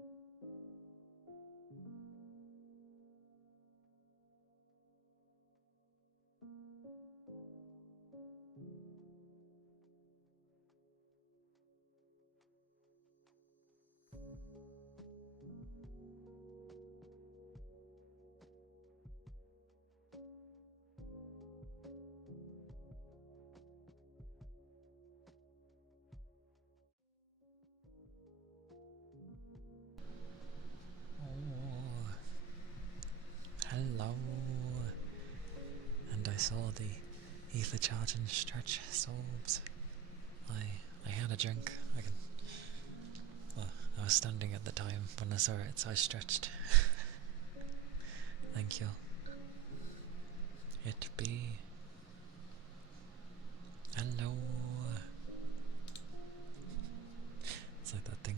Oh, hello. And I saw the ether charge and stretch sorbs. I had a drink. Well, I was standing at the time when I saw it, so I stretched. Thank you. It be. Hello. It's like that thing.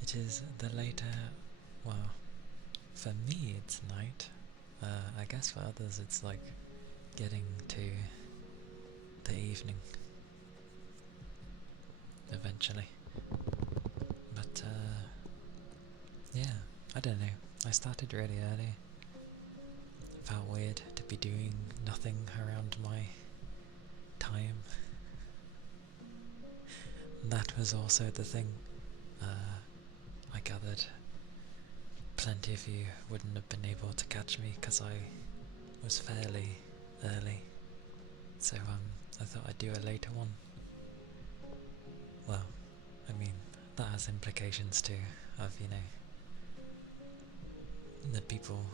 It is the later. Well, for me it's night. I guess for others it's like getting to the evening. Eventually. But yeah, I don't know. I started really early. It felt weird to be doing nothing around my time. That was also the thing. I gathered plenty of you wouldn't have been able to catch me because I was fairly early. So I thought I'd do a later one. Well, I mean, that has implications too, of, the people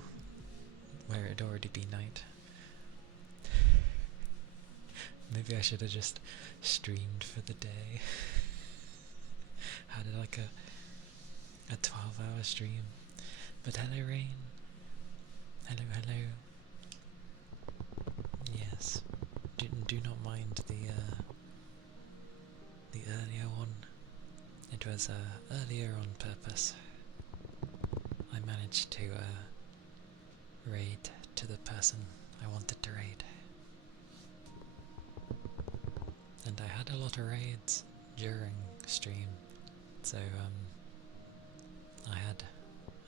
where it'd already be night. Maybe I should have just streamed for the day. Had like a 12-hour stream. But hello, Rain. Hello, hello. Yes. Do not mind the earlier one. It was earlier on purpose. I managed to raid to the person I wanted to raid. And I had a lot of raids during stream, so I had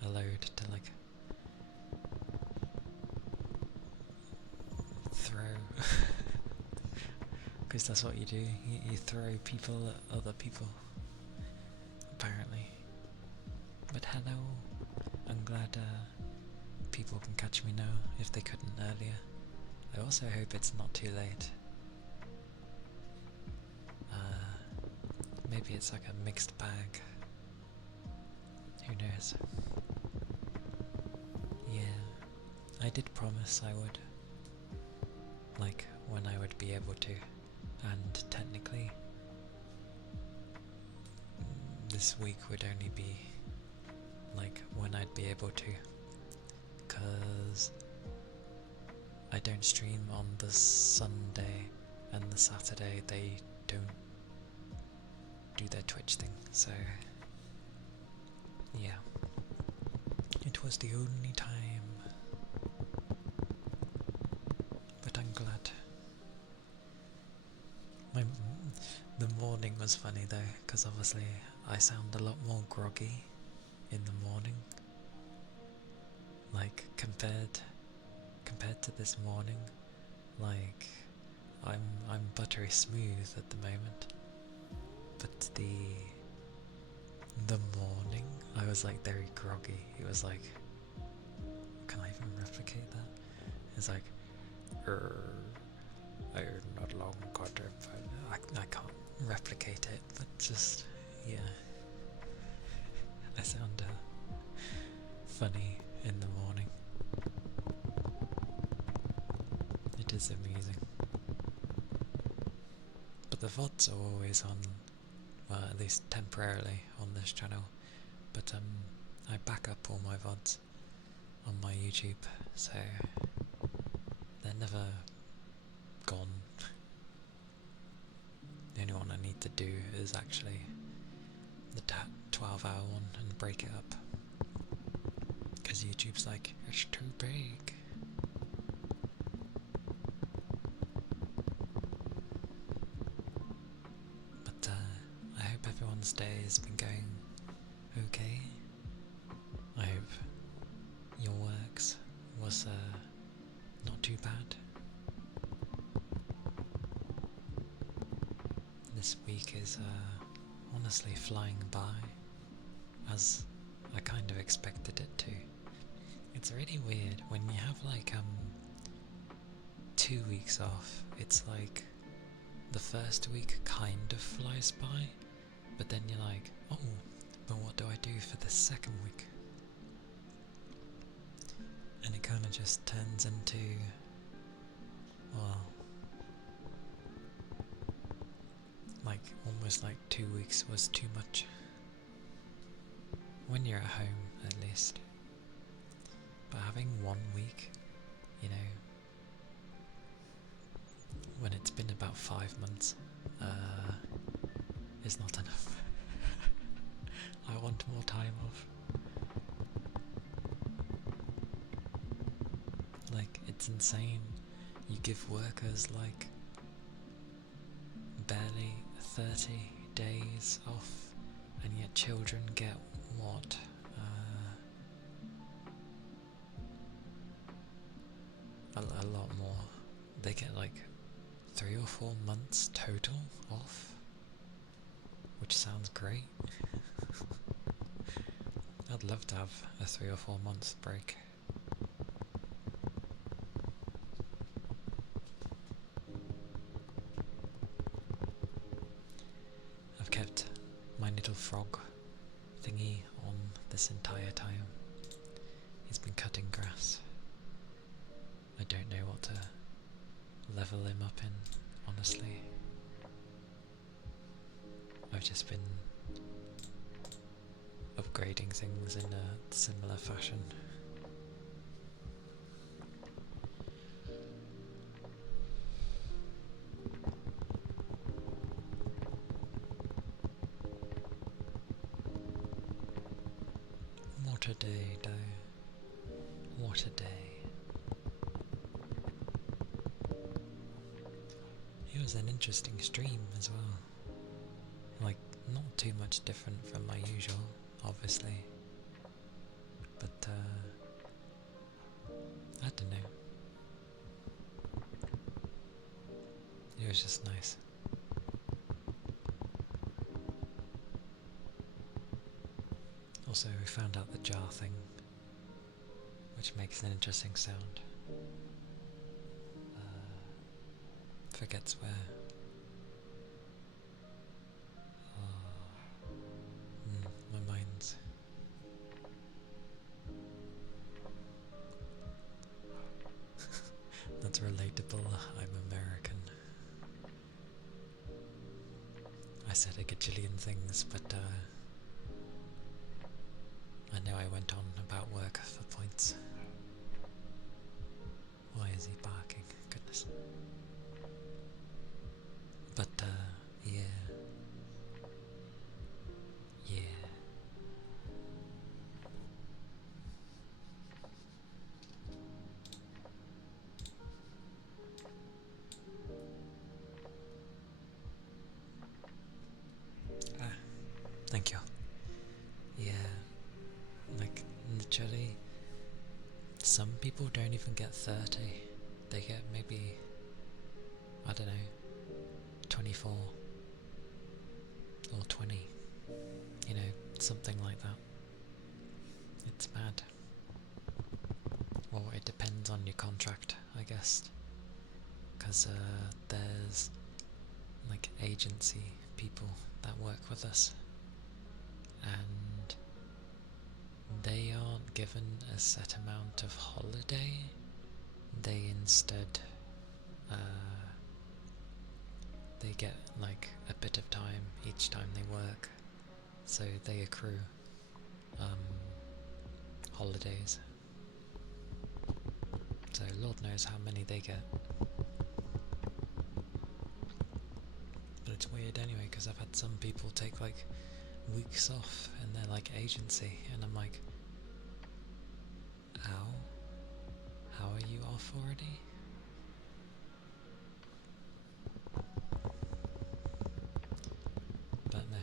a load to like throw, because that's what you do, you throw people at other people, apparently. But hello, I'm glad people can catch me now if they couldn't earlier. I also hope it's not too late. Maybe it's like a mixed bag. Who knows? Yeah, I did promise I would. Like, when I would be able to. And technically, this week would only be like when I'd be able to. Because I don't stream on the Sunday and the Saturday they don't do their Twitch thing, so yeah, it was the only time, but I'm glad. The morning was funny though, because obviously I sound a lot more groggy in the morning, like compared to this morning. Like I'm buttery smooth at the moment, but the morning I was like very groggy. It was like, can I even replicate that? It's like, I not long got it, but I can't replicate it, but just, yeah, I sound funny in the morning. It is amusing. But the VODs are always on, well, at least temporarily on this channel, but I back up all my VODs on my YouTube, so they're never gone. The only one I need to do is actually the 12-hour one and break it up, because YouTube's like, it's too big. But I Wednesday has been going okay. I hope your works was not too bad. This week is honestly flying by, as I kind of expected it to. It's really weird when you have like 2 weeks off. It's like the first week kind of flies by, but then you're like, oh, but what do I do for the second week? And it kind of just turns into, well, like almost like 2 weeks was too much. When you're at home, at least. But having 1 week, you know, when it's been about 5 months, is not enough. I want more time off. Like, it's insane. You give workers like barely 30 days off, and yet children get what? A lot more. They get like 3 or 4 months total off, which sounds great. I'd love to have a 3 or 4 months break. I've kept my little frog thingy on this entire time. He's been cutting grass. I don't know what to level him up in, honestly. I've just been upgrading things in a similar fashion. What a day, though. What a day. It was an interesting stream as well. Like, not too much different from my usual, obviously. But, I don't know. It was just nice. Also, we found out the jar thing, which makes an interesting sound. Forgets where. My mind's. That's relatable. I'm American. I said a gajillion things, but I know I went on about work for points. Why is he barking? Goodness. But, yeah. Yeah. Thank you. Yeah. Like, literally, some people don't even get 30. They get maybe, I don't know, 24 or 20, you know, something like that. It's mad. Well, it depends on your contract, I guess, because there's like agency people that work with us, and they aren't given a set amount of holiday. They instead they get like a bit of time each time they work, so they accrue holidays. So Lord knows how many they get. But it's weird anyway, because I've had some people take like weeks off and they're like agency, and I'm like, how are you off already? But no,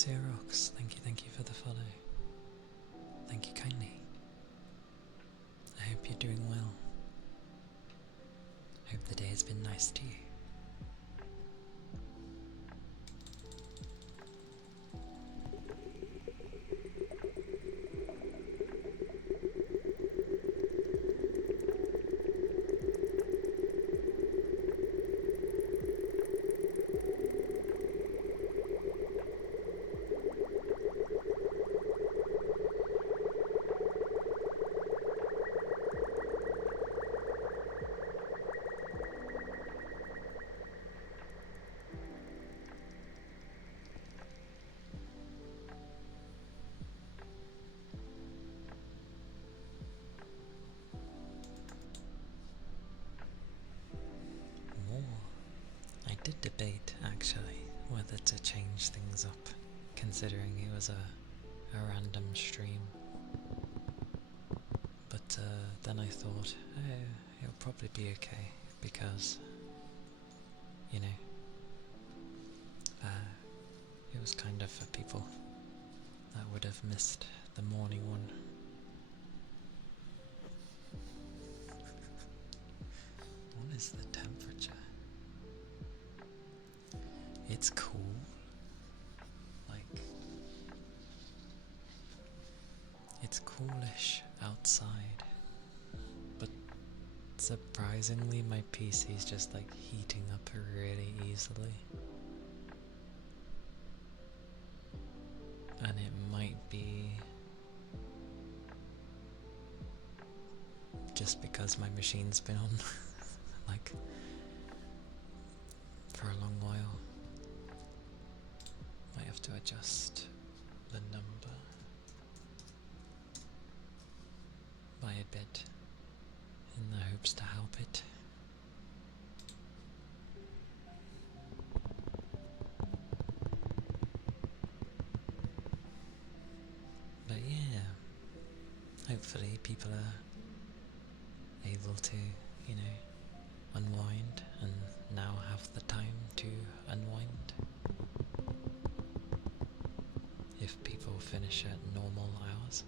Xerox, thank you for the follow. Thank you kindly. I hope you're doing well. Hope the day has been nice to you. I did debate, actually, whether to change things up, considering it was a random stream. But then I thought, it'll probably be okay, because, you know, it was kind of for people that would have missed the morning one. What is the temperature? It's cool. Like, it's coolish outside, but surprisingly my PC's just like heating up really easily. And it might be just because my machine's been on like for a long while. Might have to adjust the number by a bit in the hopes to help it. But yeah, hopefully people are able to, you know, unwind and now have the time to unwind. If people finish at normal hours.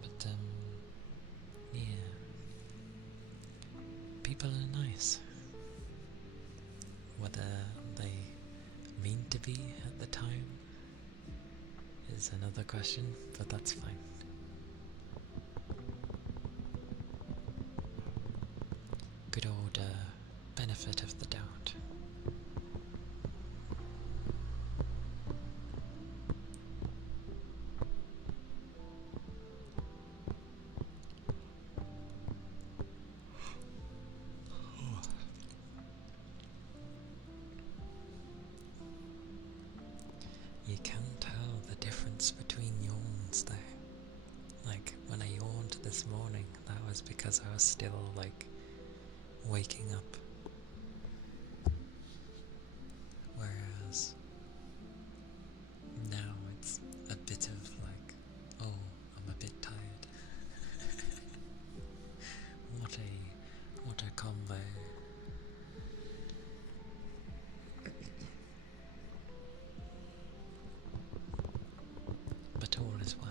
But yeah, people are nice. Whether they mean to be at the time is another question, but that's fine. Good old benefit of the doubt. You can't tell the difference between yawns though. Like, when I yawned this morning, that was because I was still, like, waking up. Whereas, now it's a bit of like, oh, I'm a bit tired. What a combo. But all is well.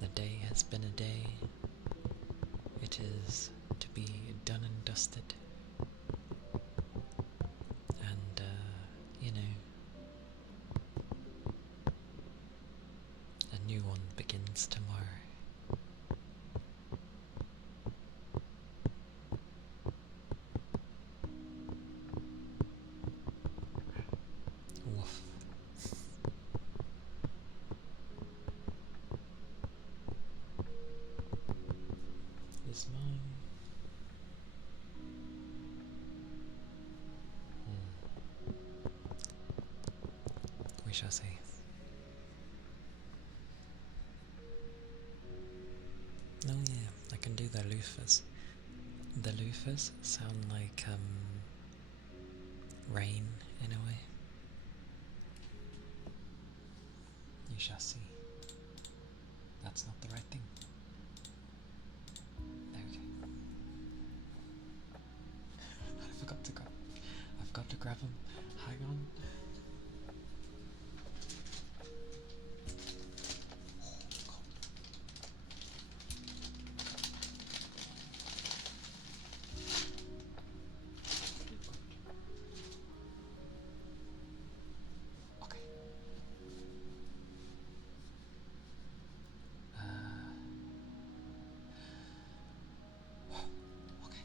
The day has been a day. It is to be done and dusted. And, you know, a new one begins tomorrow. Woof. Is mine? We shall see. Oh yeah, I can do the loofahs. The loofahs sound like rain in a way. You shall see. That's not the right thing. Okay. I forgot to grab. I've got to grab him. Hang on. Okay. Okay.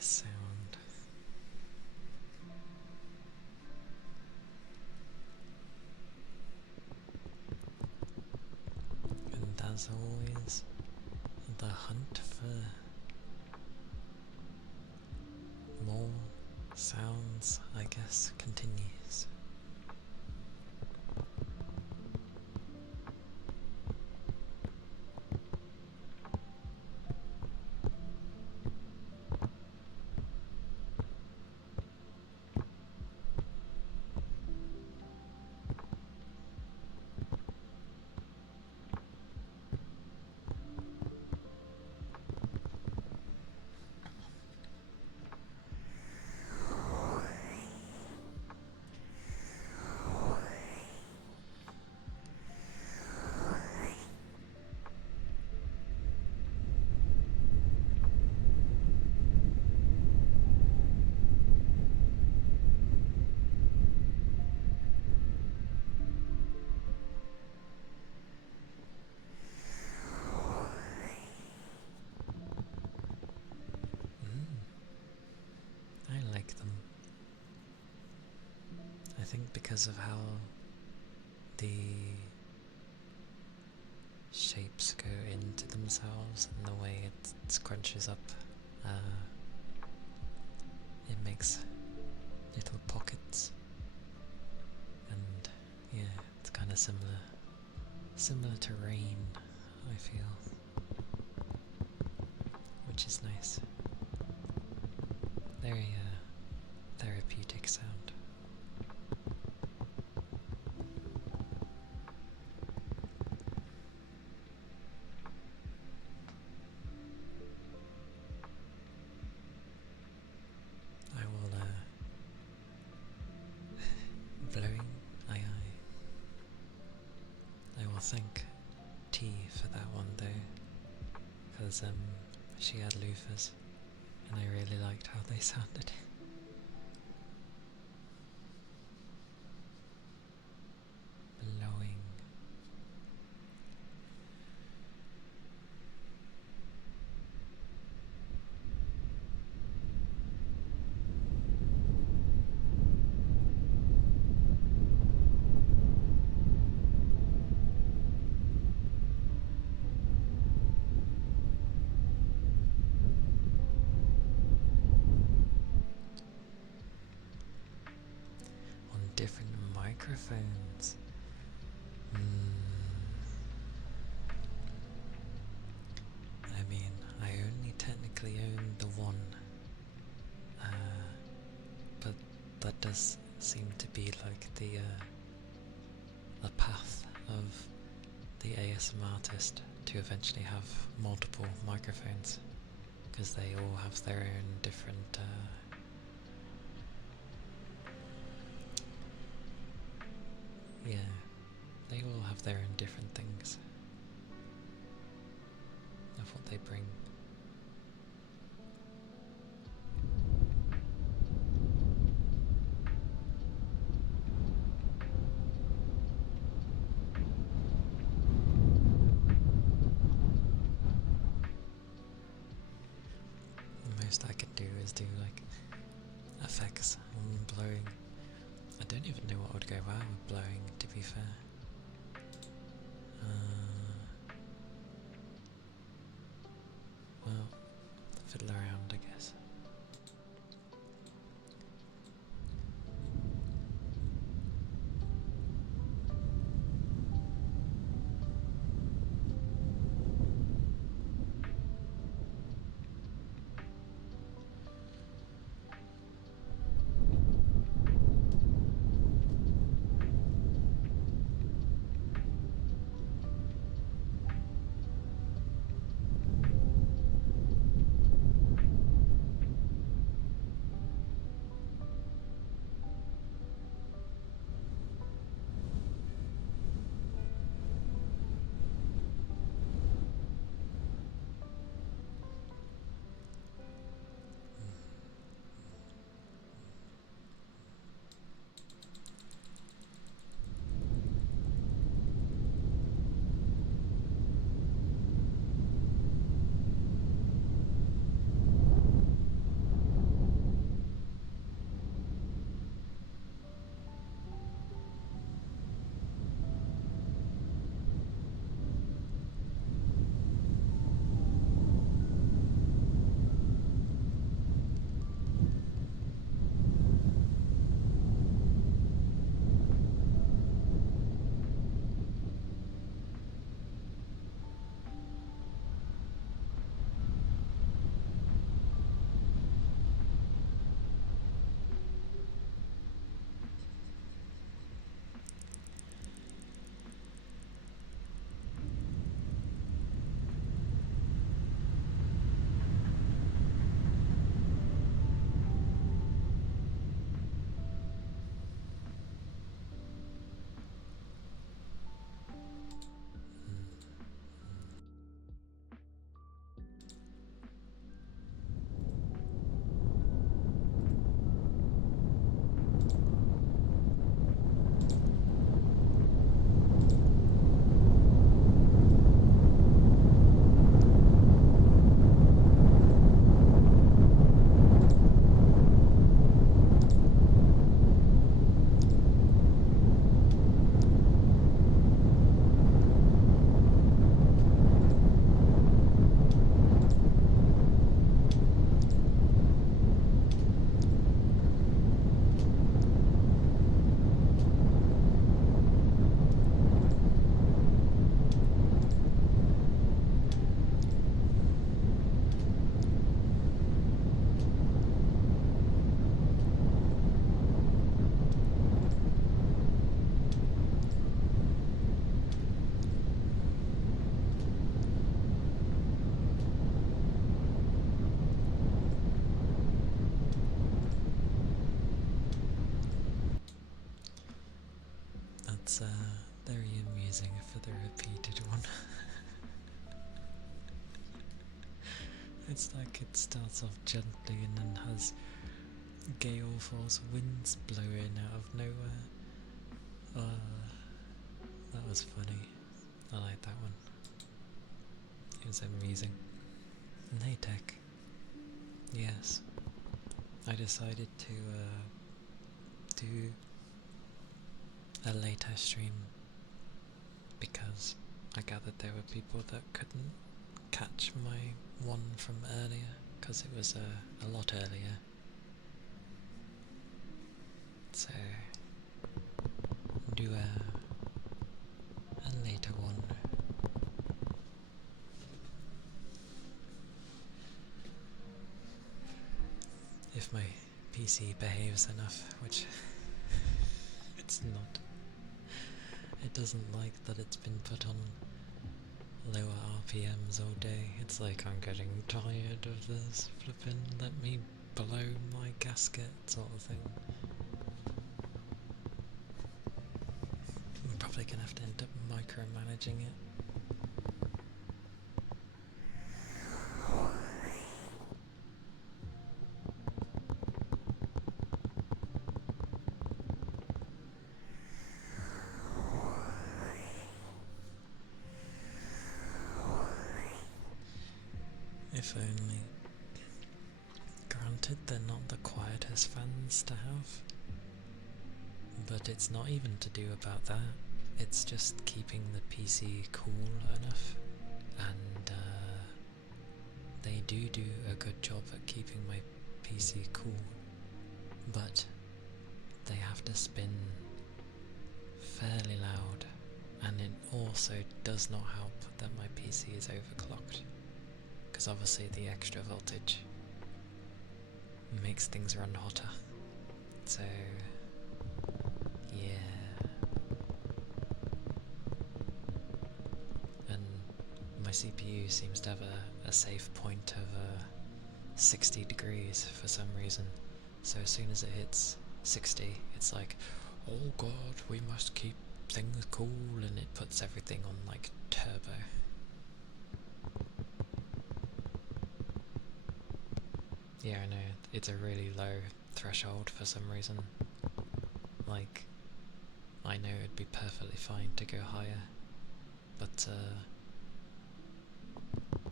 sound. And as always, the hunt for more sounds, I guess, continues. I like them. I think because of how the shapes go into themselves and the way it scrunches up, it makes little pockets, and yeah, it's kind of similar to rain, I feel, which is nice. Very therapeutic sound. I will, blowing, aye. I will thank T for that one though, because she had loofahs, and I really liked how they sounded. Blowing. On different microphones. I mean, I only technically own the one, but that does seem to be like the path of the ASM artist to eventually have multiple microphones, because they all have their own different yeah, they all have their own different things of what they bring. The most I could do is do like effects on blowing. I don't even know what would go well with blowing, to be fair. Well, fiddle around, I guess. It's very amusing for the repeated one. It's like it starts off gently and then has gale force winds blowing out of nowhere. That was funny. I like that one. It was amusing. And hey Tech. Yes. I decided to do a later stream because I gathered there were people that couldn't catch my one from earlier because it was a lot earlier. So do a later one. If my PC behaves enough, which it's not. It doesn't like that it's been put on lower RPMs all day. It's like, I'm getting tired of this, flippin', let me blow my gasket sort of thing. I'm probably gonna have to end up micromanaging it. If only. Granted, they're not the quietest fans to have, but it's not even to do about that. It's just keeping the PC cool enough, and they do a good job at keeping my PC cool, but they have to spin fairly loud, and it also does not help that my PC is overclocked. Because obviously the extra voltage makes things run hotter. So, yeah. And my CPU seems to have a safe point of 60 degrees for some reason. So as soon as it hits 60, it's like, oh god, we must keep things cool, and it puts everything on like turbo. Yeah, I know, it's a really low threshold for some reason. Like, I know it'd be perfectly fine to go higher, but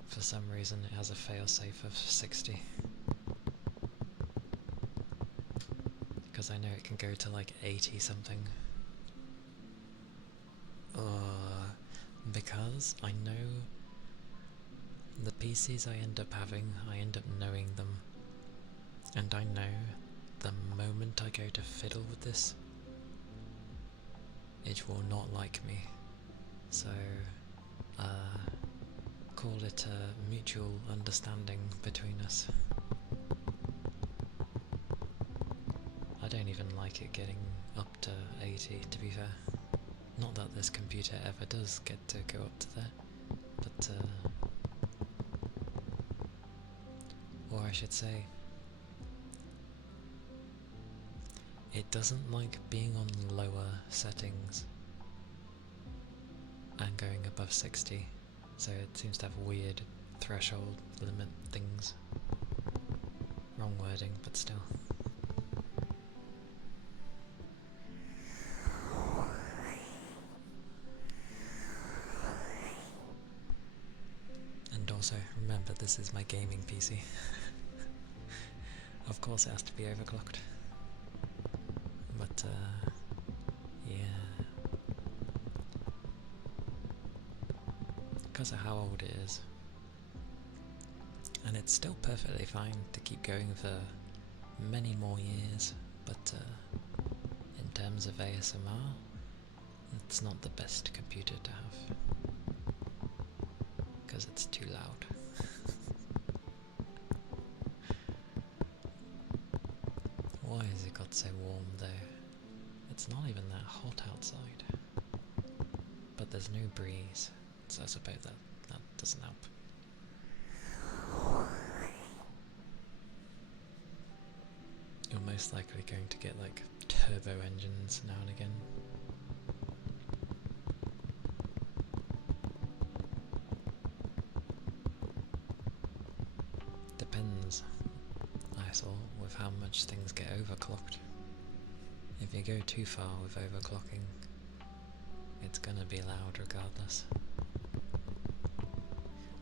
for some reason it has a failsafe of 60. Because I know it can go to like 80 something. Because I know the PCs I end up having, I end up knowing them. And I know the moment I go to fiddle with this, it will not like me. So, call it a mutual understanding between us. I don't even like it getting up to 80, to be fair. Not that this computer ever does get to go up to there, but or I should say, it doesn't like being on lower settings and going above 60, so it seems to have weird threshold limit things. Wrong wording, but still. And also, remember, this is my gaming PC. Of course it has to be overclocked. But, yeah. Because of how old it is. And it's still perfectly fine to keep going for many more years, but in terms of ASMR, it's not the best computer to have. Because it's too loud. Why has it got so warm though? It's not even that hot outside. But there's no breeze, so I suppose that doesn't help. You're most likely going to get like turbo engines now and again. because I saw with how much things get overclocked. If you go too far with overclocking, it's gonna be loud regardless.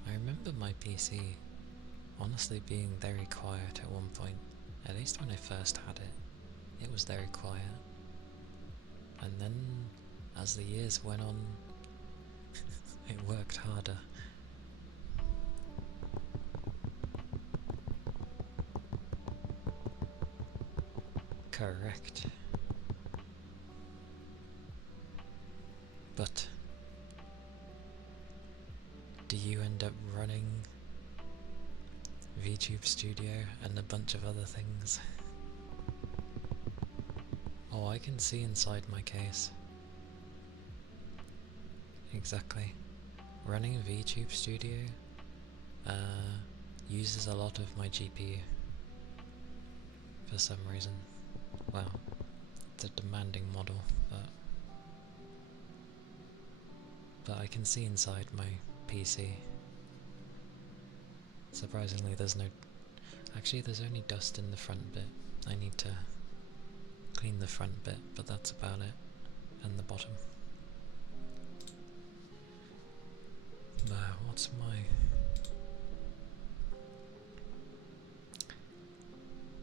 I remember my PC honestly being very quiet at one point, at least when I first had it. It was very quiet. And then, as the years went on, it worked harder. Correct. But do you end up running VTube Studio and a bunch of other things? Oh, I can see inside my case. Exactly. Running VTube Studio uses a lot of my GPU for some reason. Well, it's a demanding model, but I can see inside my PC. Surprisingly, there's only dust in the front bit. I need to clean the front bit, but that's about it, and the bottom. What's my...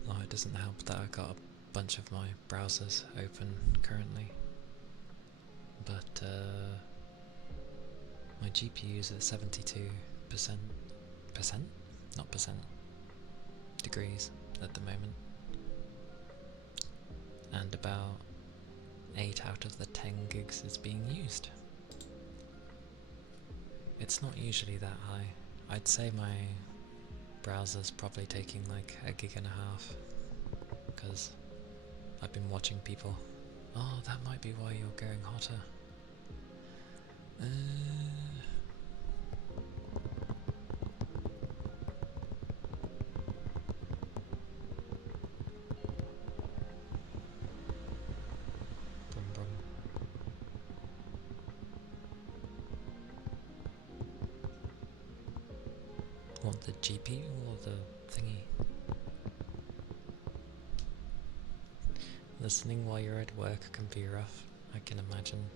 Oh, it doesn't help that I got a bunch of my browsers open currently, but my GPU is at 72%, not percent, degrees at the moment, and about 8 out of the 10 gigs is being used. It's not usually that high. I'd say my browser's probably taking like 1.5 gigs, because I've been watching people. Oh, that might be why you're going hotter. Brum brum. What, the GPU or the thingy? Listening while you're at work can be rough, I can imagine.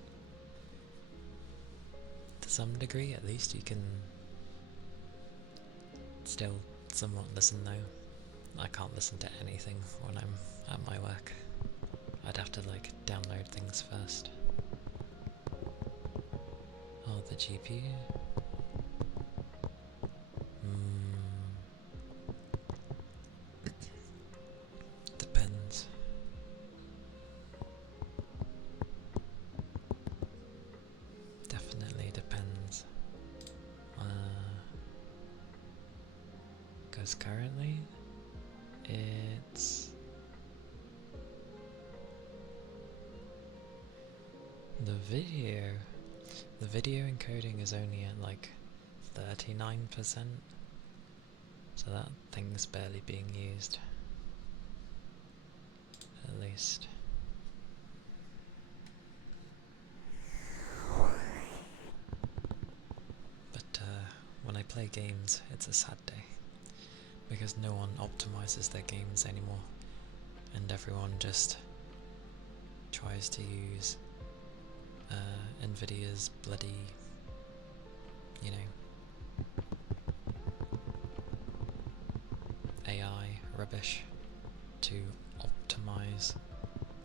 To some degree, at least, you can still somewhat listen though. I can't listen to anything when I'm at my work. I'd have to like download things first. Oh, the GPU? Depends. Definitely depends. Because currently it's the video encoding is only at like 39%, so that thing's barely being used, at least. But when I play games, it's a sad day, because no one optimizes their games anymore, and everyone just tries to use Nvidia's bloody, you know, AI rubbish to optimize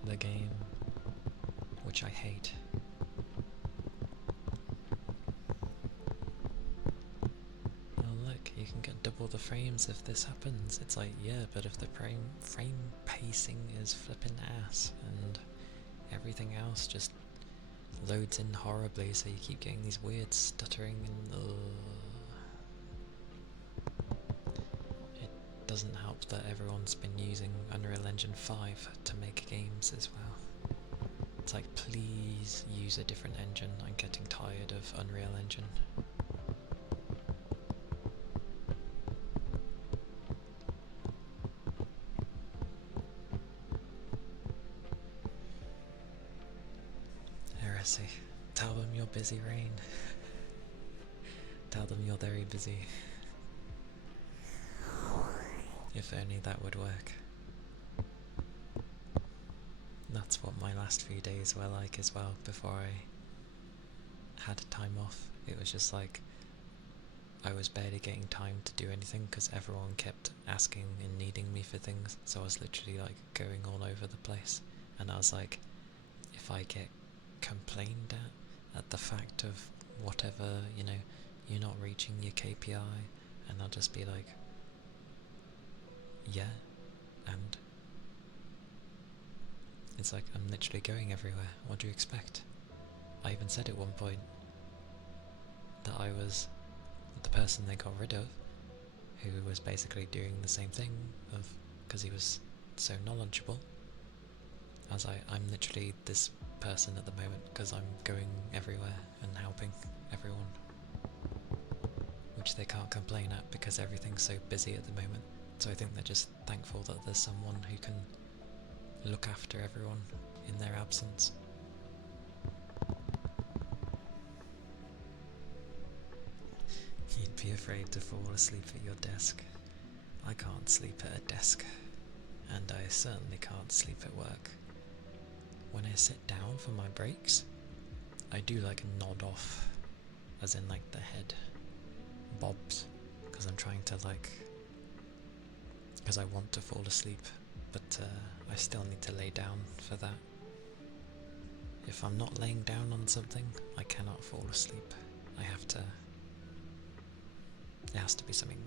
the game, which I hate. Oh look, you can get double the frames if this happens. It's like, yeah, but if the frame pacing is flipping ass and everything else just loads in horribly, so you keep getting these weird stuttering and it doesn't help that everyone's been using Unreal Engine 5 to make games as well. It's like, please use a different engine. I'm getting tired of Unreal Engine. Heresy. Tell them you're busy, Rain. Tell them you're very busy. If only that would work. That's what my last few days were like as well, before I had time off. It was just like, I was barely getting time to do anything because everyone kept asking and needing me for things, so I was literally like going all over the place. And I was like, if I get complained at the fact of whatever, you're not reaching your KPI, and I'll just be like, yeah, and it's like, I'm literally going everywhere, what do you expect? I even said at one point that I was the person they got rid of, who was basically doing the same thing, because he was so knowledgeable. I was like, I'm literally this person at the moment because I'm going everywhere and helping everyone, which they can't complain at because everything's so busy at the moment. So I think they're just thankful that there's someone who can look after everyone in their absence. You'd be afraid to fall asleep at your desk. I can't sleep at a desk, and I certainly can't sleep at work. When I sit down for my breaks, I do like a nod off, as in like the head bobs, because I'm trying to because I want to fall asleep, but I still need to lay down for that. If I'm not laying down on something, I cannot fall asleep. It has to be something.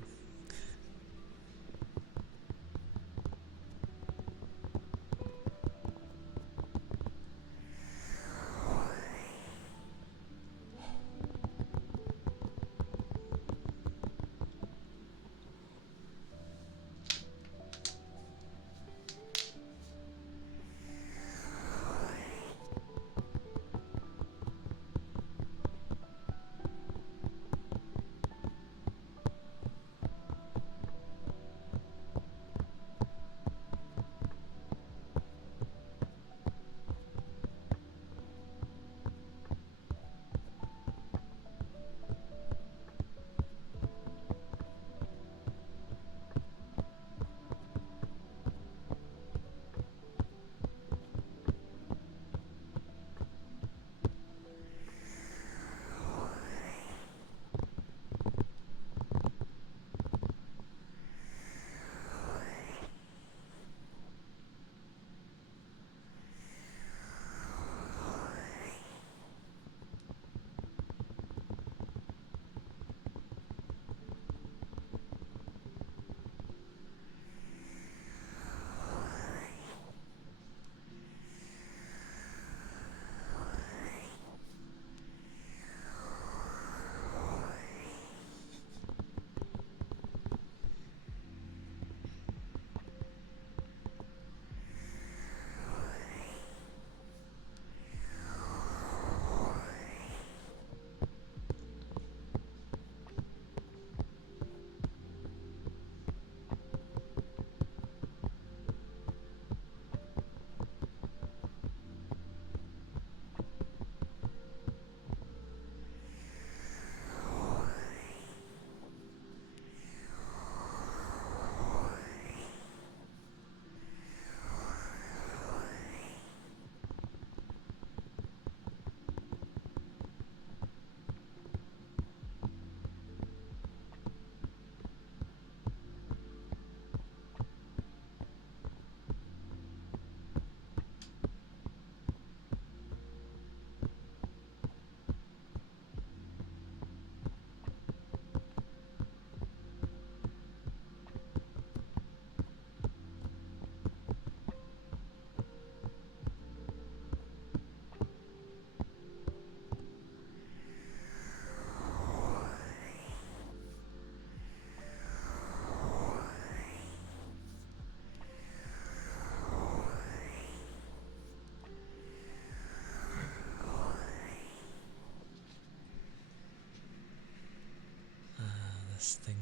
This thing.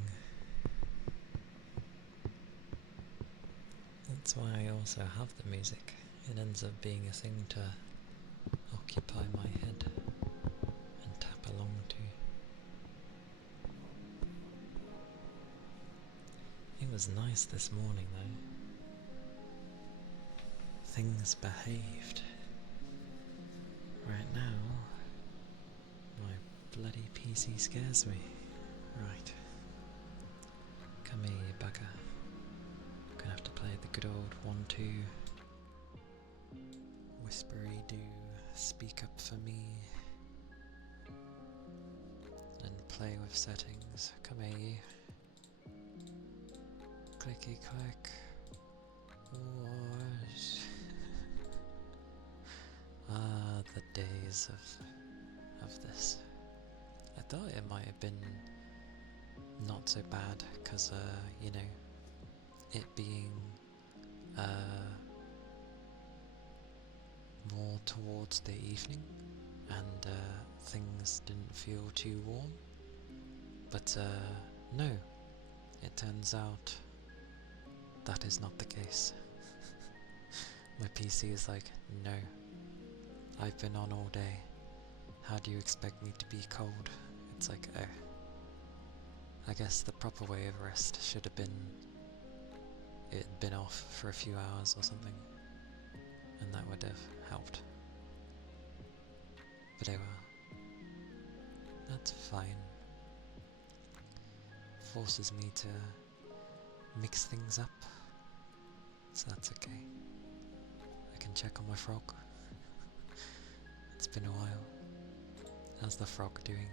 That's why I also have the music. It ends up being a thing to occupy my head and tap along to. It was nice this morning though. Things behaved. Right now, my bloody PC scares me. Right. Come here, you bugger. Gonna have to play the good old 1-2. Whispery do, speak up for me. And play with settings. Come here, you. Clicky click. What? The days of this. I thought it might have been not so bad, because, you know, it being, more towards the evening, and, things didn't feel too warm. But, no, it turns out that is not the case. My PC is like, no, I've been on all day. How do you expect me to be cold? It's like, oh. I guess the proper way of rest should have been it had been off for a few hours or something, and that would have helped. But oh well. That's fine. Forces me to mix things up, so that's okay. I can check on my frog. It's been a while. How's the frog doing?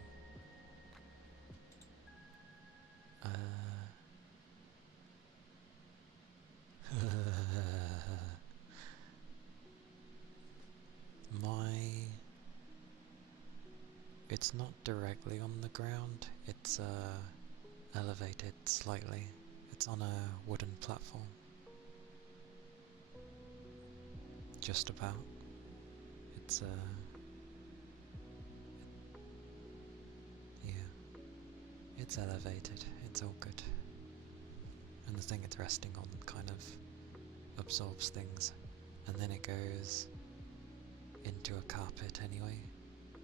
It's not directly on the ground, it's elevated slightly. It's on a wooden platform. Just about. It's yeah. It's elevated, it's all good. And the thing it's resting on kind of absorbs things, and then it goes into a carpet anyway,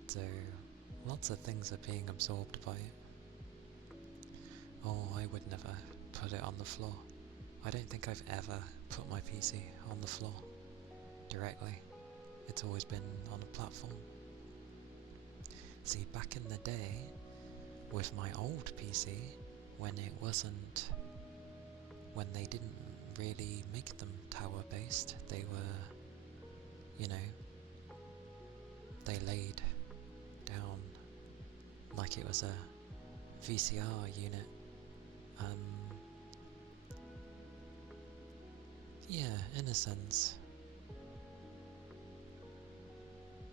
so lots of things are being absorbed by it. Oh, I would never put it on the floor. I don't think I've ever put my PC on the floor directly. It's always been on a platform. See, back in the day, with my old PC, when they didn't really make them tower based, they were, you know, they laid down like it was a VCR unit. Yeah, in a sense.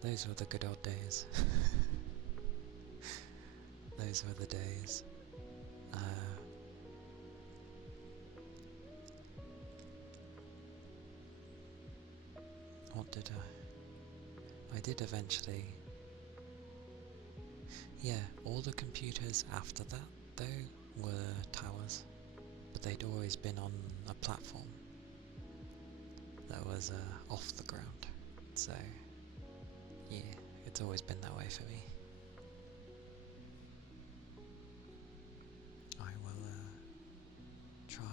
Those were the good old days. Those were the days. What did I did eventually. Yeah, all the computers after that, though, were towers, but they'd always been on a platform that was off the ground, so yeah, it's always been that way for me. I will try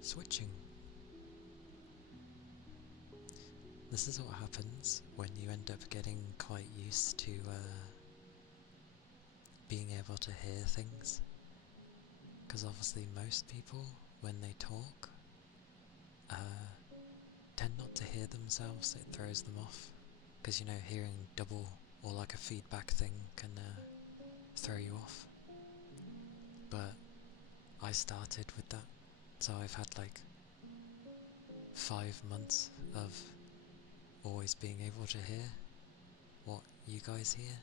switching. This is what happens when you end up getting quite used to being able to hear things, because obviously most people, when they talk, tend not to hear themselves. It throws them off, because, you know, hearing double or like a feedback thing can throw you off. But I started with that, so I've had like 5 months of always being able to hear what you guys hear.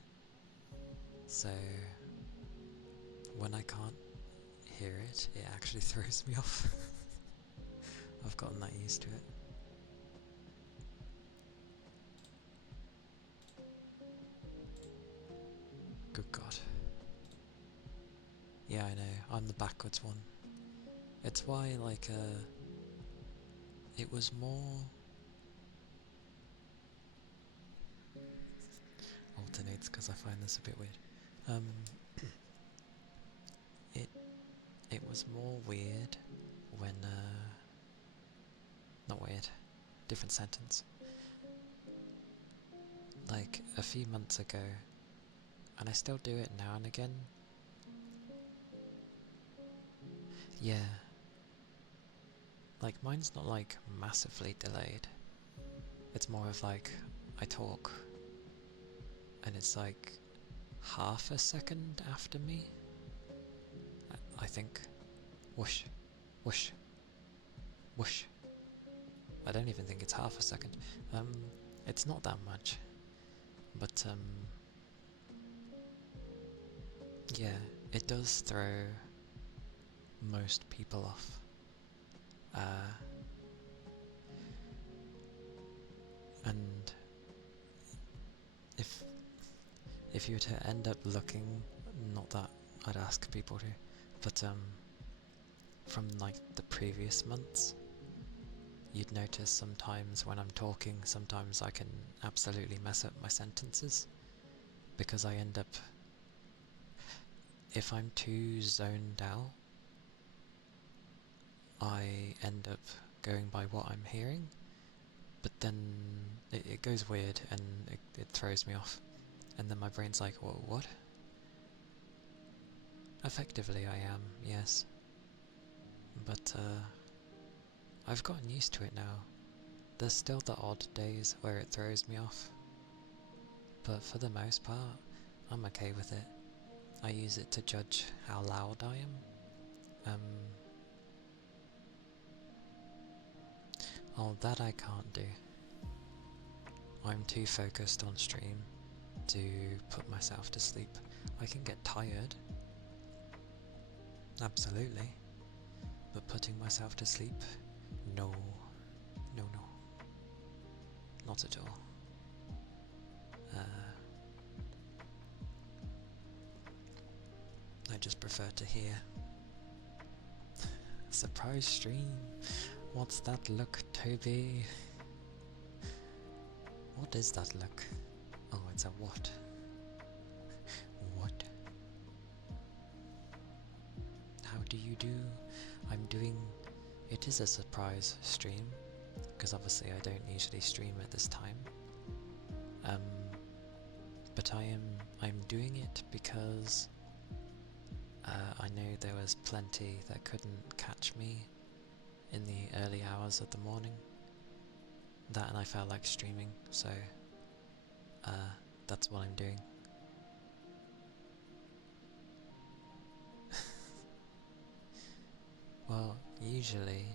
So when I can't hear it, it actually throws me off. I've gotten that used to it. Good God. Yeah, I know, I'm the backwards one. It's why, like, it was more... alternates, because I find this a bit weird. It was more weird when, not weird, different sentence. Like, a few months ago, and I still do it now and again. Yeah. Like, mine's not like massively delayed. It's more of like, I talk, and it's like half a second after me, I think. Whoosh, whoosh, whoosh. I don't even think it's half a second. It's not that much, but yeah, it does throw most people off. And if you were to end up looking, not that I'd ask people to, but from like the previous months, you'd notice sometimes when I'm talking, sometimes I can absolutely mess up my sentences, because I end up, if I'm too zoned out, I end up going by what I'm hearing, but then it goes weird and it throws me off, and then my brain's like, whoa, what? Effectively I am, yes, but I've gotten used to it now. There's still the odd days where it throws me off, but for the most part, I'm okay with it. I use it to judge how loud I am. Oh, that I can't do. I'm too focused on stream to put myself to sleep. I can get tired, absolutely, but putting myself to sleep, no, no, no, not at all. I just prefer to hear. Surprise stream? What's that look, Toby? What is that look? Oh, it's a what? What? How do you do? I'm doing... It is a surprise stream, because obviously I don't usually stream at this time. But I'm doing it because I know there was plenty that couldn't catch me in the early hours of the morning. That, and I felt like streaming, so that's what I'm doing. Well, usually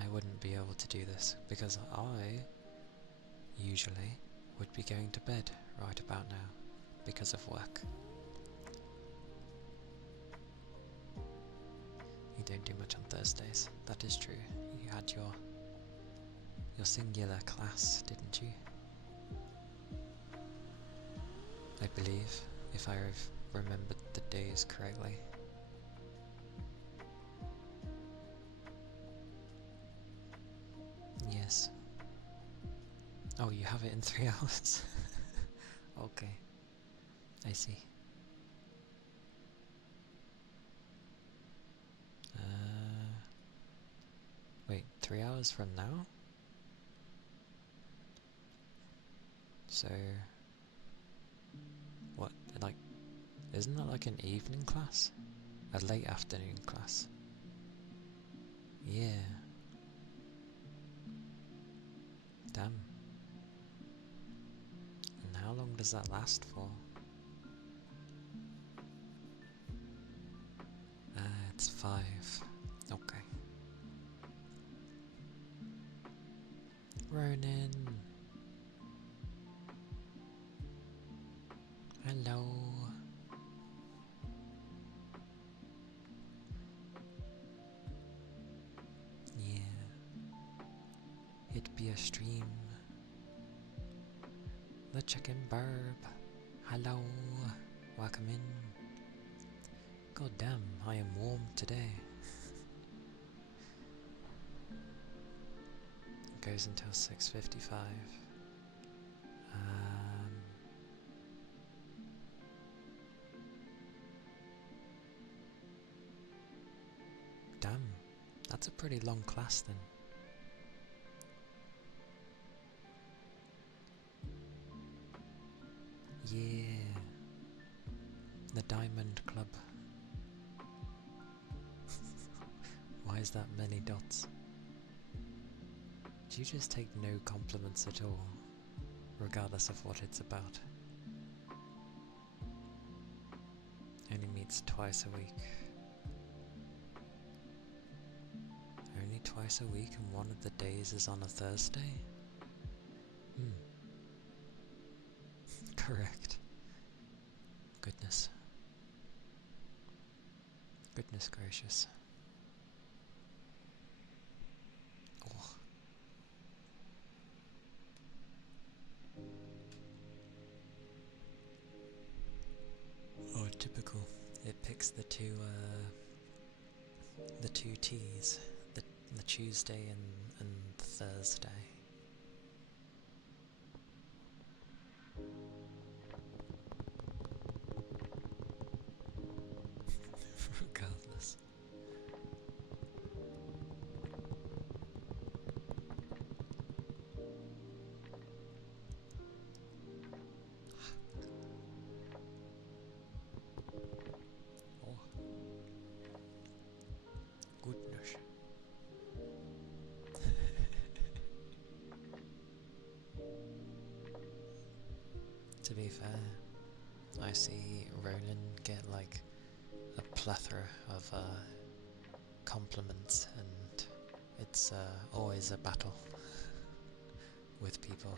I wouldn't be able to do this, because I usually would be going to bed right about now because of work. You don't do much on Thursdays, that is true. You had your singular class, didn't you? I believe, if I've remembered the days correctly. Yes. Oh, you have it in 3 hours? Okay. I see. Wait, 3 hours from now? So... What, like... Isn't that like an evening class? A late afternoon class? Yeah. Damn. And how long does that last for? It's 5. Okay. Ronan! Hello! Yeah. It be a stream. The chicken burb. Hello! Welcome in. God damn, I am warm today. It goes until 6:55. Damn, That's a pretty long class then. Yeah. The Diamond Club. Why is that many dots? Do you just take no compliments at all, regardless of what it's about? Only meets twice a week. Only twice a week and one of the days is on a Thursday? Correct. Goodness. Goodness gracious. Oh. Oh, typical. It picks the two T's, the Tuesday and the Thursday. Regardless. Oh. Goodness. To be fair, I see Ronan get like a plethora of compliments, and it's always a battle with people.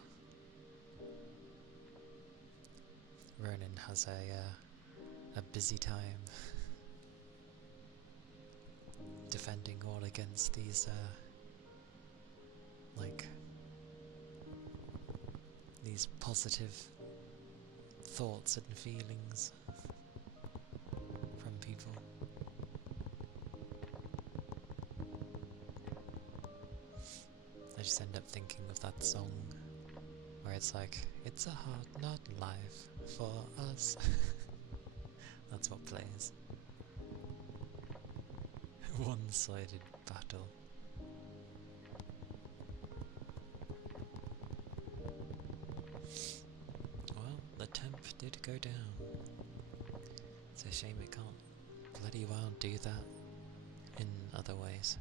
Ronan has a busy time defending all against these these positive thoughts and feelings from people. I just end up thinking of that song where it's like, it's a hard not life for us. That's what plays. One-sided battle. Well, the temp did go down. It's a shame it can't bloody well do that in other ways.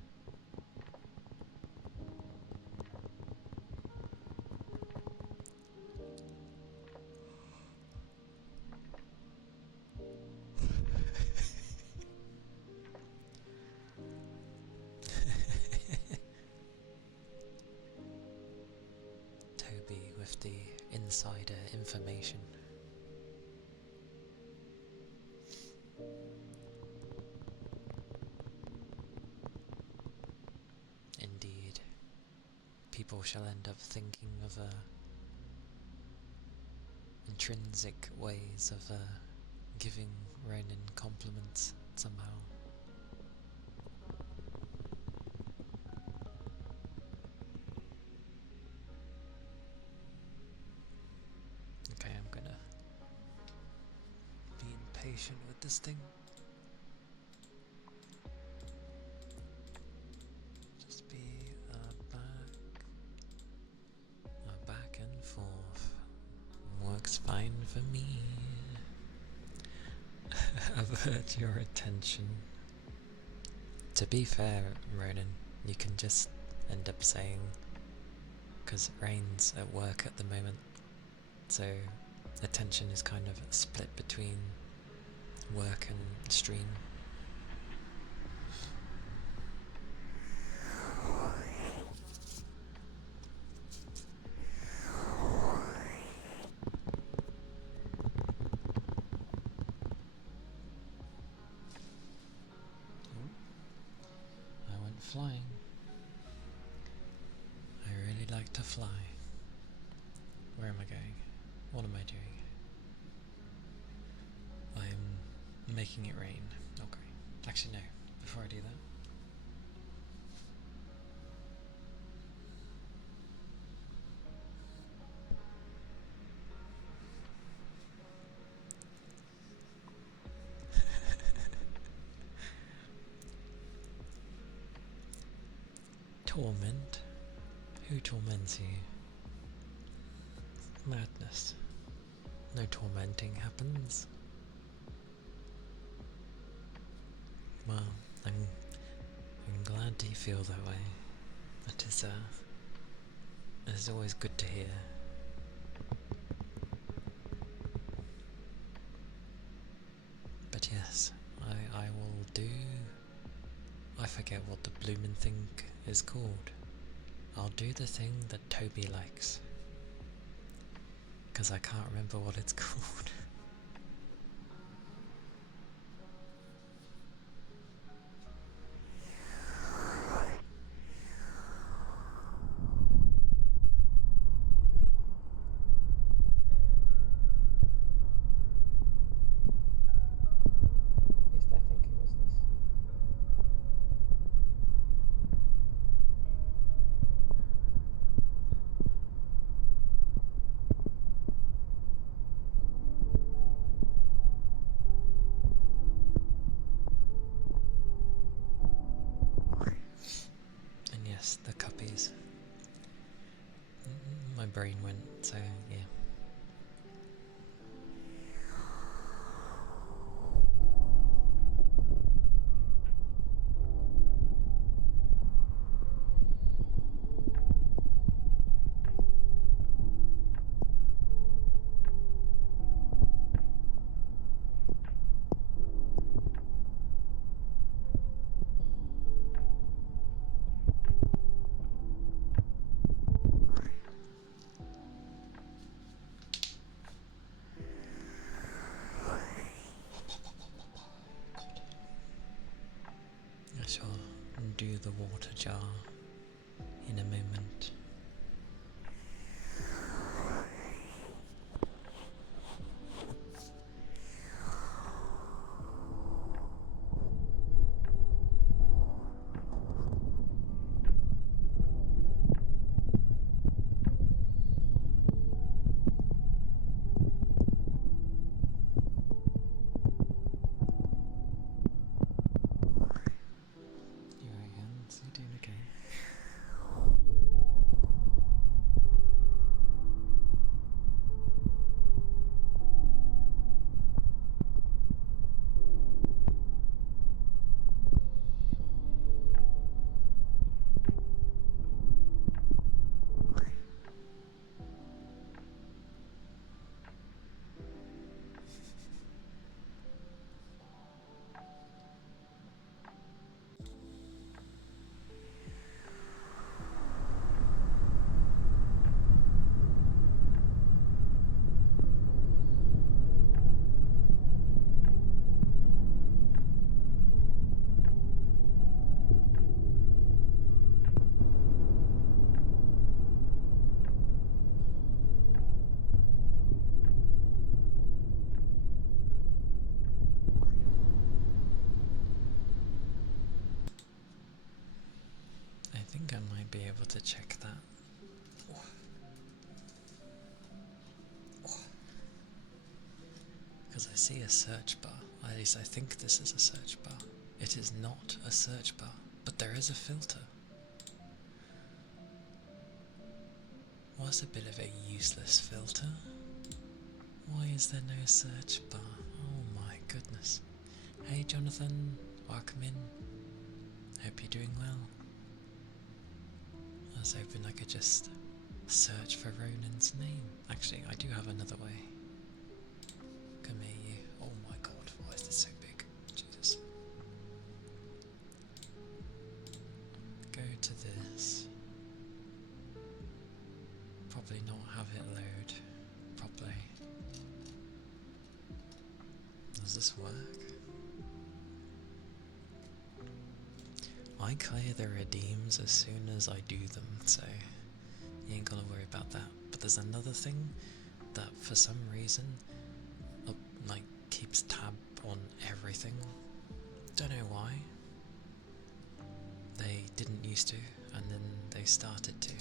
Toby with the insider information. Indeed, people shall end up thinking of intrinsic ways of giving Ronan compliments somehow. Okay, I'm gonna be impatient with this thing. Just be back and forth. Works fine for me. Avert your attention. To be fair, Ronan, you can just end up saying, because Rain's at work at the moment, so attention is kind of split between work and stream. I went flying. I really like to fly. Where am I going? What am I doing? I'm making it rain. Okay. Actually no, before I do that. Torment? Who torments you? Madness. No tormenting happens. Well, I'm glad you feel that way. It is always good to hear. But yes, I will do... I forget what the bloomin' thing is called. I'll do the thing that Toby likes. Because I can't remember what it's called. At least I think it was this. And yes, the cuppies. My brain went, so yeah. I shall do the water jar in a moment. Here I am, so you're doing okay. I think I might be able to check that. Because I see a search bar. At least I think this is a search bar. It is not a search bar, but there is a filter. Was a bit of a useless filter. Why is there no search bar? Oh my goodness. Hey Jonathan, welcome in. Hope you're doing well. I was hoping I could just search for Ronan's name. Actually, I do have another way. Come here, you. Oh my god, why is this so big? Jesus. Go to this. Probably not have it load. Probably. Does this work? I clear the redeems as soon as I do them, so you ain't gotta worry about that. But there's another thing that for some reason like keeps tab on everything. Don't know why. They didn't used to, and then they started to.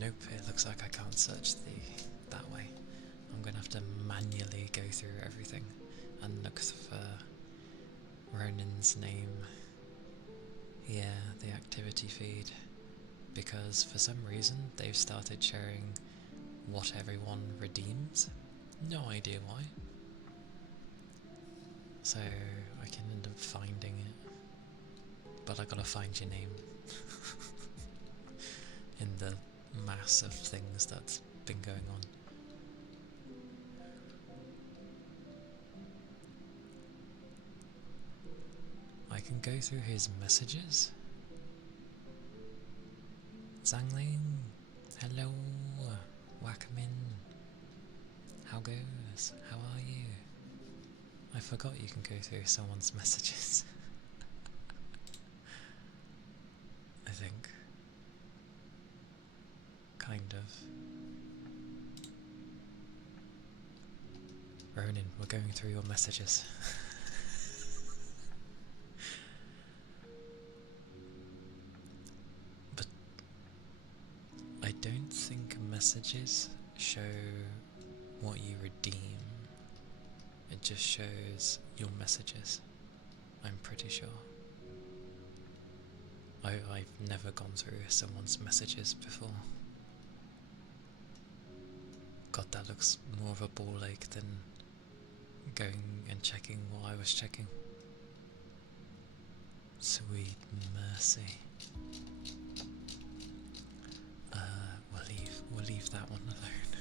Nope, it looks like I can't search that way. I'm gonna have to manually go through everything and look for Ronan's name Yeah, the activity feed. Because for some reason they've started sharing what everyone redeems. No idea why. So I can end up finding it. But I gotta find your name. In the mass of things that's been going on. I can go through his messages. Zangling, hello, Wakamin, how goes? How are you? I forgot you can go through someone's messages. I think. Kind of. Ronan, we're going through your messages. But I don't think messages show what you redeem. It just shows your messages. I'm pretty sure. I've never gone through someone's messages before. God, that looks more of a ball ache than going and checking what I was checking. Sweet mercy. We'll leave that one alone.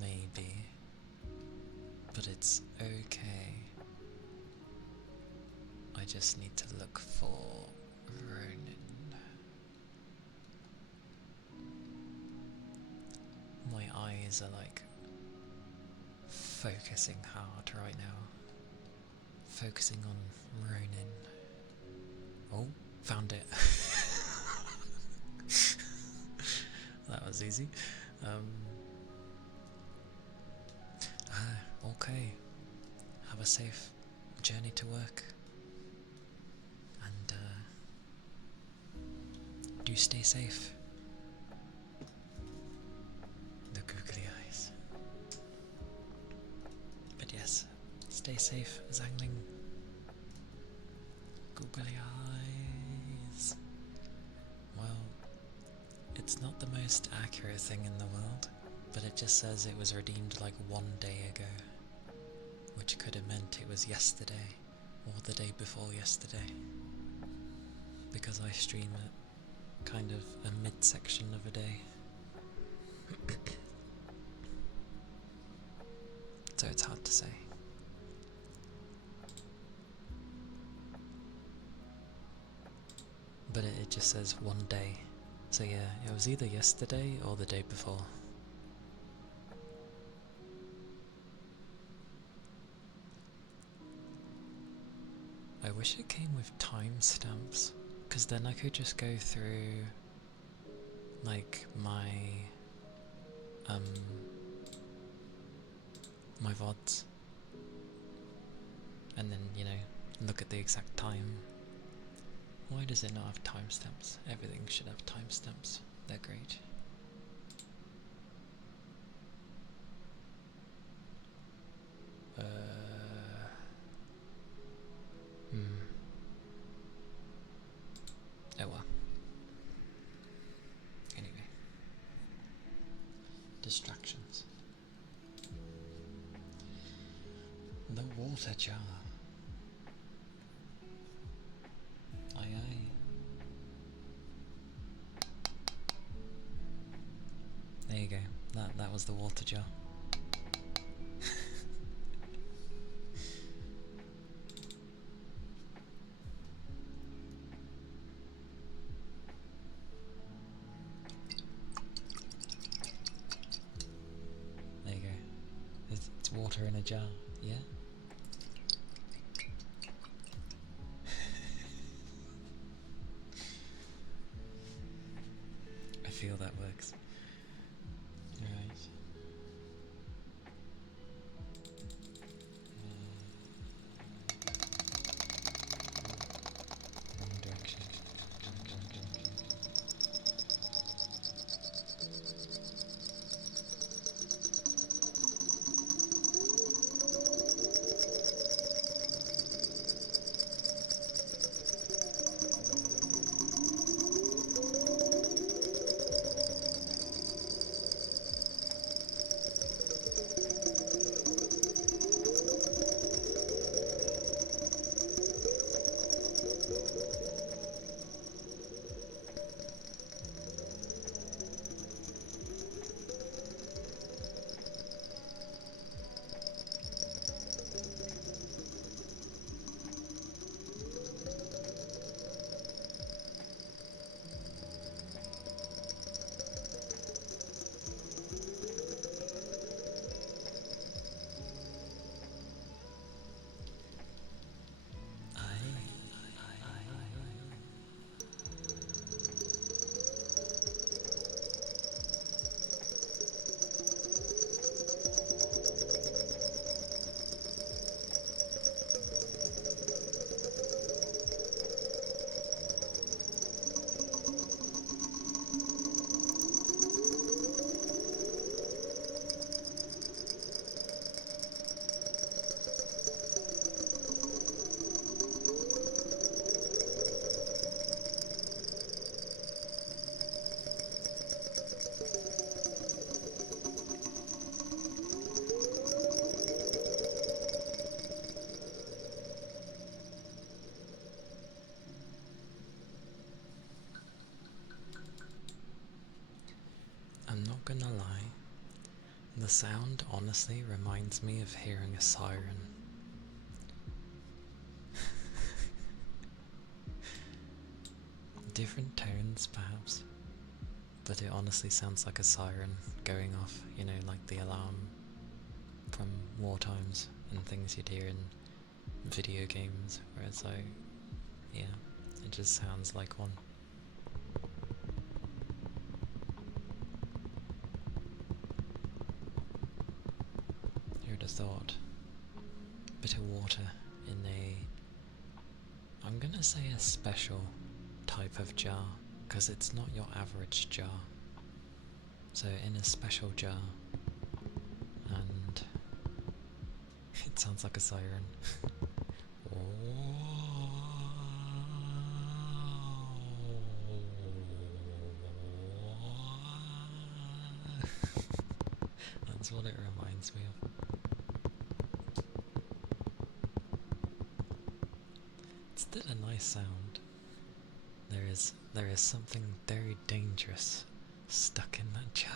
Maybe. But it's okay. I just need to look for Ronan. My eyes are like focusing hard right now. Focusing on Ronan. Oh, found it. That was easy. Okay. Have a safe journey to work. And do stay safe. The googly eyes. But yes, stay safe, Zangling. Googly eyes. Well, it's not the most accurate thing in the world, but it just says it was redeemed like 1 day ago, which could have meant it was yesterday, or the day before yesterday, because I stream at kind of a mid-section of a day. So it's hard to say. But it just says 1 day. So yeah, it was either yesterday or the day before. I wish it came with timestamps, because then I could just go through like my VODs and then, you know, look at the exact time. Why does it not have timestamps? Everything should have timestamps. They're great. Oh well. Anyway. Distractions. The water jar. Aye aye. There you go. That was the water jar. There you go. It's water in a jar, yeah? I feel that works. Right. Wrong direction. gonna lie, the sound honestly reminds me of hearing a siren. Different tones, perhaps, but it honestly sounds like a siren going off, you know, like the alarm from war times and things you'd hear in video games, where it's like, yeah, it just sounds like one. Who'd have thought? Bit of water in I'm gonna say a special type of jar, because it's not your average jar. So in a special jar, and it sounds like a siren. That's what it reminds me of. It's still a nice sound. There is something very dangerous stuck in that jar.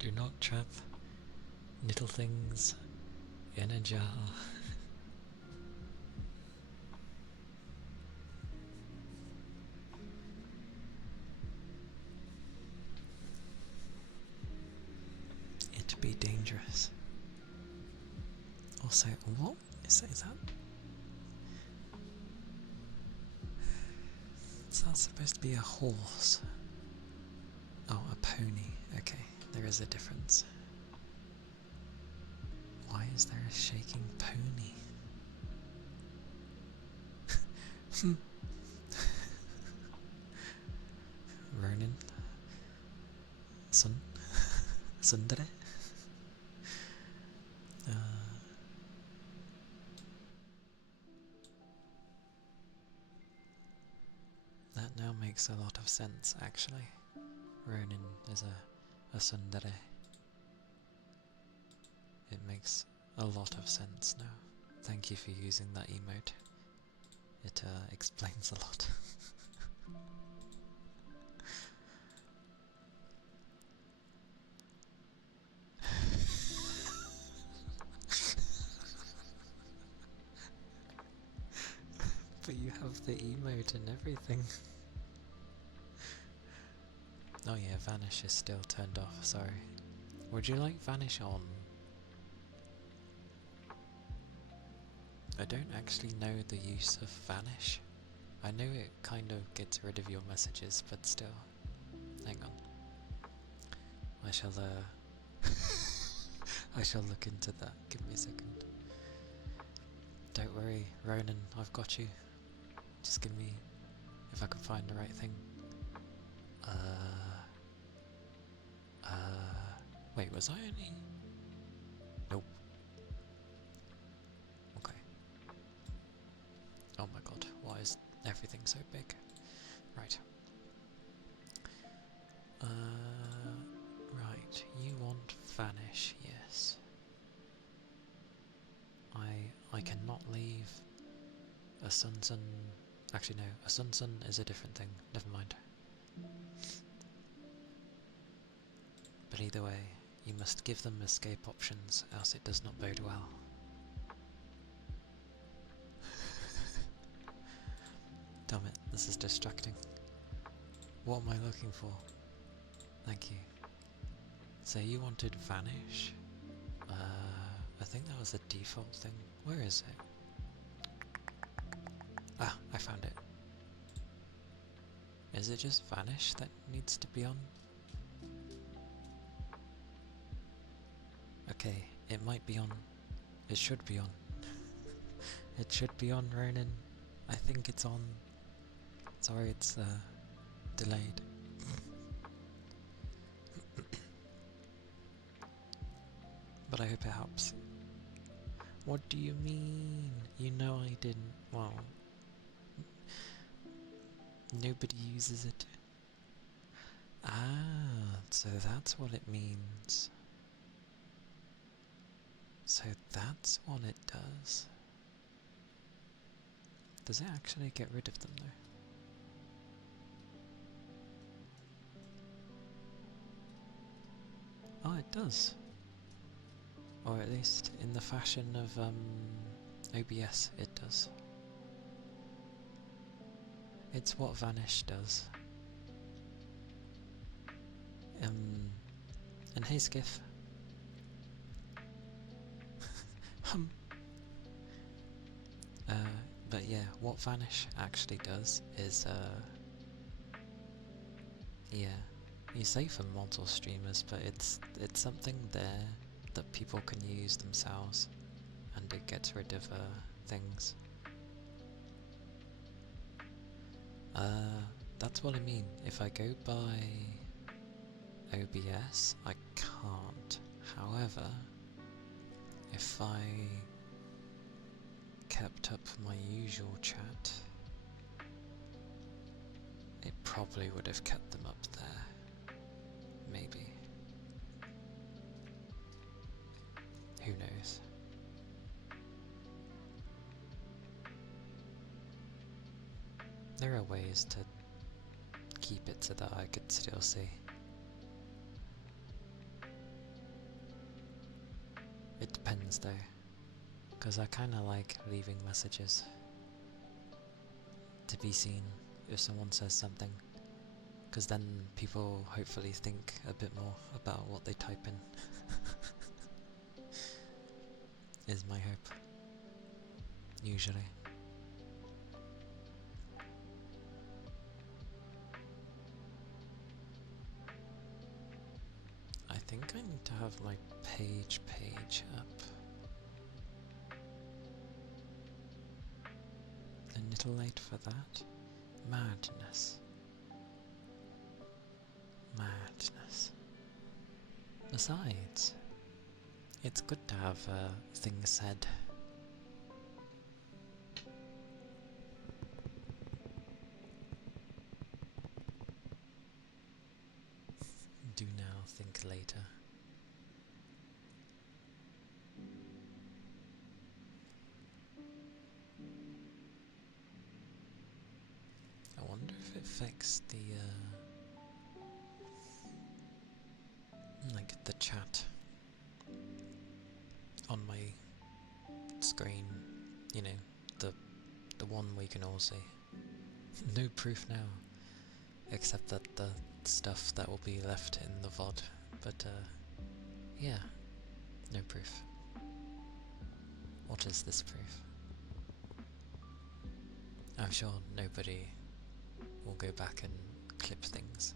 Do not trap little things in a jar. It be dangerous. Also, what is that? Is that supposed to be a horse? Oh, a pony. Okay, there is a difference. Why is there a shaking pony? Ronin? Sundere? That now makes a lot of sense, actually. Ronin is a tsundere. It makes a lot of sense now. Thank you for using that emote. It explains a lot. But you have the emote and everything. Oh yeah, Vanish is still turned off, sorry. Would you like Vanish on? I don't actually know the use of Vanish. I know it kind of gets rid of your messages, but still. Hang on. I shall I shall look into that. Give me a second. Don't worry, Ronan, I've got you. Just give me, if I can find the right thing. Wait, was I only? Nope. Okay. Oh my god, why is everything so big? Right. Right, you want Vanish, yes. I cannot leave a Sun. Actually no, a Sun is a different thing, never mind. But either way, you must give them escape options, else it does not bode well. Damn it, this is distracting. What am I looking for? Thank you. So you wanted Vanish? I think that was the default thing. Where is it? Ah, I found it. Is it just Vanish that needs to be on? Okay, it might be on. It should be on. It should be on, Ronan. I think it's on. Sorry, it's delayed. But I hope it helps. What do you mean? You know I didn't. Well, nobody uses it. Ah, so that's what it means. So that's what it does. Does it actually get rid of them though? does. Or at least in the fashion of OBS it does. It's what Vanish does. And hey Skiff. But yeah, what Vanish actually does is, yeah, you say for mods or streamers, but it's something there that people can use themselves, and it gets rid of things. That's what I mean. If I go by OBS, I can't. However, if I kept up my usual chat, it probably would have kept them up there. Maybe. Who knows? There are ways to keep it so that I could still see. It depends though, because I kinda like leaving messages to be seen if someone says something, because then people hopefully think a bit more about what they type in. Is my hope. Usually. I think I need to have my page up. A little late for that. Madness. Madness. Besides, it's good to have things said. Do now, think later. I wonder if it affects the like the chat on my screen, you know, the one we can all see. No proof now, except that the stuff that will be left in the VOD, but yeah, no proof. What is this proof? I'm sure nobody will go back and clip things.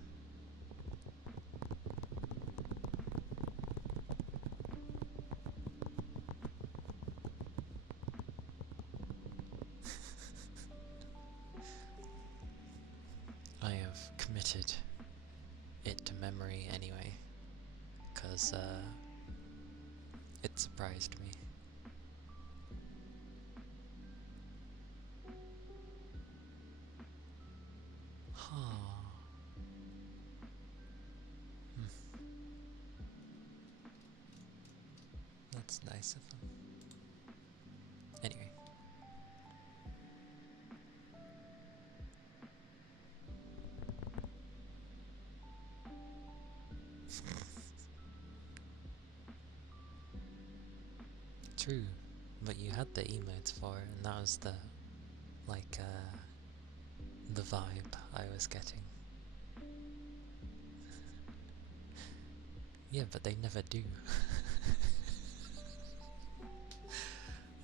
I have committed it to memory anyway, because it surprised me. That's nice of them. Anyway. True, but you had the emotes for it, and that was the, like, the vibe I was getting. Yeah, but they never do.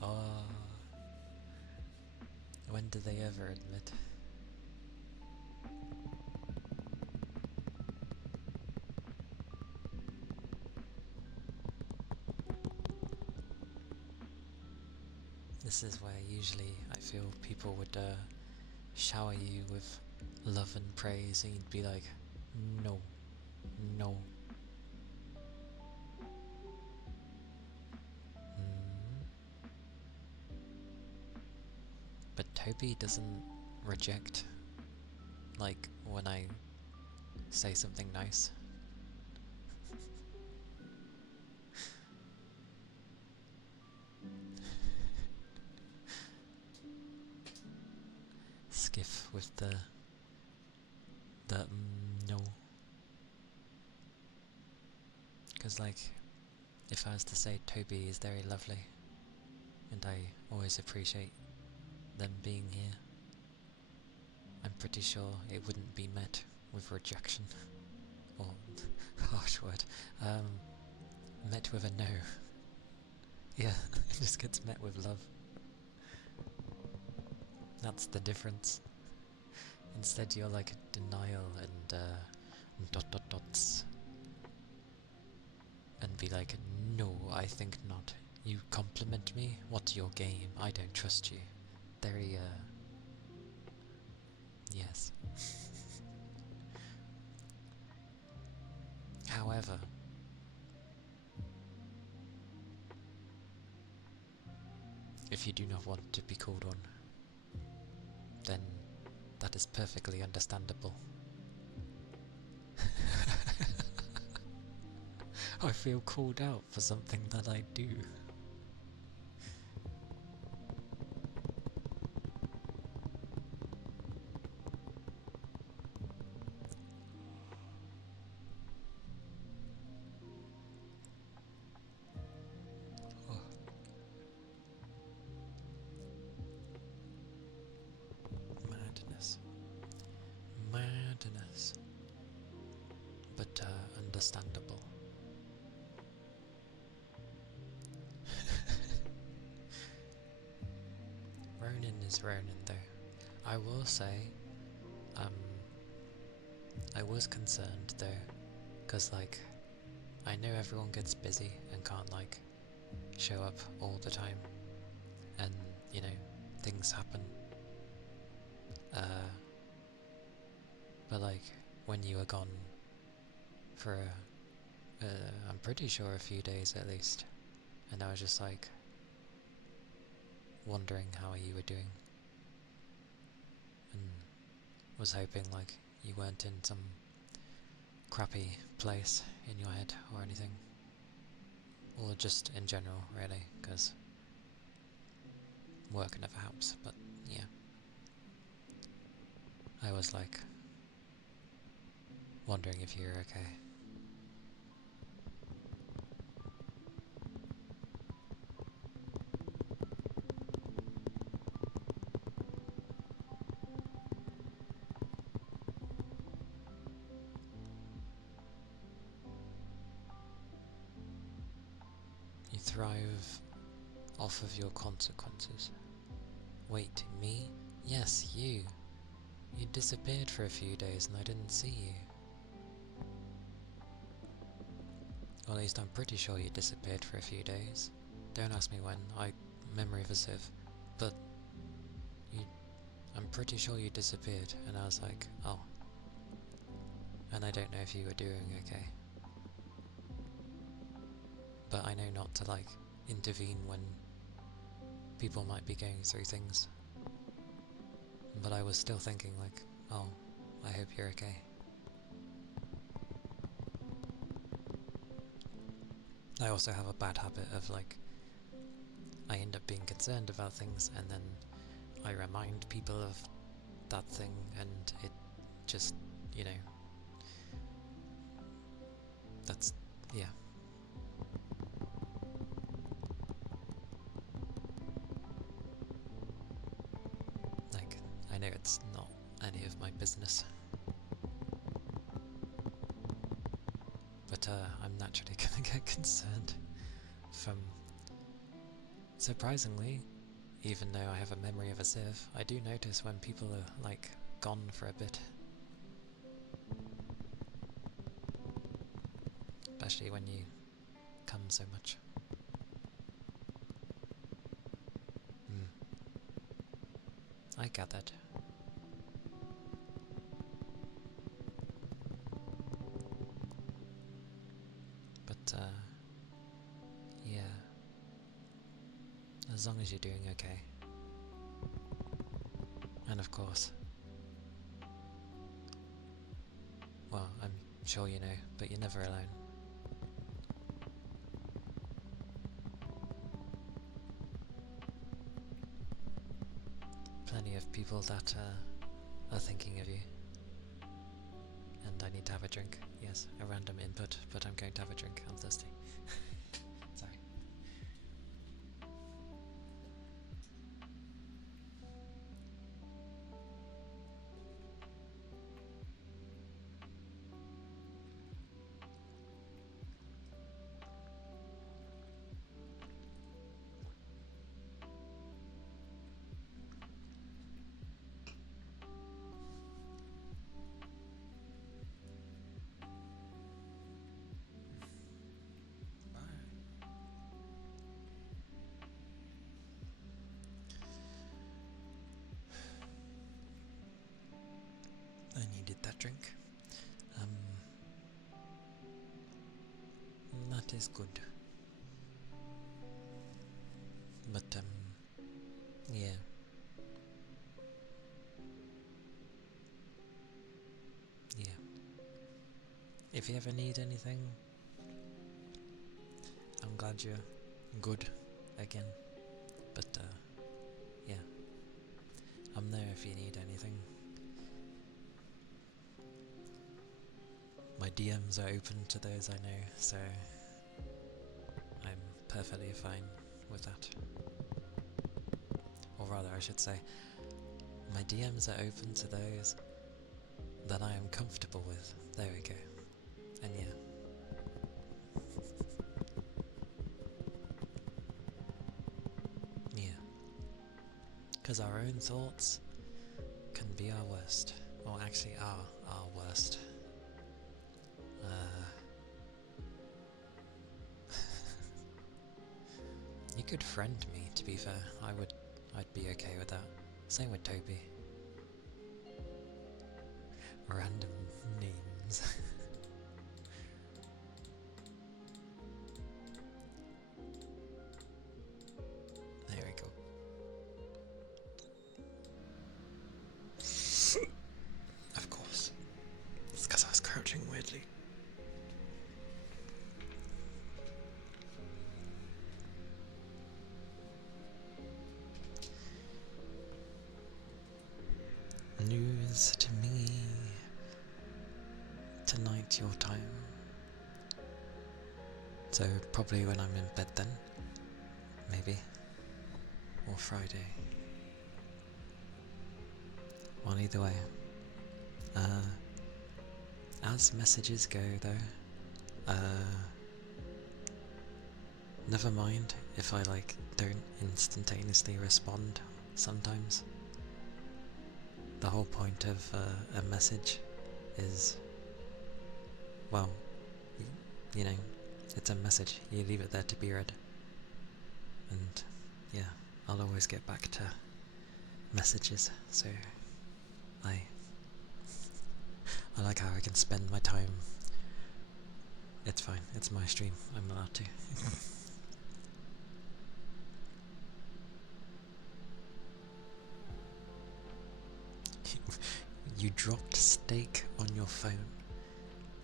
Oh, when do they ever admit? This is where usually I feel people would shower you with love and praise, and you'd be like, no, no. But Toby doesn't reject, like, when I say something nice. Skiff with the no. Because, like, if I was to say Toby is very lovely, and I always appreciate them being here, I'm pretty sure it wouldn't be met with rejection. Or, harsh word, met with a no. Yeah, it just gets met with love. That's the difference. Instead you're like denial and dot dot dots. And be like, no, I think not. You compliment me? What's your game? I don't trust you. Very, yes. However, if you do not want to be called on, then that is perfectly understandable. I feel called out for something that I do. Oh. Madness. Madness. But, understandable. Ronin is Ronin though. I will say, I was concerned though, because like, I know everyone gets busy and can't like, show up all the time, and you know, things happen. But like, when you were gone for I'm pretty sure a few days at least, and I was just like, wondering how you were doing, and was hoping like you weren't in some crappy place in your head or anything, or just in general really, because work never helps. But yeah, I was like wondering if you were okay. You thrive off of your consequences. Wait, me? Yes, you. You disappeared for a few days and I didn't see you. Or at least I'm pretty sure you disappeared for a few days. Don't ask me when, memory of a sieve. But I'm pretty sure you disappeared, and I was like, oh. And I don't know if you were doing okay. But I know not to like intervene when people might be going through things. But I was still thinking like, oh, I hope you're okay. I also have a bad habit of like, I end up being concerned about things and then I remind people of that thing and it just, you know, that's, yeah. Like, I know it's not any of my business. But I'm naturally gonna get concerned from, surprisingly, even though I have a memory of a sieve, I do notice when people are like gone for a bit. Especially when you come so much. I gathered. But yeah. As long as you're doing okay. And of course, well, I'm sure you know, but you're never alone. Plenty of people that are thinking of you. and I need to have a drink. Yes, a random input, but I'm going to have a drink. I'm thirsty. Sorry. I needed that drink. That is good. But, yeah. Yeah. If you ever need anything, I'm glad you're good again. But, yeah. I'm there if you need anything. My DMs are open to those I know, so I'm perfectly fine with that. Or rather, I should say, my DMs are open to those that I am comfortable with. There we go. And yeah. Yeah. Because our own thoughts can be our worst. Or actually are our worst. You could friend me, to be fair. I'd be okay with that. Same with Toby. Random names. There we go. Of course. It's because I was crouching weirdly. News to me. Tonight your time. So probably when I'm in bed then. Maybe. Or Friday. Well, either way. As messages go though, never mind if I don't instantaneously respond sometimes. The whole point of a message is, well, you know, it's a message, you leave it there to be read. And yeah, I'll always get back to messages, so I like how I can spend my time. It's fine, it's my stream, I'm allowed to. You dropped steak on your phone.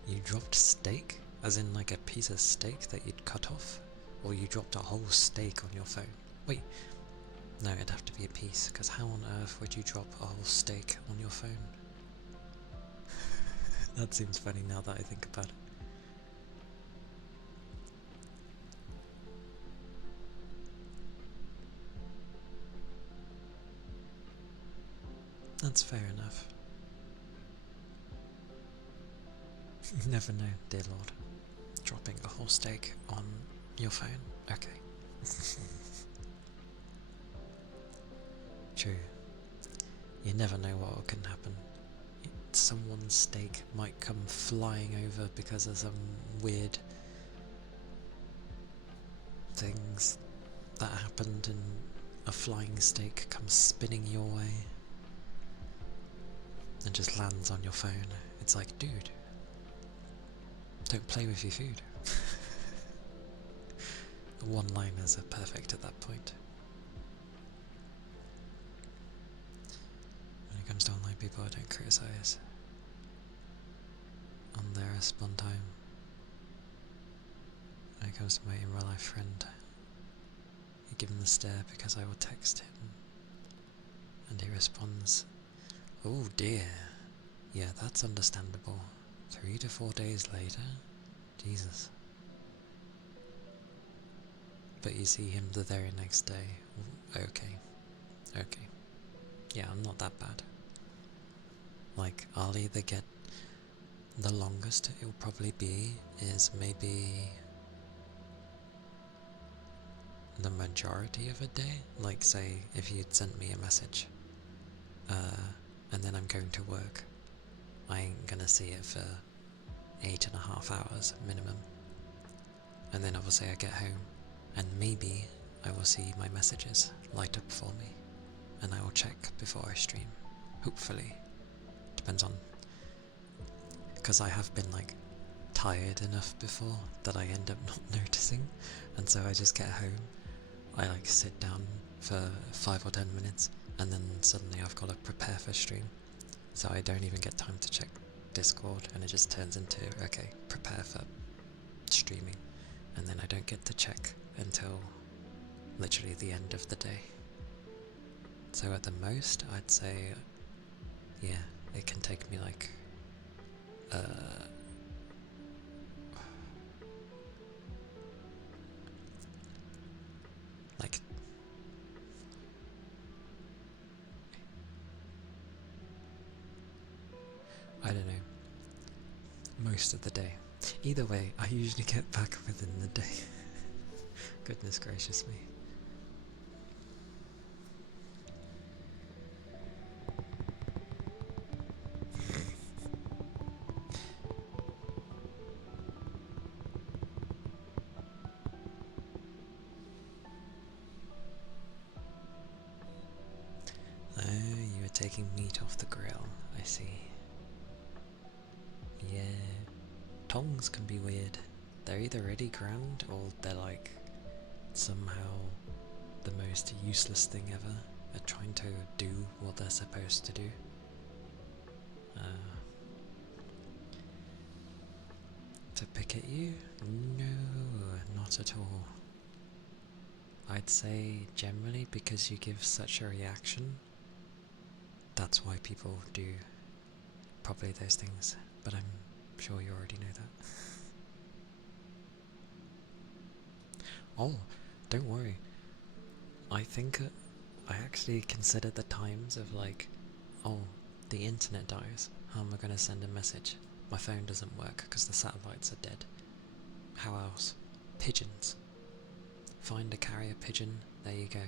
You dropped steak? As in like a piece of steak that you'd cut off? Or you dropped a whole steak on your phone? Wait, no, it'd have to be a piece, because how on earth would you drop a whole steak on your phone? That seems funny now that I think about it. That's fair enough. You never know, dear Lord. Dropping a whole steak on your phone? Okay. True. You never know what can happen. Someone's steak might come flying over because of some weird things that happened, and a flying steak comes spinning your way and just lands on your phone. It's like, dude, don't play with your food. The one-liners are perfect at that point. When it comes to online people, I don't criticise on their response time. When it comes to my in real life friend, I give him the stare because I will text him and he responds, "Oh dear, yeah, that's understandable. 3 to 4 days later? Jesus. But you see him the very next day. Okay. Okay. Yeah, I'm not that bad. Like, I'll either get the longest it'll probably be is maybe the majority of a day. Like, say, if you'd sent me a message, and then I'm going to work, I ain't gonna see it for 8.5 hours minimum. And then obviously I get home, and maybe I will see my messages light up for me, and I will check before I stream. Hopefully. Depends on, because I have been like tired enough before that I end up not noticing, and so I just get home, I like sit down for 5 or 10 minutes, and then suddenly I've got to prepare for stream, so I don't even get time to check Discord, and it just turns into, okay, prepare for streaming, and then I don't get to check until literally the end of the day. So at the most, I'd say, yeah, it can take me like, like, I don't know, most of the day. Either way, I usually get back within the day. Goodness gracious me. Oh, you were taking meat off the grill, I see. Yeah, tongs can be weird. They're either really grand or they're like somehow the most useless thing ever at trying to do what they're supposed to do. To pick at you? No, not at all. I'd say generally because you give such a reaction, that's why people do probably those things, but I'm sure you already know that. Oh, don't worry. I think I actually considered the times of like, oh, the internet dies. How am I going to send a message? My phone doesn't work because the satellites are dead. How else? Pigeons. Find a carrier pigeon, there you go.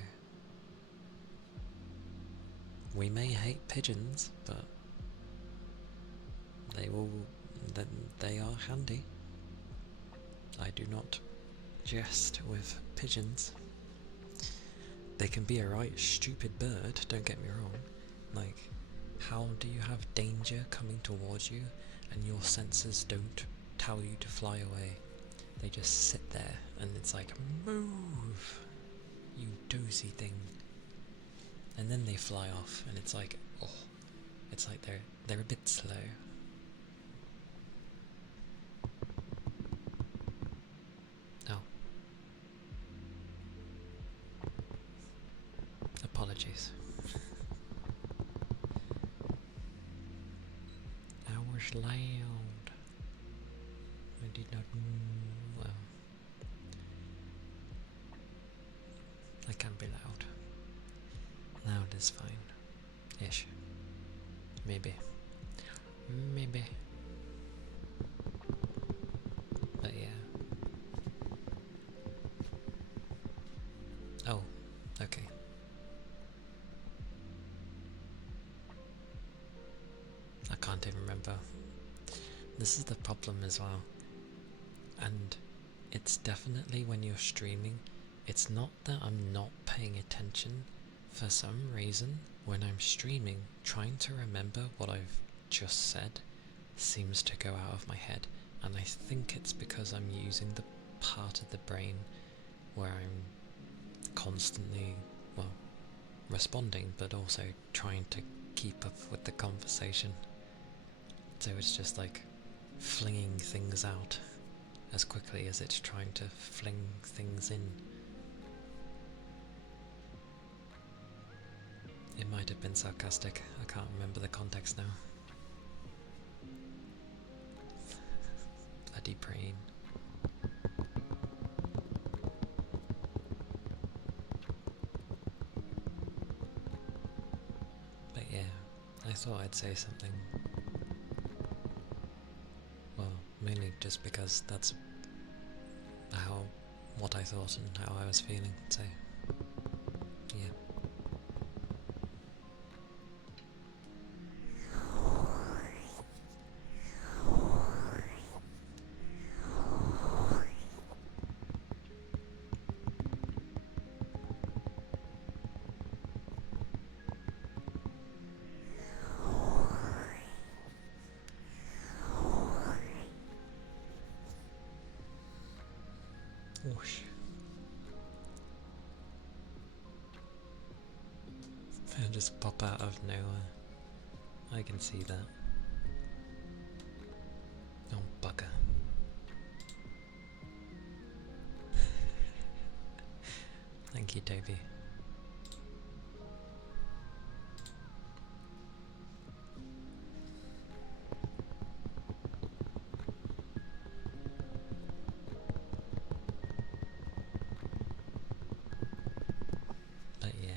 We may hate pigeons, but they are handy. I do not jest with pigeons. They can be a right stupid bird, don't get me wrong. Like, how do you have danger coming towards you and your senses don't tell you to fly away? They just sit there and it's like, move, you dozy thing. And then they fly off and it's like, oh, it's like they're a bit slow. Oh. Apologies. I was loud. I did not. Well, I can be loud. Loud is fine. Ish. Maybe. Maybe. But yeah. Oh, okay. I can't even remember. This is the problem as well. And it's definitely when you're streaming, it's not that I'm not paying attention. For some reason, when I'm streaming, trying to remember what I've just said seems to go out of my head, and I think it's because I'm using the part of the brain where I'm constantly, well, responding, but also trying to keep up with the conversation. So it's just like flinging things out as quickly as it's trying to fling things in. It might have been sarcastic, I can't remember the context now. bloody brain. But yeah, I thought I'd say something. Well, mainly just because that's what I thought and how I was feeling, so yeah. Whoosh. They'll just pop out of nowhere. I can see that. Oh, bugger. Thank you, Toby. But yeah,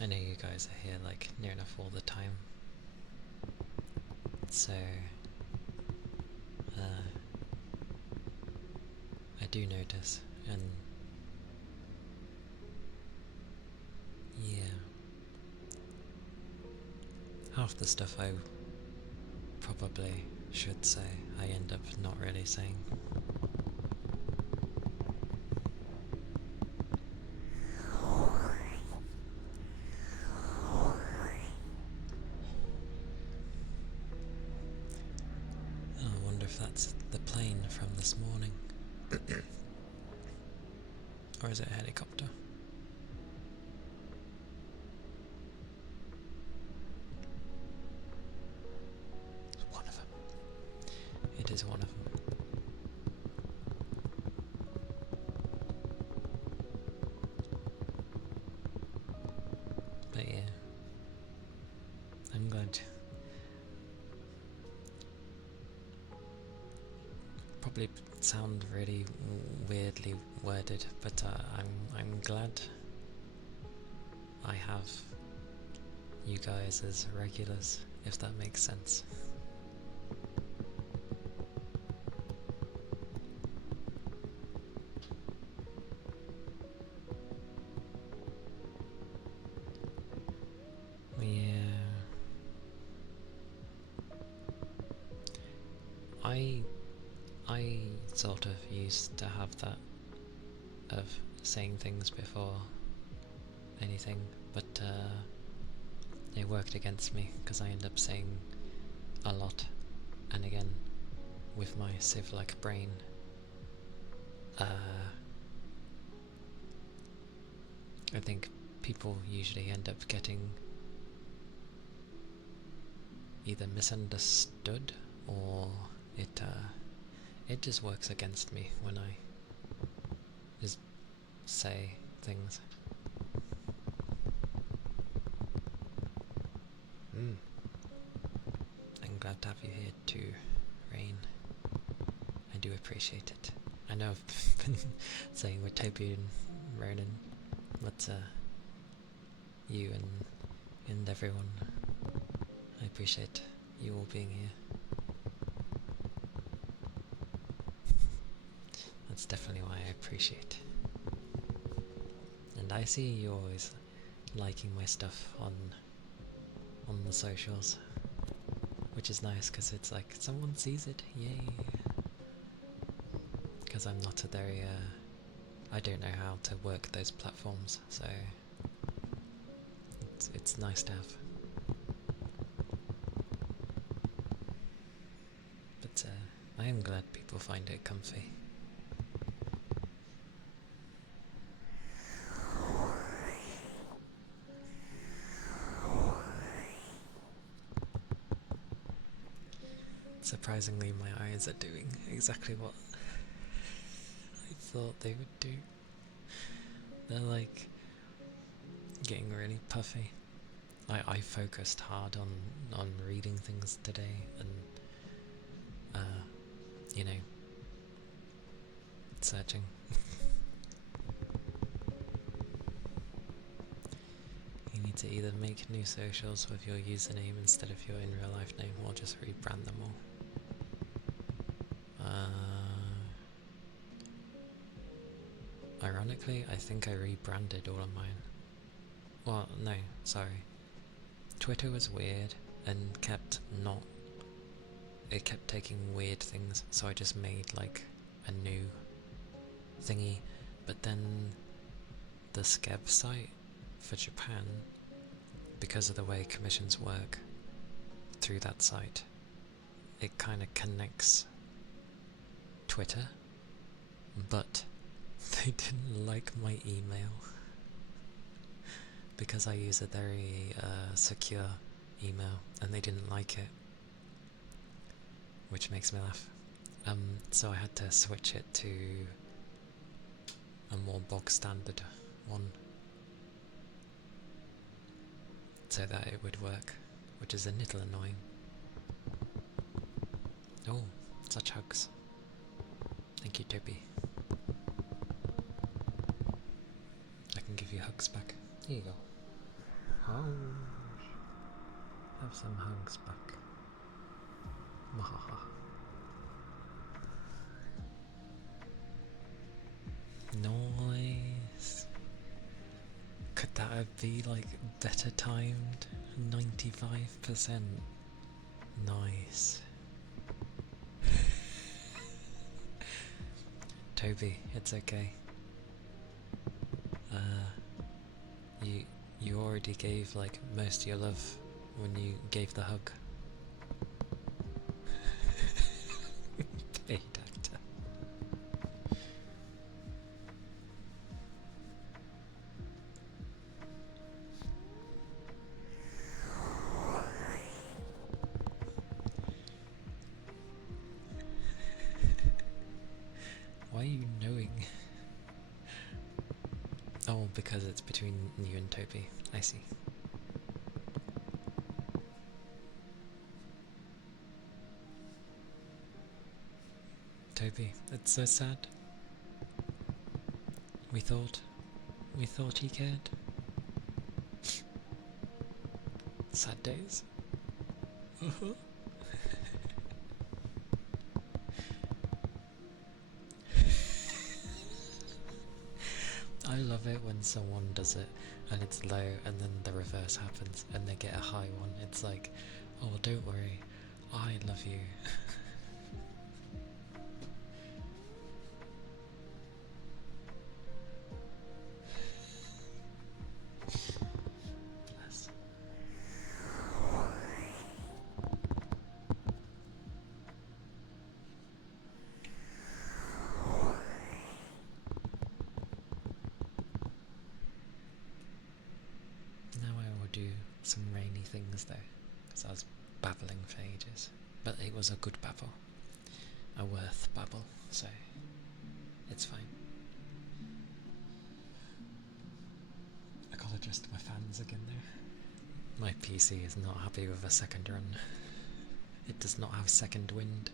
I know you guys are here like near enough all the time. So, I do notice, and yeah, half the stuff I probably should say, I end up not really saying. Oh, I wonder if that's the plane from this morning. Or is it a helicopter? It's one of them. It is one of them. But yeah, I'm glad. Probably sound really weirdly worded, but I'm glad I have you guys as regulars, if that makes sense. Yeah, I sort of used to have that of saying things before anything, but it worked against me because I end up saying a lot, and again, with my sieve-like brain, I think people usually end up getting either misunderstood or it just works against me when I just say things. I'm glad to have you here too, Rain. I do appreciate it. I know I've been saying with Toby and Ronan, but you and everyone, I appreciate you all being here. That's definitely why I appreciate. And I see you always liking my stuff on the socials, which is nice because it's like someone sees it, yay! Because I'm not a very I don't know how to work those platforms, so it's nice to have. But I am glad people find it comfy. Surprisingly, my eyes are doing exactly what I thought they would do. They're like getting really puffy. I focused hard on reading things today, and you know, searching. You need to either make new socials with your username instead of your in real life name, or just rebrand them all. Ironically, I think I rebranded all of mine. Well, no, sorry. Twitter was weird and kept taking weird things, so I just made like a new thingy. But then the Skeb site for Japan, because of the way commissions work through that site, it kind of connects Twitter, but they didn't like my email because I use a very secure email, and they didn't like it, which makes me laugh. So I had to switch it to a more bog standard one so that it would work, which is a little annoying. Oh, such hugs. Thank you, Toby. I can give you hugs back. Here you go. Hugs. Have some hugs back. Mahaha. Nice. Could that be like better timed? 95%. Nice. Toby, it's okay. You already gave like most of your love when you gave the hug. Paid actor. Why are you knowing? Oh, because it's between you and Toby. I see. Toby, it's so sad. We thought he cared. Sad days. I love it when someone does it and it's low and then the reverse happens and they get a high one. It's like, oh, don't worry, I love you. Bless. Now I will do some rainy things though, because I was babbling for ages. But it was a good babble. A worth babble, so it's fine. I gotta adjust my fans again though. My PC is not happy with a second run. It does not have second wind.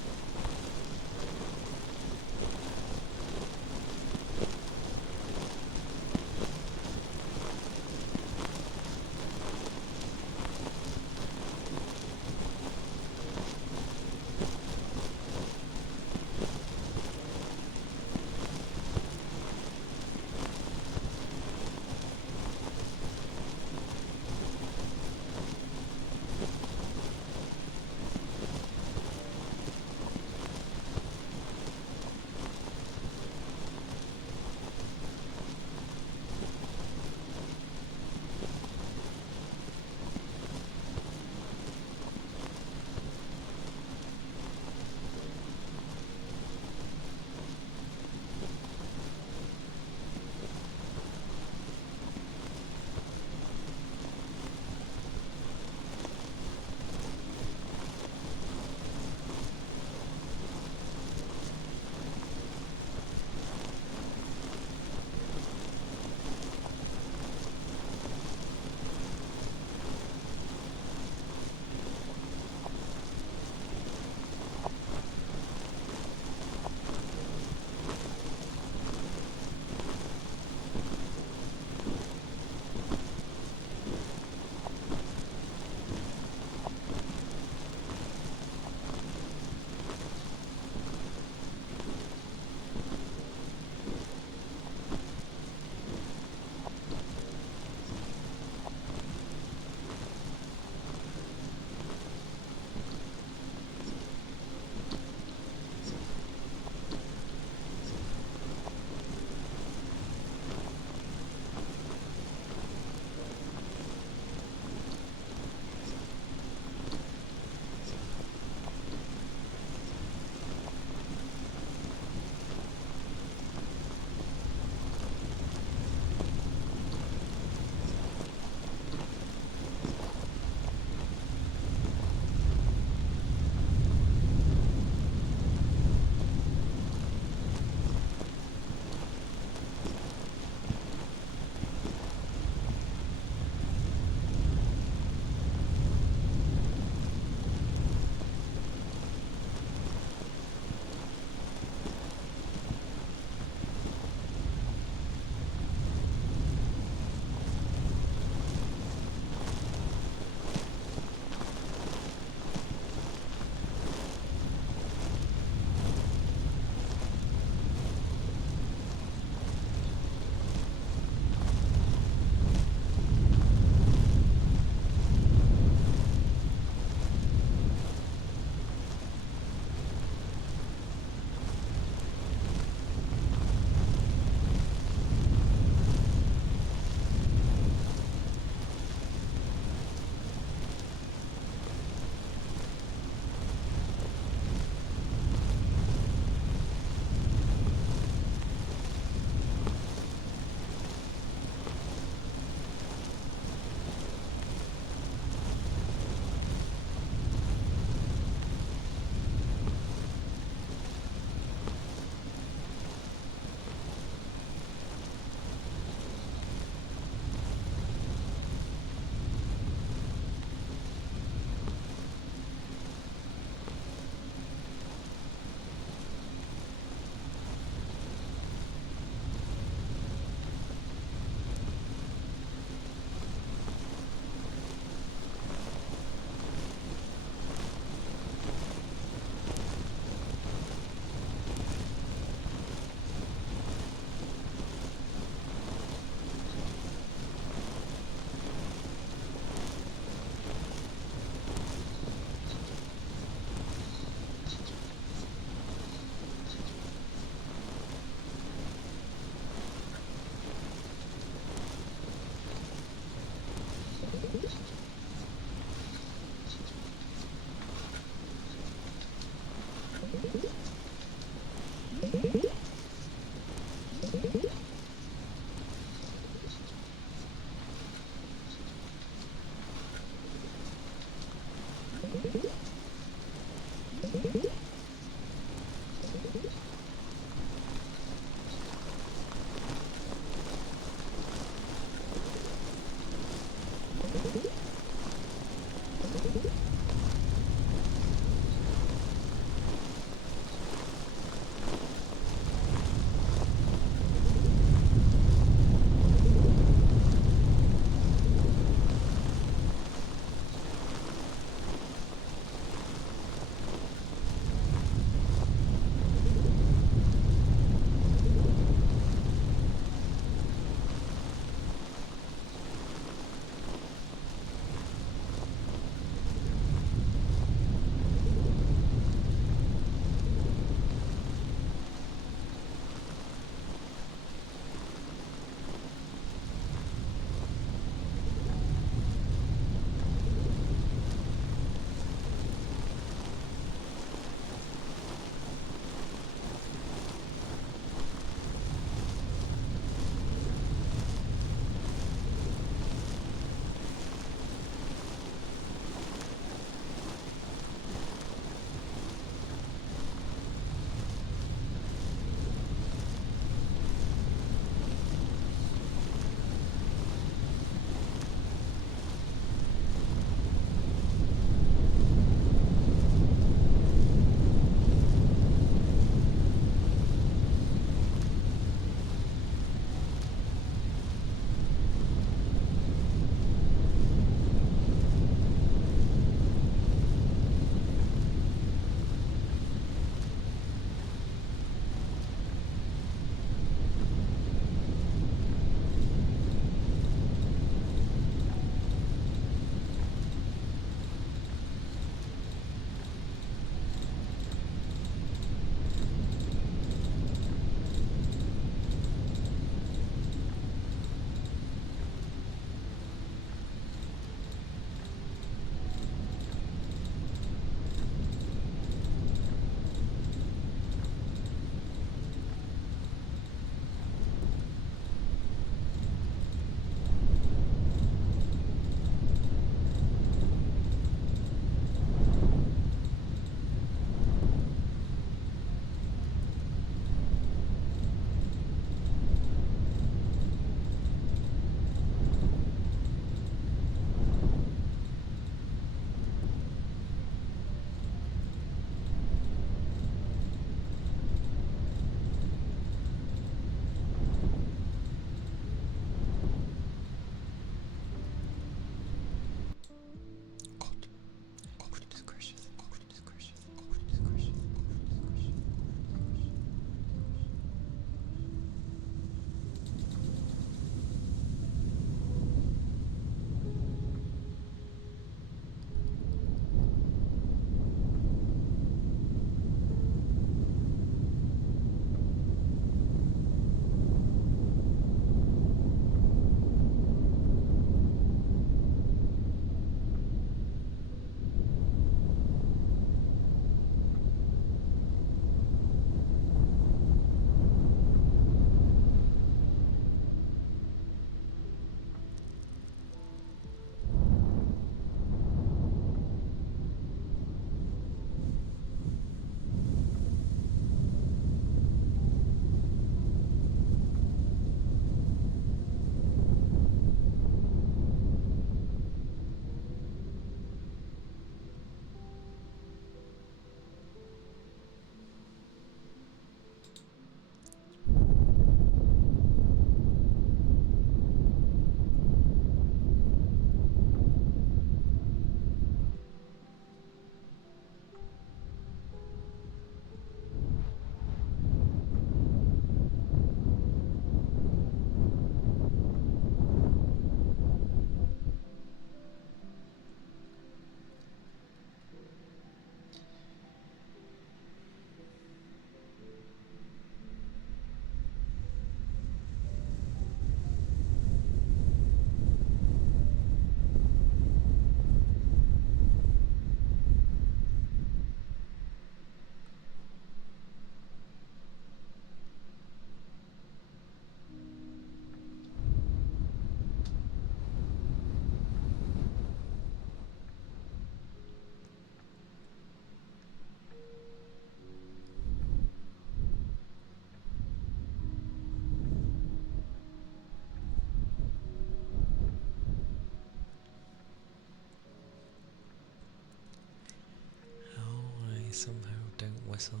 somehow don't whistle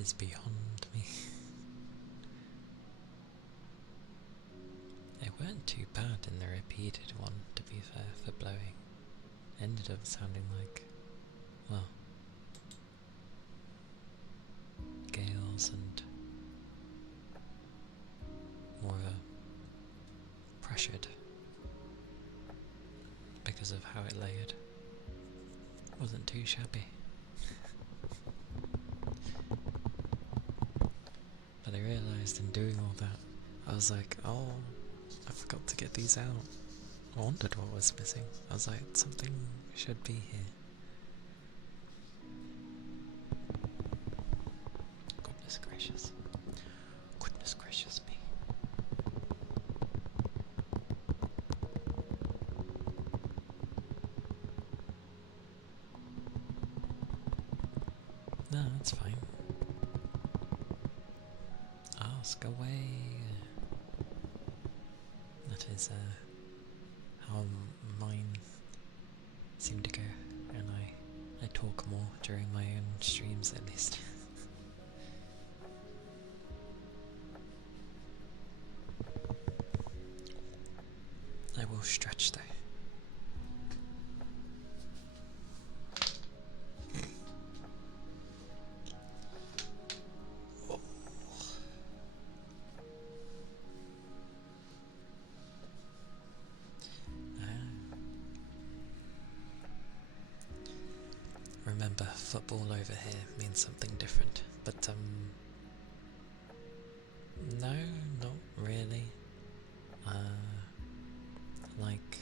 is beyond me. It weren't too bad in the repeated one, to be fair, for blowing. It ended up sounding like, well, gales and more of a pressured because of how it layered. Wasn't too shabby. But I realised in doing all that, I was like, oh, I forgot to get these out. I wondered what was missing. I was like, something should be here. Goodness gracious. Goodness gracious me. No, that's fine. Ask away. That is how mine seem to go, and I talk more during my own streams at least. I will stretch though. Remember, football over here means something different, but no, not really. Like,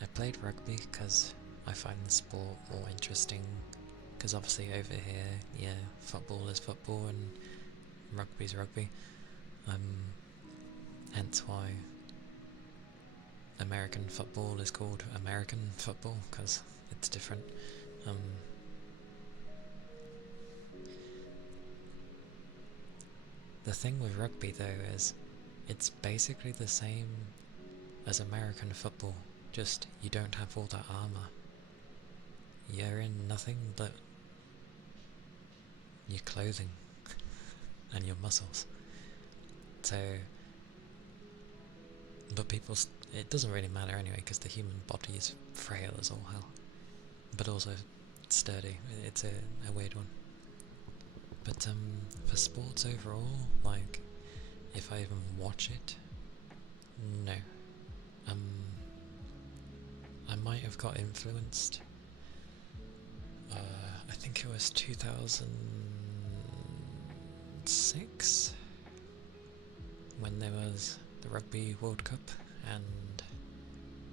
I played rugby because I find the sport more interesting, because obviously over here, yeah, football is football and rugby's rugby, hence why American football is called American football, because it's different. The thing with rugby though is, it's basically the same as American football, just you don't have all that armour. You're in nothing but your clothing and your muscles. So, but it doesn't really matter anyway, because the human body is frail as all hell, but also sturdy. It's a weird one. But for sports overall, like, if I even watch it, no. I might have got influenced. I think it was 2006 when there was the Rugby World Cup and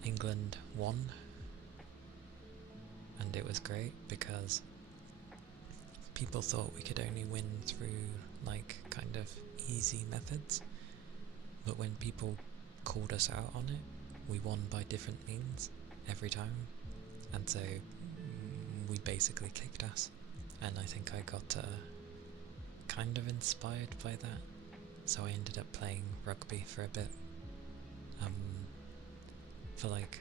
England won, and it was great because people thought we could only win through like kind of easy methods, but when people called us out on it, we won by different means every time, and so we basically kicked ass, and I think I got kind of inspired by that, so I ended up playing rugby for a bit, for like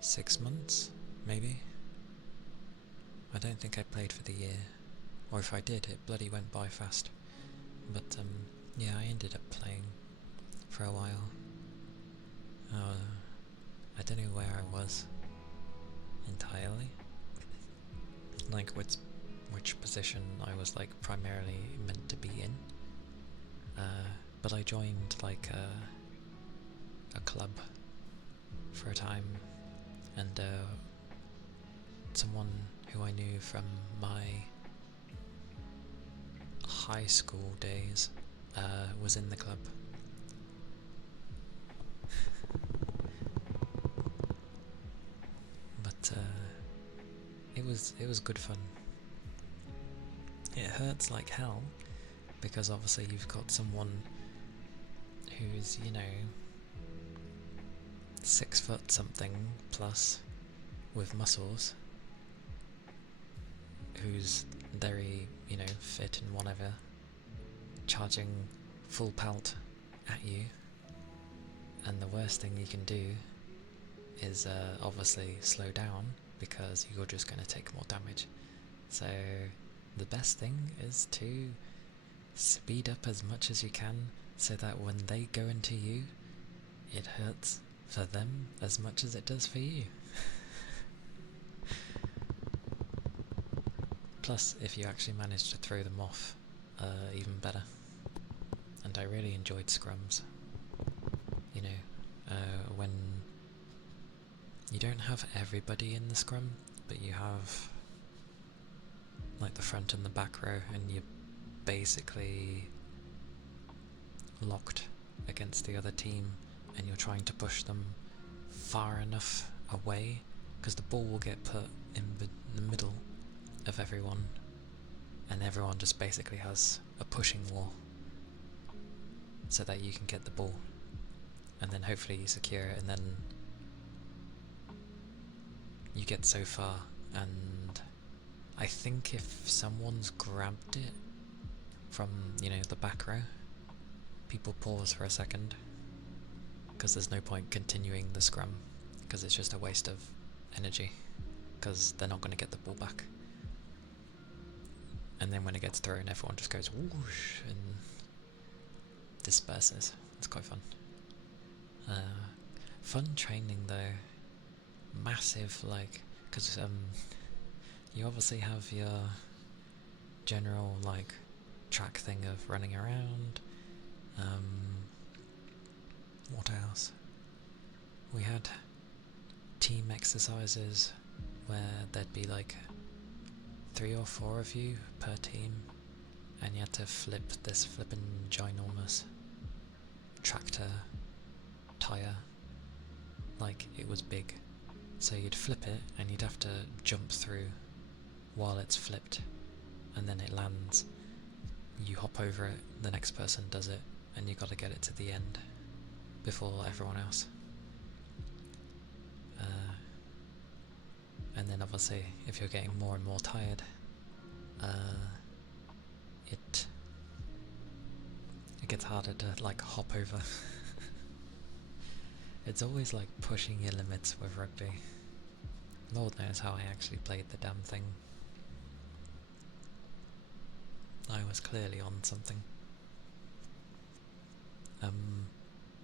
6 months, maybe. I don't think I played for the year, or if I did, it bloody went by fast. But yeah, I ended up playing for a while. I don't know where I was entirely, like which position I was like primarily meant to be in. But I joined like a club for a time, and someone who I knew from my high school days was in the club. But it was good fun. It hurts like hell because obviously you've got someone who's, you know, 6 foot something plus with muscles, who's very, you know, fit and whatever, charging full pelt at you, and the worst thing you can do is obviously slow down because you're just going to take more damage. So the best thing is to speed up as much as you can so that when they go into you, it hurts for them as much as it does for you. Plus, if you actually manage to throw them off, even better. And I really enjoyed scrums. You know, when you don't have everybody in the scrum, but you have like the front and the back row, and you're basically locked against the other team, and you're trying to push them far enough away, because the ball will get put in the middle of everyone, and everyone just basically has a pushing wall so that you can get the ball, and then hopefully you secure it, and then you get so far, and I think if someone's grabbed it from, you know, the back row, people pause for a second, because there's no point continuing the scrum, because it's just a waste of energy, because they're not going to get the ball back. And then when it gets thrown, everyone just goes whoosh and disperses. It's quite fun. Fun training though. Massive, like, because you obviously have your general like track thing of running around. What else? We had team exercises where there'd be like 3 or 4 of you per team, and you had to flip this flippin' ginormous tractor tire. Like, it was big, so you'd flip it and you'd have to jump through while it's flipped, and then it lands. You hop over it, the next person does it, and you got to get it to the end before everyone else. And then obviously, if you're getting more and more tired, it gets harder to like hop over. It's always like pushing your limits with rugby. Lord knows how I actually played the damn thing. I was clearly on something.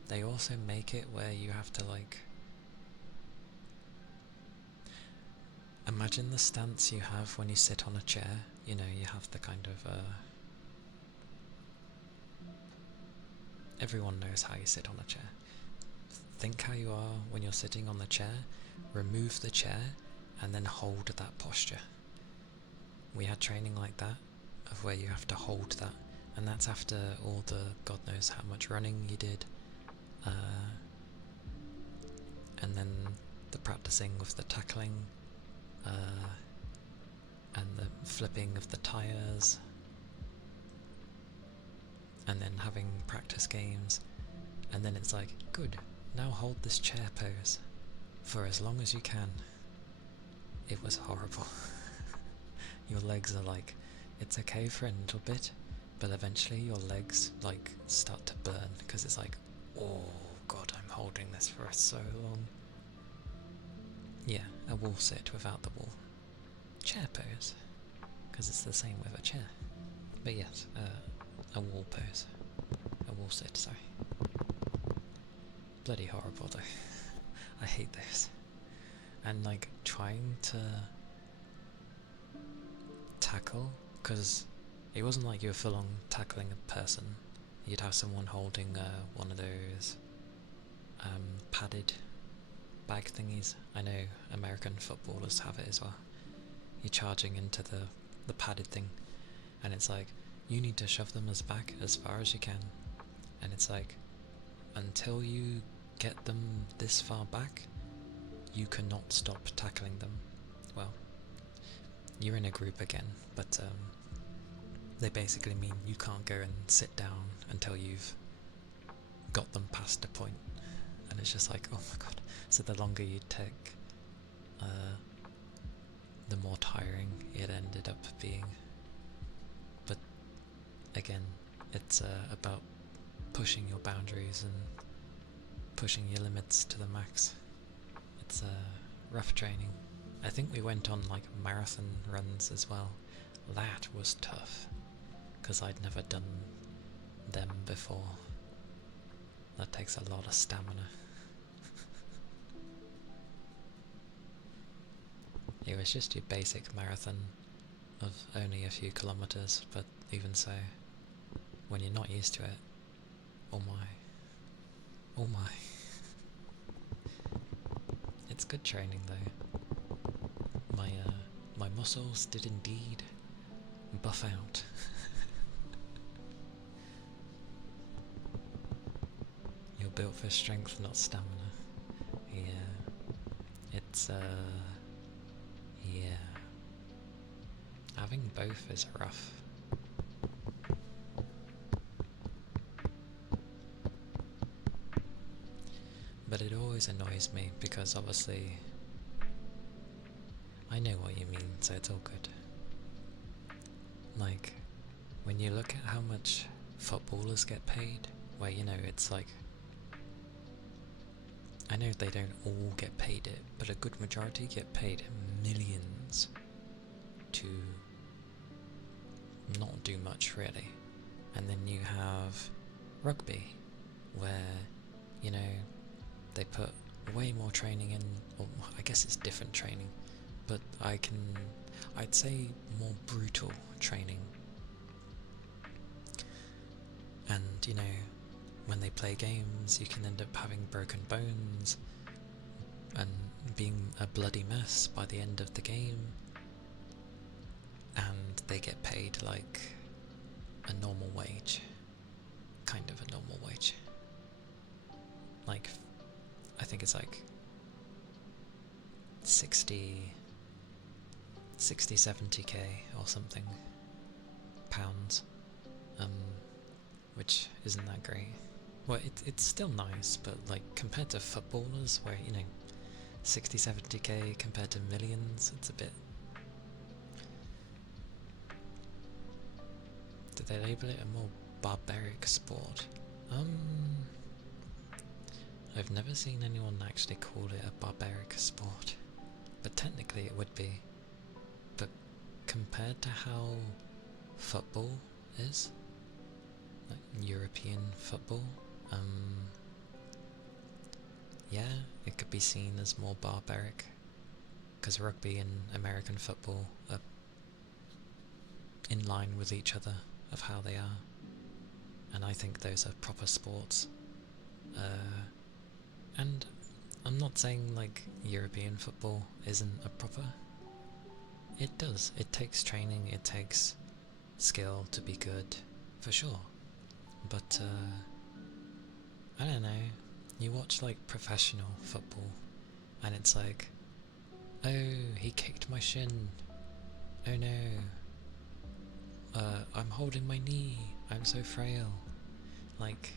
They also make it where you have to like imagine the stance you have when you sit on a chair. You know, you have the kind of everyone knows how you sit on a chair. Think how you are when you're sitting on the chair, remove the chair, and then hold that posture. We had training like that, of where you have to hold that, and that's after all the God knows how much running you did, and then the practicing with the tackling, and the flipping of the tyres, and then having practice games, and then it's like, good, now hold this chair pose for as long as you can. It was horrible. Your legs are like, it's okay for a little bit, but eventually your legs like start to burn, because it's like, oh god, I'm holding this for so long. Yeah, a wall sit without the wall. Chair pose, because it's the same with a chair. But yes, a wall pose. A wall sit, sorry. Bloody horrible though. I hate those. And like trying to tackle, because it wasn't like you were full on tackling a person. You'd have someone holding one of those padded bag thingies. I know American footballers have it as well. You're charging into the padded thing, and it's like, you need to shove them back as far as you can, and it's like, until you get them this far back, you cannot stop tackling them. Well, you're in a group again, but they basically mean you can't go and sit down until you've got them past a point. And it's just like, oh my god. So the longer you take, the more tiring it ended up being. But again, it's about pushing your boundaries and pushing your limits to the max. It's rough training. I think we went on like marathon runs as well. That was tough, because I'd never done them before. That takes a lot of stamina. It was just your basic marathon of only a few kilometers, but even so, when you're not used to it, oh my. Oh my. It's good training though. My muscles did indeed buff out. You're built for strength, not stamina. Yeah. It's yeah. Having both is rough. But it always annoys me because obviously I know what you mean, so it's all good. Like, when you look at how much footballers get paid, where, you know, it's like, I know they don't all get paid it, but a good majority get paid millions to not do much really. And then you have rugby, where, you know, they put way more training in, or I guess it's different training, but I'd say more brutal training. And, you know, when they play games, you can end up having broken bones and being a bloody mess by the end of the game. And they get paid like a normal wage. Kind of a normal wage. Like, I think it's like 70k or something pounds, which isn't that great. Well, it's still nice, but like compared to footballers, where, you know, 70k compared to millions, it's a bit. Did they label it a more barbaric sport? I've never seen anyone actually call it a barbaric sport, but technically it would be. But compared to how football is, like European football, yeah, it could be seen as more barbaric, because rugby and American football are in line with each other of how they are, and I think those are proper sports. And I'm not saying like European football isn't a proper. It does. It takes training, it takes skill to be good, for sure. But I don't know, you watch like professional football and it's like, oh, he kicked my shin, oh no, I'm holding my knee, I'm so frail. Like,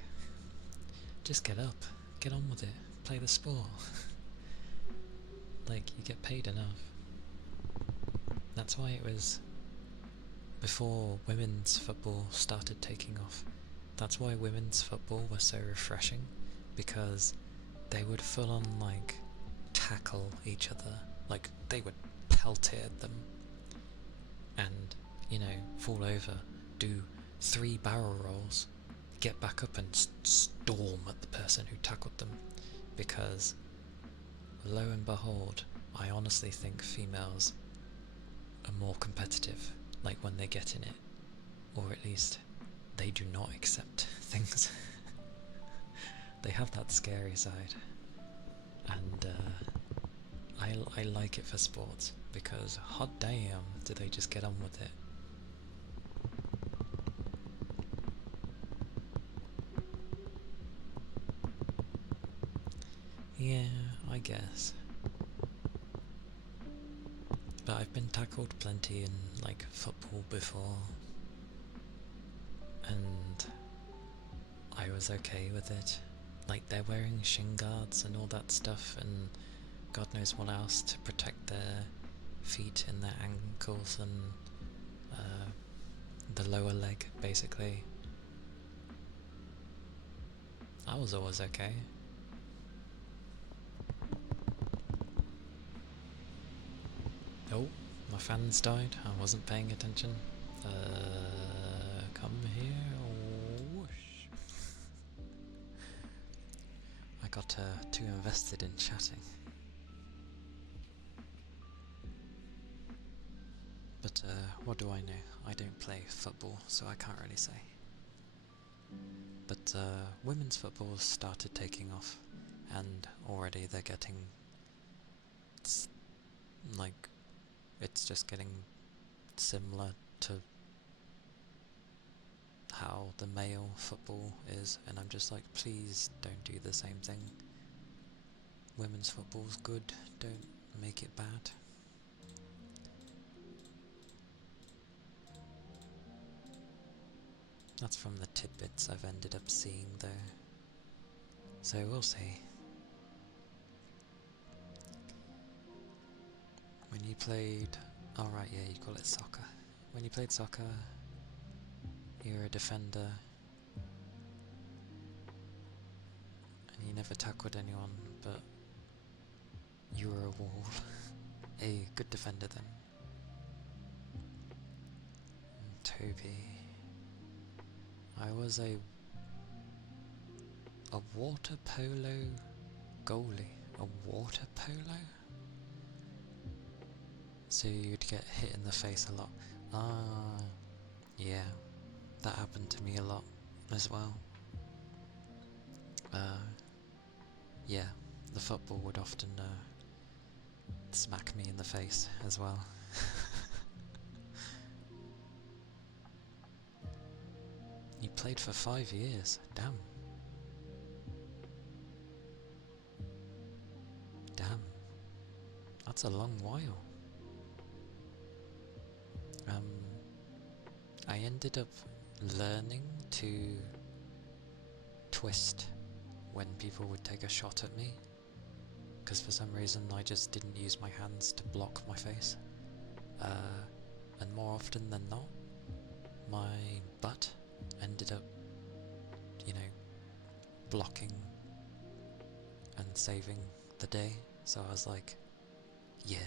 just get up, get on with it, play the sport. Like, you get paid enough. That's why it was before women's football started taking off. That's why women's football was so refreshing, because they would full on like tackle each other, like they would peltier them and, you know, fall over, do 3 barrel rolls, get back up and storm at the person who tackled them, because lo and behold, I honestly think females are more competitive, like when they get in it, or at least they do not accept things. They have that scary side, and I like it for sports, because hot damn do they just get on with it. Yeah, I guess. But I've been tackled plenty in like football before, and I was okay with it. Like, they're wearing shin guards and all that stuff, and God knows what else to protect their feet and their ankles and the lower leg, basically. I was always okay. Oh, my fans died. I wasn't paying attention. Come here. Whoosh. I got too invested in chatting. But what do I know? I don't play football, so I can't really say. But women's football started taking off, and already they're getting, it's just getting similar to how the male football is, and I'm just like, please don't do the same thing. Women's football's good, don't make it bad. That's from the tidbits I've ended up seeing though. So we'll see. When you played... oh right, yeah, you call it soccer. When you played soccer, you were a defender, and you never tackled anyone, but you were a wall. A good defender then. And Toby... I was a water polo goalie. A water polo? So you'd get hit in the face a lot. Ah, yeah, that happened to me a lot as well. Yeah, the football would often smack me in the face as well. You played for 5 years, damn. Damn, that's a long while. I ended up learning to twist when people would take a shot at me, because for some reason I just didn't use my hands to block my face, and more often than not my butt ended up, you know, blocking and saving the day. So I was like, yeah.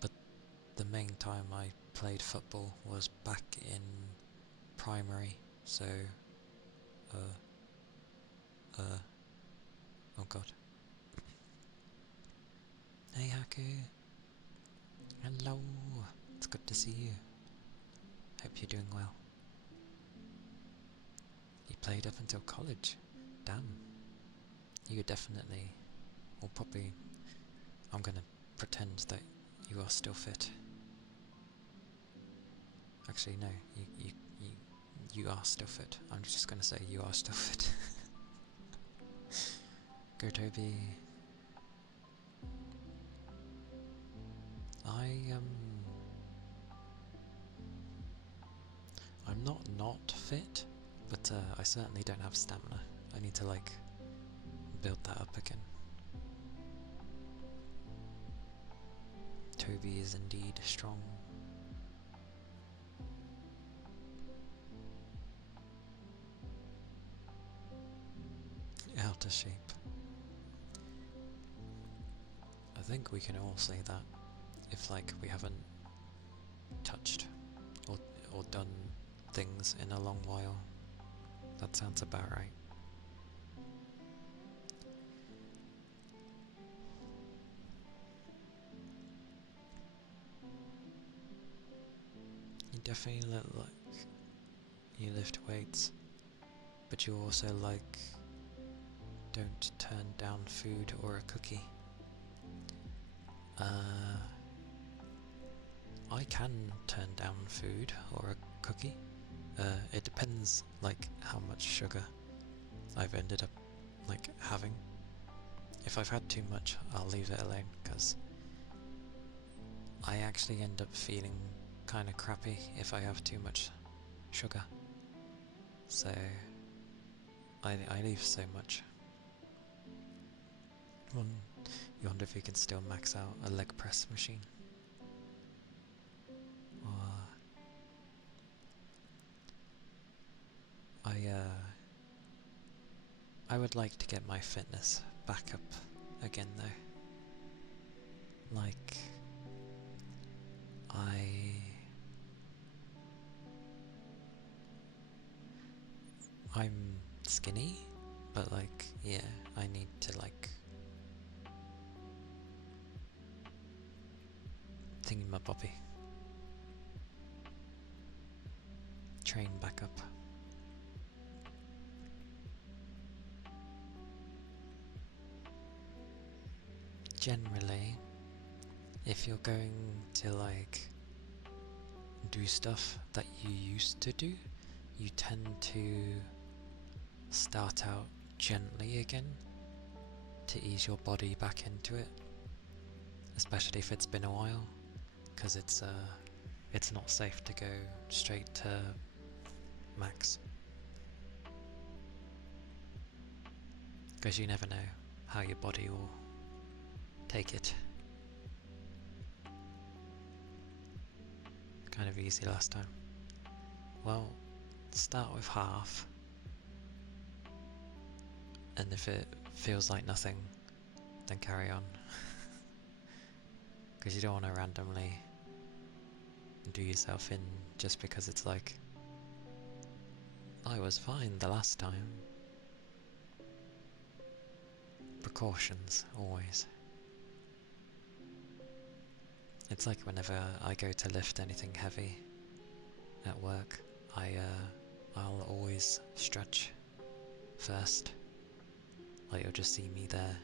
But the main time I played football was back in primary, so oh god. Hey Haku, hello, it's good to see you. Hope you're doing well. You played up until college, damn. You definitely, or probably, I'm gonna pretend that you are still fit. Actually no, you are still fit. I'm just gonna say you are still fit. Go Toby. I'm not fit, but I certainly don't have stamina. I need to like build that up again. Toby is indeed strong. Out of shape. I think we can all say that if like we haven't touched or done things in a long while. That sounds about right. You definitely look like you lift weights, but you also like don't turn down food or a cookie. I can turn down food or a cookie. It depends like how much sugar I've ended up like having. If I've had too much, I'll leave it alone, because I actually end up feeling kind of crappy if I have too much sugar. So I leave so much. You wonder if you can still max out a leg press machine. I would like to get my fitness back up again though. Like, I'm skinny, but like, yeah, I need to like thingy-my-bobby. Train back up. Generally, if you're going to like do stuff that you used to do, you tend to start out gently again to ease your body back into it, especially if it's been a while, because it's not safe to go straight to max, because you never know how your body will take it. Kind of easy last time. Well, start with half, and if it feels like nothing, then carry on. Because you don't want to randomly do yourself in just because it's like, I was fine the last time. Precautions, always. It's like whenever I go to lift anything heavy at work, I'll always stretch first. Like you'll just see me there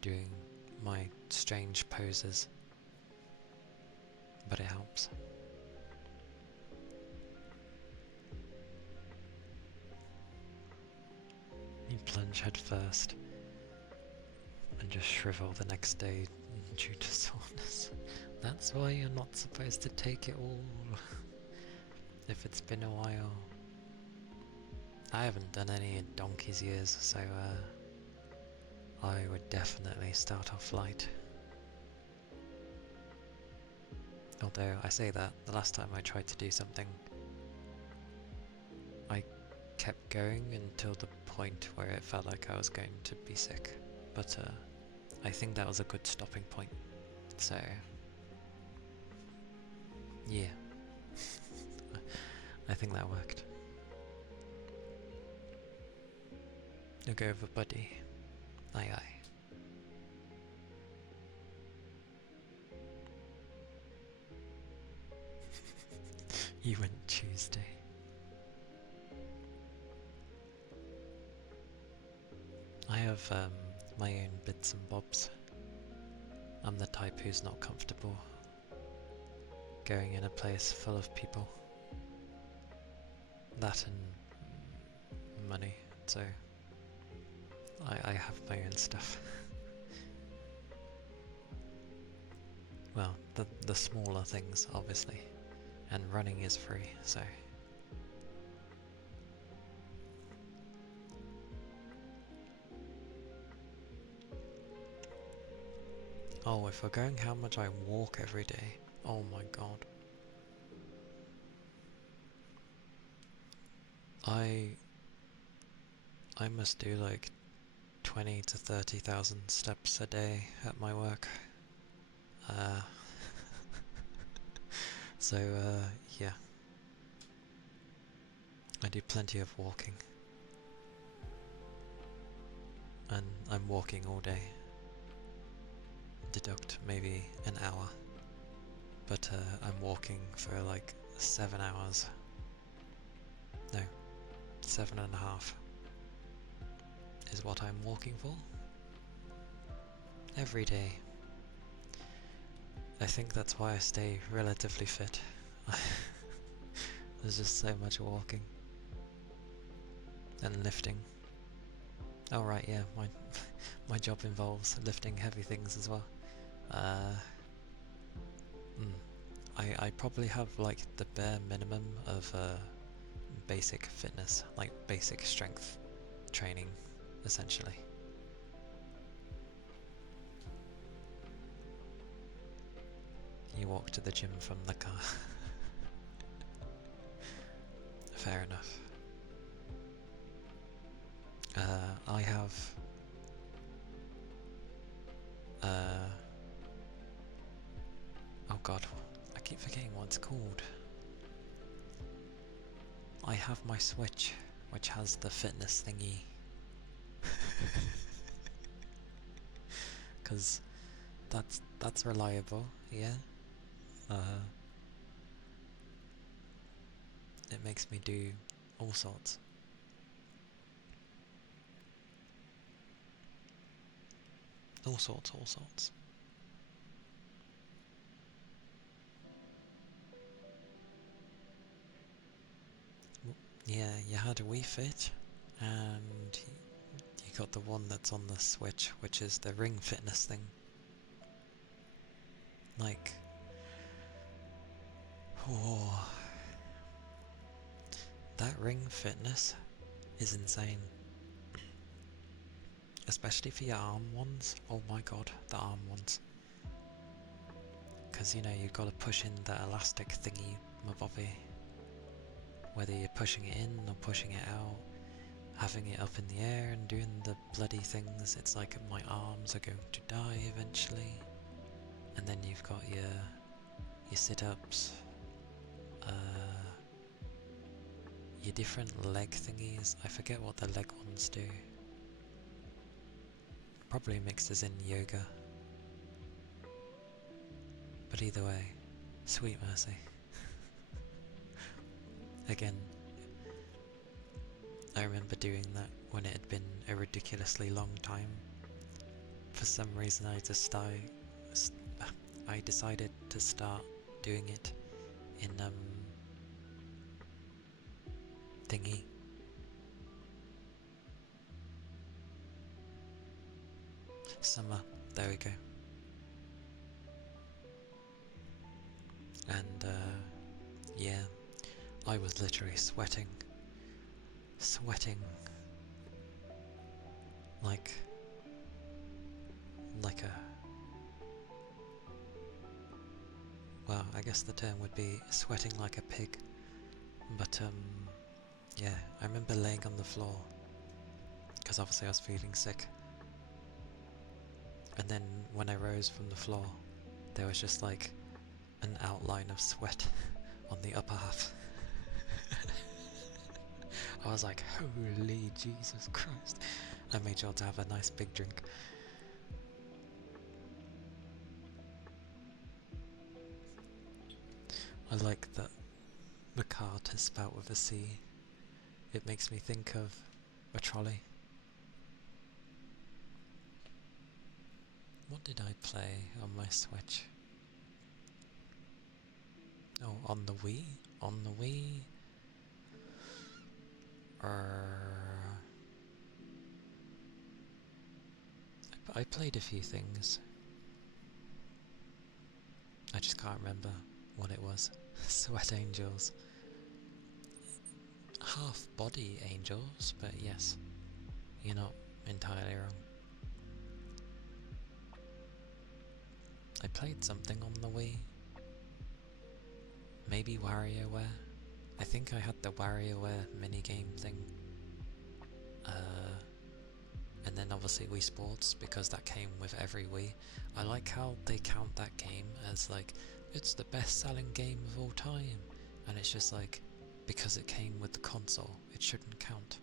doing my strange poses, but it helps. You plunge head first and just shrivel the next day due to soreness. That's why you're not supposed to take it all if it's been a while. I haven't done any in donkey's years, so I would definitely start off light. Although I say that, the last time I tried to do something, I kept going until the point where it felt like I was going to be sick. But I think that was a good stopping point. So, yeah. I think that worked. Look over, buddy. Aye aye. You went Tuesday. I have my own bits and bobs. I'm the type who's not comfortable going in a place full of people. That and money, so I have my own stuff. Well, the smaller things, obviously, and running is free, so. Oh, if we're going how much I walk every day, oh my god. I must do like 20 to 30,000 steps a day at my work. So yeah, I do plenty of walking, and I'm walking all day. Deduct maybe an hour, but I'm walking for like 7 hours. No, 7.5 is what I'm walking for every day. I think that's why I stay relatively fit. There's just so much walking and lifting. Oh right, yeah, my job involves lifting heavy things as well. I probably have like the bare minimum of basic fitness, like basic strength training, essentially. You walk to the gym from the car. Fair enough. I have oh god, I keep forgetting what it's called. I have my Switch, which has the fitness thingy. Because that's reliable, yeah. It makes me do all sorts. All sorts. Yeah, you had a Wii Fit, and you got the one that's on the Switch, which is the Ring Fitness thing. Like, oh, that Ring Fitness is insane. Especially for your arm ones. Oh my god, the arm ones. Because, you know, you've got to push in the elastic thingy, mabobby. Whether you're pushing it in or pushing it out, having it up in the air and doing the bloody things, it's like my arms are going to die eventually. And then you've got your sit-ups, your different leg thingies. I forget what the leg ones do. Probably mixed as in yoga. But either way, sweet mercy. Again, I remember doing that when it had been a ridiculously long time. For some reason I decided to start doing it in thingy. Summer, there we go. And yeah, I was literally sweating like a, well, I guess the term would be sweating like a pig. But yeah, I remember laying on the floor because obviously I was feeling sick. And then when I rose from the floor, there was just like an outline of sweat on the upper half. I was like, holy Jesus Christ. I made sure to have a nice big drink. I like that the cart is spelt with a C. It makes me think of a trolley. What did I play on my Switch? Oh, on the Wii? On the Wii? I played a few things. I just can't remember what it was. Sweat Angels. Half body angels, but yes, you're not entirely wrong. I played something on the Wii. Maybe WarioWare. I think I had the WarioWare minigame thing. And then obviously Wii Sports, because that came with every Wii. I like how they count that game as like, it's the best selling game of all time. And it's just like, because it came with the console, it shouldn't count.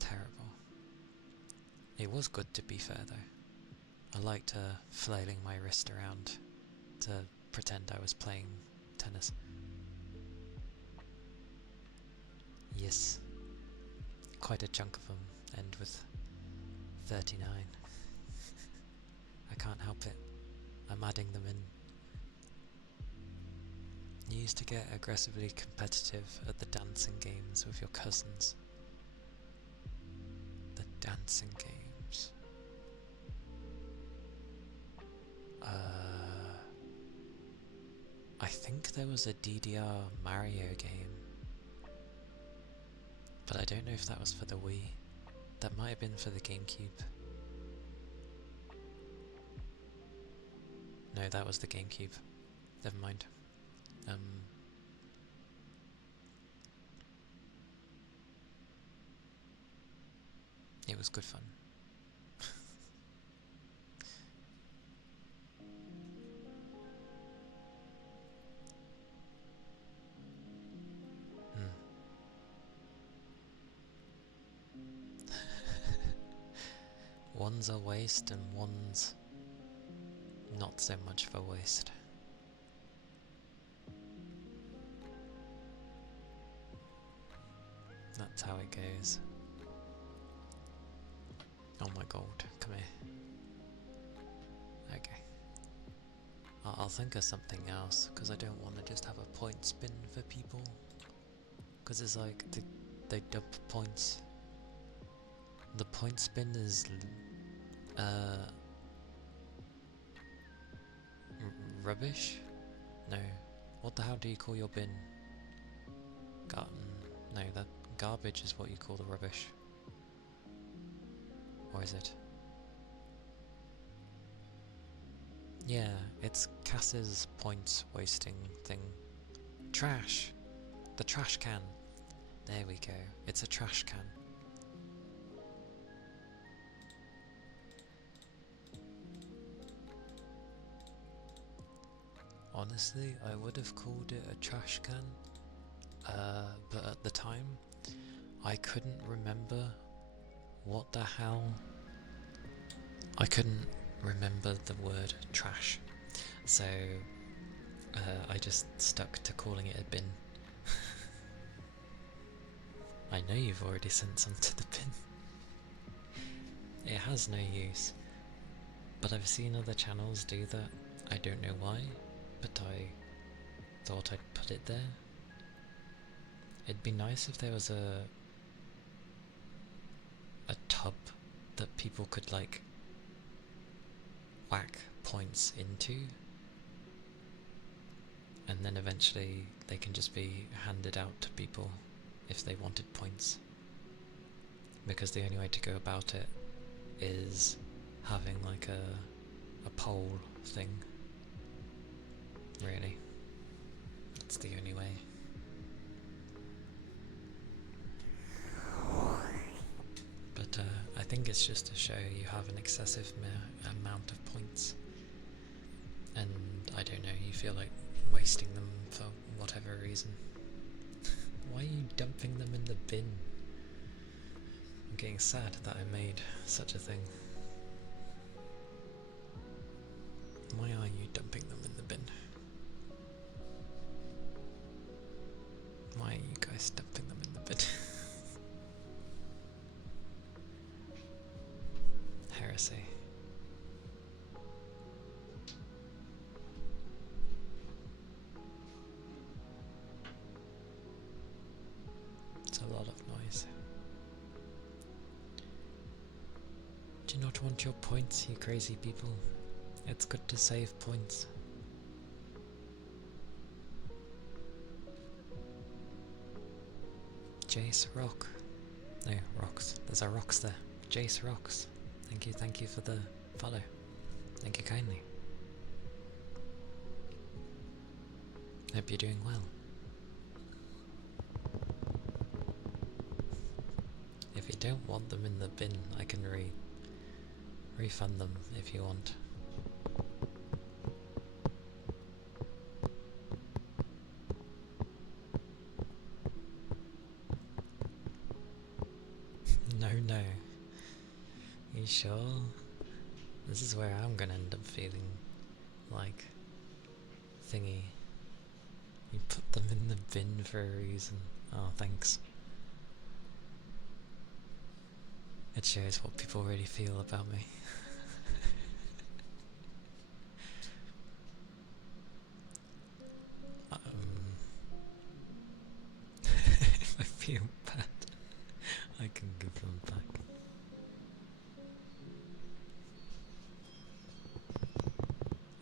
Terrible. It was good, to be fair though. I liked flailing my wrist around to pretend I was playing tennis. Yes. Quite a chunk of them end with 39. I can't help it. I'm adding them in. You used to get aggressively competitive at the dancing games with your cousins. The dancing games. I think there was a DDR Mario game, but I don't know if that was for the Wii. That might have been for the GameCube. No, that was the GameCube. Never mind. It was good fun. one's a waste and one's not so much of a waste. That's how it goes. Oh my god, come here. Okay. I'll think of something else, because I don't want to just have a point spin for people. Because it's like, they dump points. The point spin is rubbish? No. What the hell do you call your bin? No, that garbage is what you call the rubbish. Or is it? Yeah, it's Cass's points wasting thing. Trash! The trash can. There we go. It's a trash can. Honestly, I would have called it a trash can, but at the time, I couldn't remember what the hell. I couldn't remember the word trash, so I just stuck to calling it a bin. I know you've already sent some to the bin. It has no use, but I've seen other channels do that. I don't know why, but I thought I'd put it there. It'd be nice if there was a tub that people could like whack points into, and then eventually they can just be handed out to people if they wanted points, because the only way to go about it is having like a poll thing. Really, that's the only way. But I think it's just to show you have an excessive amount of points, and I don't know, you feel like wasting them for whatever reason. Why are you dumping them in the bin? I'm getting sad that I made such a thing. Why are you dumping them in the bin? Why are you guys dumping them in the bin? Heresy. It's a lot of noise. Do you not want your points, you crazy people? It's good to save points. Jace Rock. No, Rocks. There's a Rocks there. Jace Rocks. Thank you for the follow. Thank you kindly. Hope you're doing well. If you don't want them in the bin, I can refund them if you want. No. You sure? This is where I'm gonna end up feeling like thingy. You put them in the bin for a reason. Oh, thanks. It shows what people really feel about me. If I feel bad, I can give them back.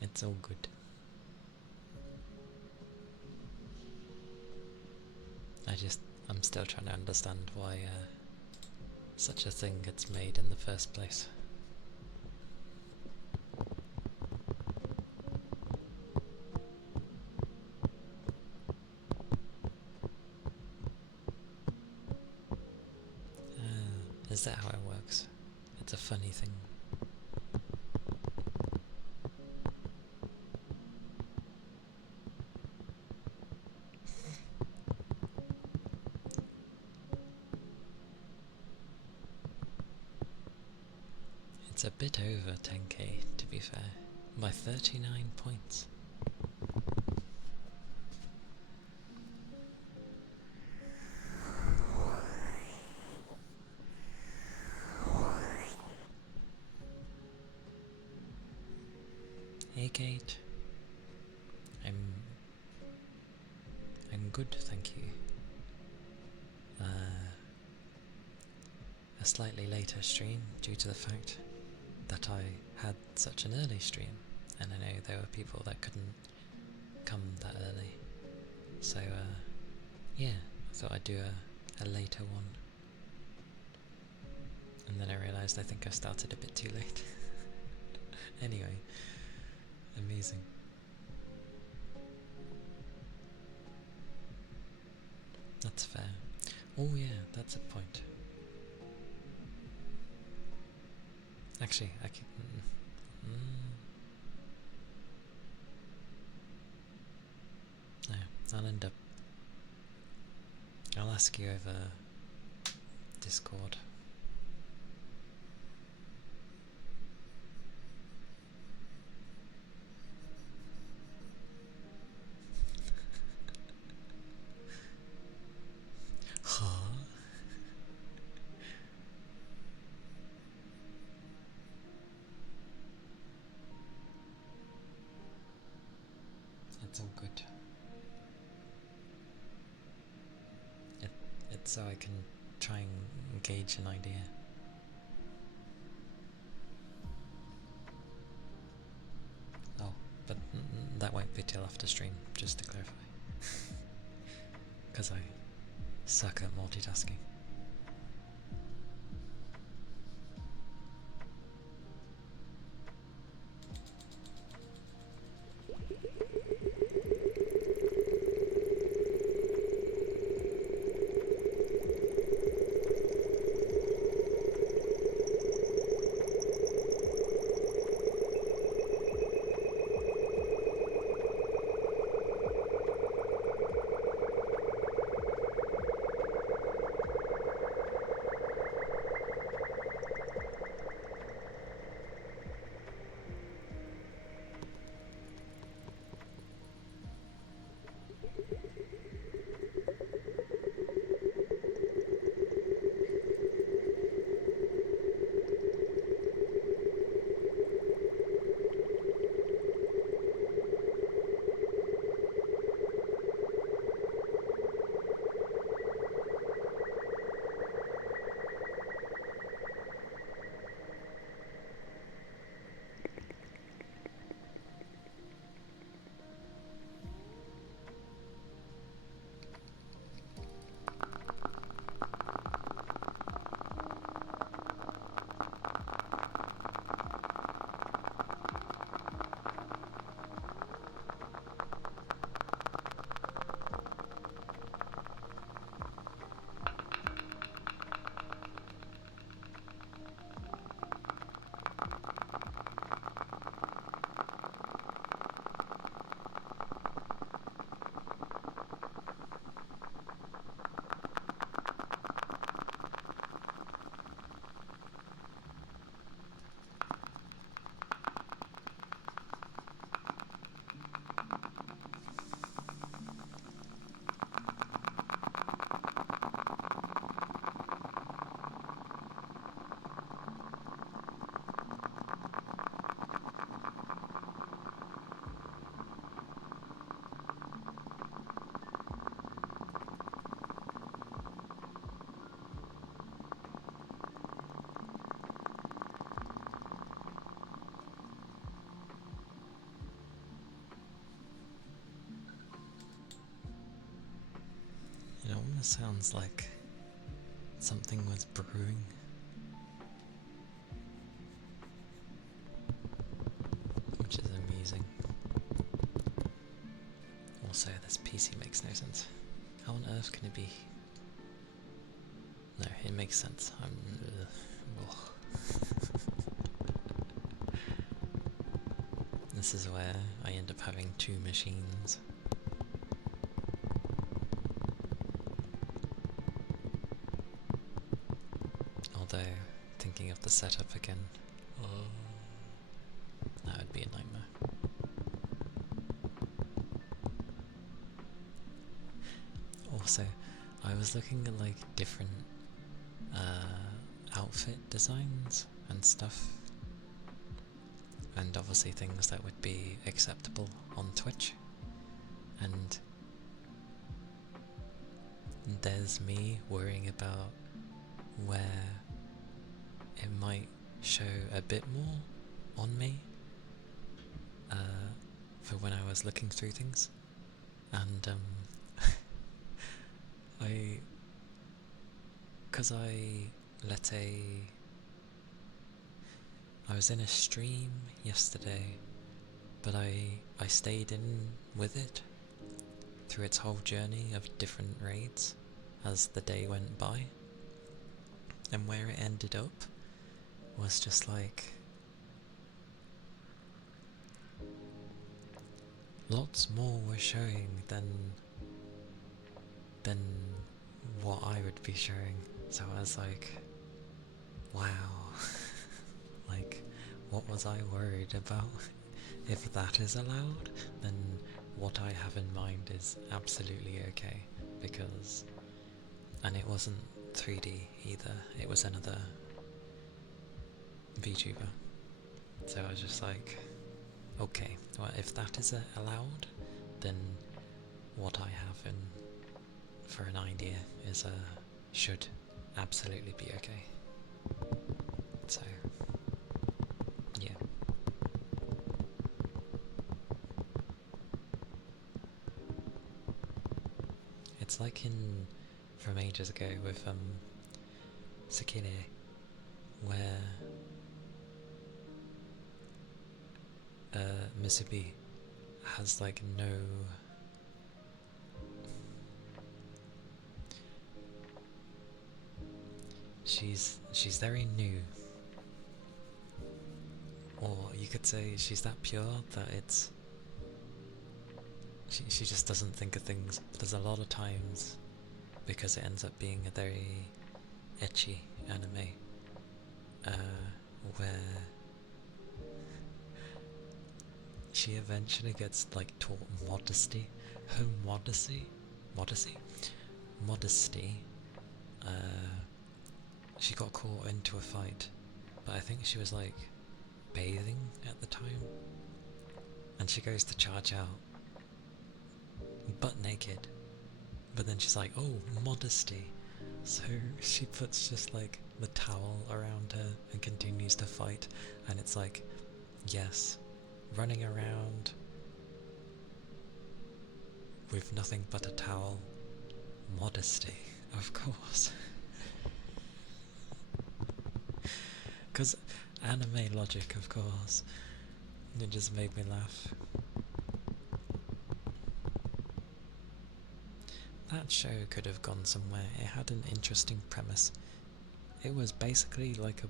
It's all good. I'm still trying to understand why such a thing gets made in the first place. Is that how it works? It's a funny thing. It's a bit over 10k, to be fair, by 39 points. Hey Kate. I'm good, thank you. A slightly later stream due to the fact that I had such an early stream, and I know there were people that couldn't come that early. So yeah, I thought I'd do a later one. And then I realised I think I started a bit too late. Anyway, amazing. That's fair. Oh yeah, that's a point. Actually, I can... no, I'll end up... I'll ask you over Discord. Huh? It's all good. It's so I can try and gauge an idea. Oh, but that won't be till after stream, just to clarify. Because I suck at multitasking. It almost sounds like something was brewing. Which is amusing. Also, this PC makes no sense. How on earth can it be? No, it makes sense. This is where I end up having two machines. Although, thinking of the setup again, oh, Also, I was looking at like different outfit designs and stuff, and obviously things that would be acceptable on Twitch, and there's me worrying about where it might show a bit more on me for when I was looking through things, and because I was in a stream yesterday, but I stayed in with it through its whole journey of different raids as the day went by, and where it ended up was just like lots more were showing than what I would be showing. So I was like, wow, like what was I worried about? If that is allowed, then what I have in mind is absolutely okay, because, and it wasn't 3D either, it was another VTuber. So I was just like, okay, well if that is allowed, then what I have in for an idea is should absolutely be okay. So yeah. It's like in from ages ago with Calia, where Misubi has like no she's very new, or you could say she's that pure that it's she just doesn't think of things. But there's a lot of times, because it ends up being a very ecchi anime, where she eventually gets like taught modesty. Her modesty. She got caught into a fight, but I think she was like bathing at the time, and she goes to charge out butt naked, but then she's like, oh, modesty, so she puts just like the towel around her and continues to fight. And it's like, yes, running around with nothing but a towel, modesty, of course. Because anime logic, of course. It just made me laugh. That show could have gone somewhere. It had an interesting premise. It was basically like a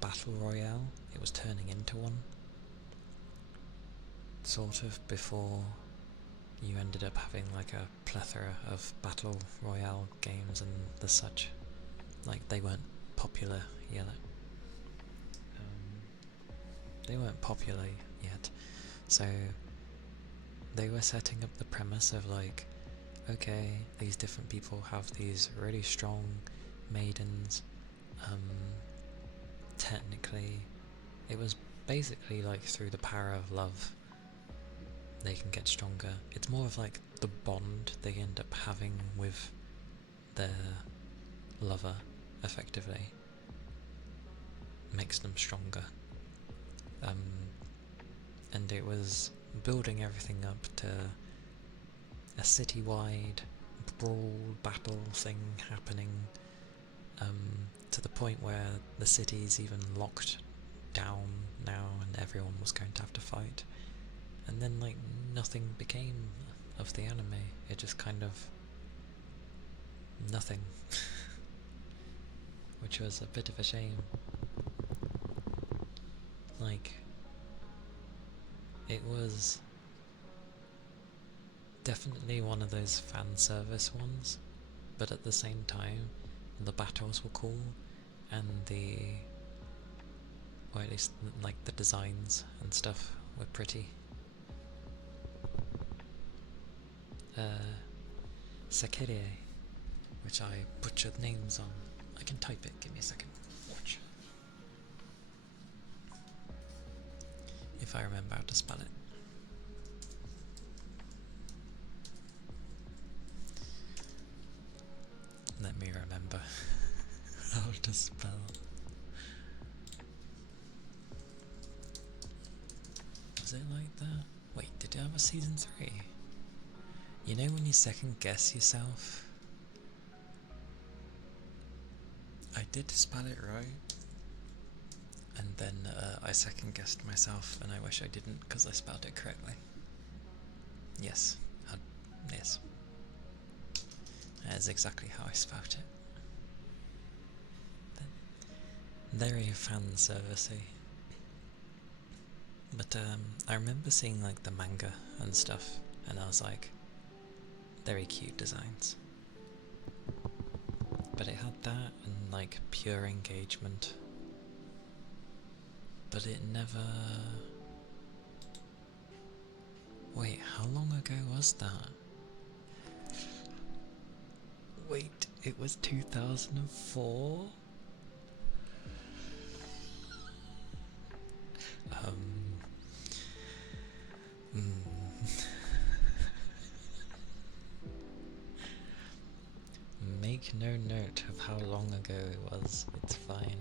battle royale. It was turning into one, sort of, before you ended up having like a plethora of battle royale games and the such. Like, they weren't popular yet. They weren't popular yet, so they were setting up the premise of like, okay, these different people have these really strong maidens. Technically, it was basically like through the power of love they can get stronger. It's more of like the bond they end up having with their lover, effectively, makes them stronger. And it was building everything up to a citywide brawl battle thing happening, to the point where the city's even locked down now and everyone was going to have to fight. And then like nothing became of the anime. It just kind of nothing. Which was a bit of a shame. Like, it was definitely one of those fan service ones, but at the same time the battles were cool, and or at least like the designs and stuff were pretty. Calia, which I butchered names on. I can type it, give me a second. Watch. If I remember how to spell it. Let me remember how to spell. Was it like that? Wait, did it have a season 3? You know when you second guess yourself? I did spell it right. And then I second guessed myself, and I wish I didn't because I spelled it correctly. Yes, yes. That is exactly how I spelled it. Very fan servicey. But I remember seeing like the manga and stuff, and I was like, very cute designs. But it had that and like pure engagement. But it never... Wait, how long ago was that? Wait, it was 2004? Make no note of how long ago it was, it's fine.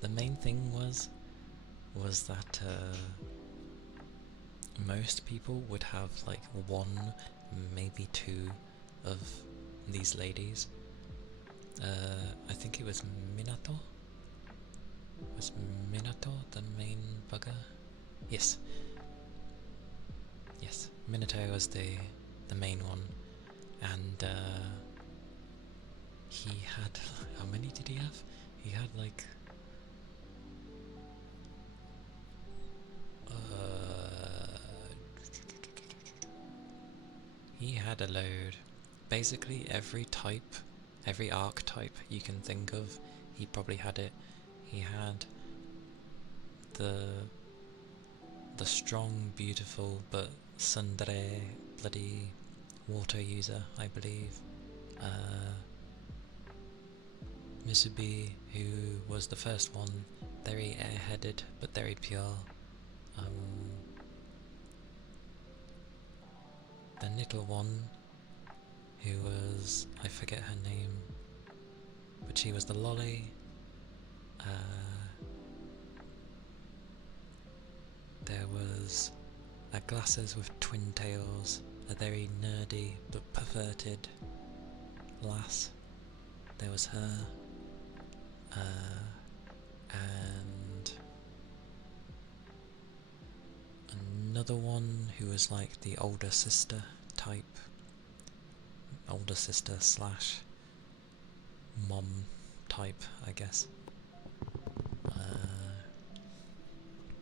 The main thing was that most people would have like one, maybe two of these ladies. I think it was Minato. Was Minato the main bugger? Yes. Yes, Minato was the main one, and he had, how many did he have? He had like he had a load. Basically every type, every archetype you can think of, he probably had it. He had the strong, beautiful, but tsundere, bloody water user, I believe. Misubi, who was the first one, very airheaded, but very pure. The little one, who was, I forget her name, but she was the lolly. There was a glasses with twin tails, a very nerdy but perverted lass. There was her, and another one who was like the older sister type, older sister slash mom type, I guess.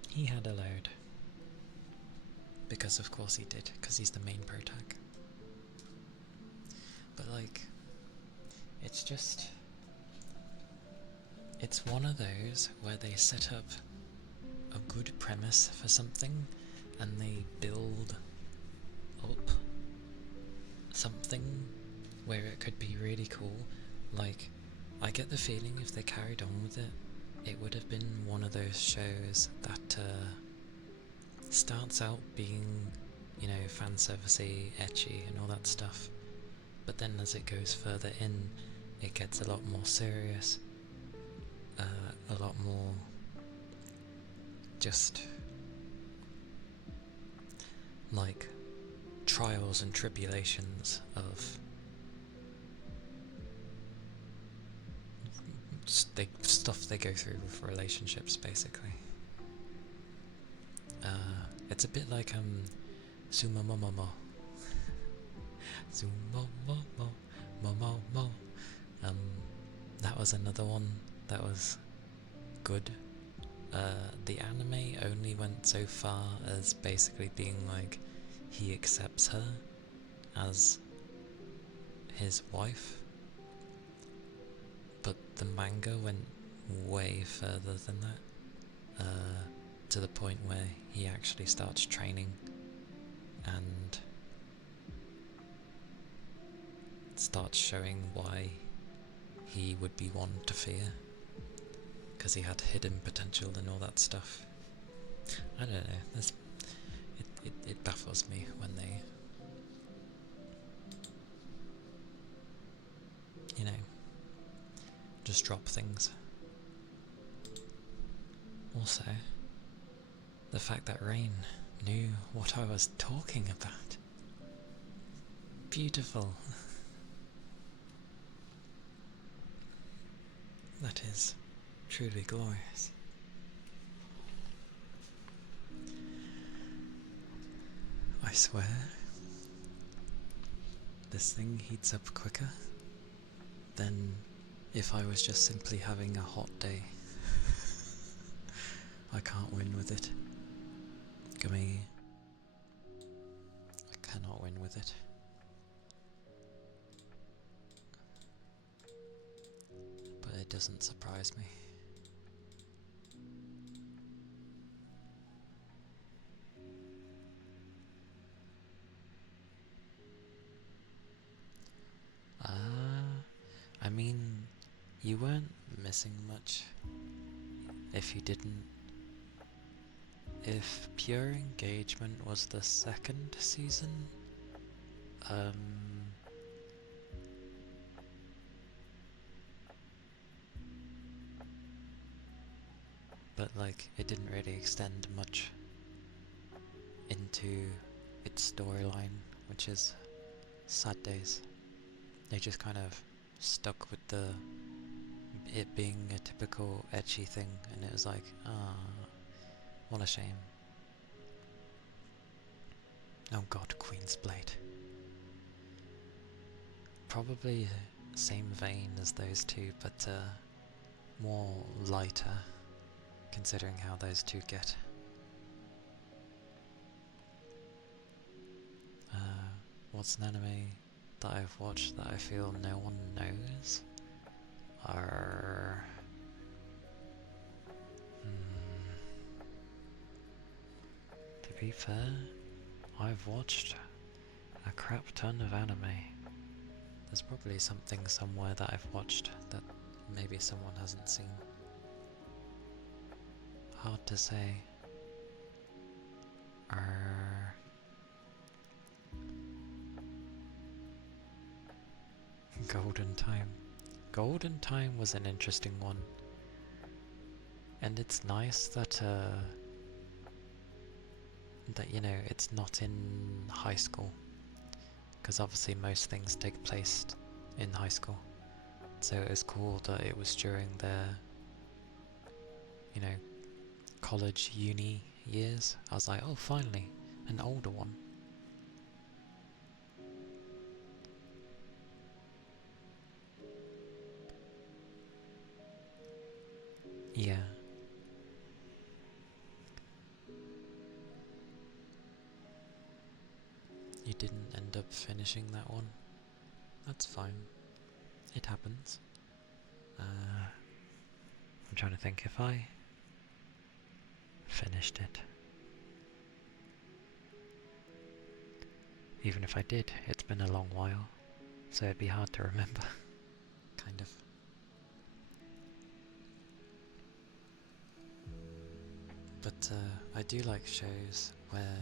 He had a load. Because of course he did, because he's the main protag. But like, it's just... It's one of those where they set up a good premise for something and they build up something where it could be really cool. Like, I get the feeling if they carried on with it, it would have been one of those shows that starts out being, you know, fan servicey, ecchi and all that stuff, but then as it goes further in, it gets a lot more serious, a lot more just like trials and tribulations of stuff they go through with relationships, basically. It's a bit like Sumomomomo. Sumomomomomo. That was another one that was good. The anime only went so far as basically being like he accepts her as his wife, but the manga went way further than that, to the point where he actually starts training, and starts showing why he would be one to fear, because he had hidden potential and all that stuff. I don't know, it baffles me when they, you know, just drop things. Also, the fact that Rain knew what I was talking about. Beautiful. That is truly glorious. I swear, this thing heats up quicker than if I was just simply having a hot day. I can't win with it. Gimme. I cannot win with it. But it doesn't surprise me. I mean, you weren't missing much if you didn't. If Pure Engagement was the second season, but like it didn't really extend much into its storyline, which is Sad Days. They just kind of stuck with it being a typical ecchi thing, and it was like, ah, what a shame. Oh god, Queen's Blade. Probably same vein as those two, but more lighter, considering how those two get. What's an anime that I've watched that I feel no one knows? To be fair, I've watched a crap ton of anime. There's probably something somewhere that I've watched that maybe someone hasn't seen. Hard to say. Golden Time. Golden Time was an interesting one. And it's nice that you know, it's not in high school. Because obviously most things take place in high school. So it was cool that it was during their, you know, college, uni years. I was like, oh, finally, an older one. Yeah. You didn't end up finishing that one. That's fine. It happens. I'm trying to think if I finished it. Even if I did, it's been a long while, so it'd be hard to remember. Kind of. But I do like shows where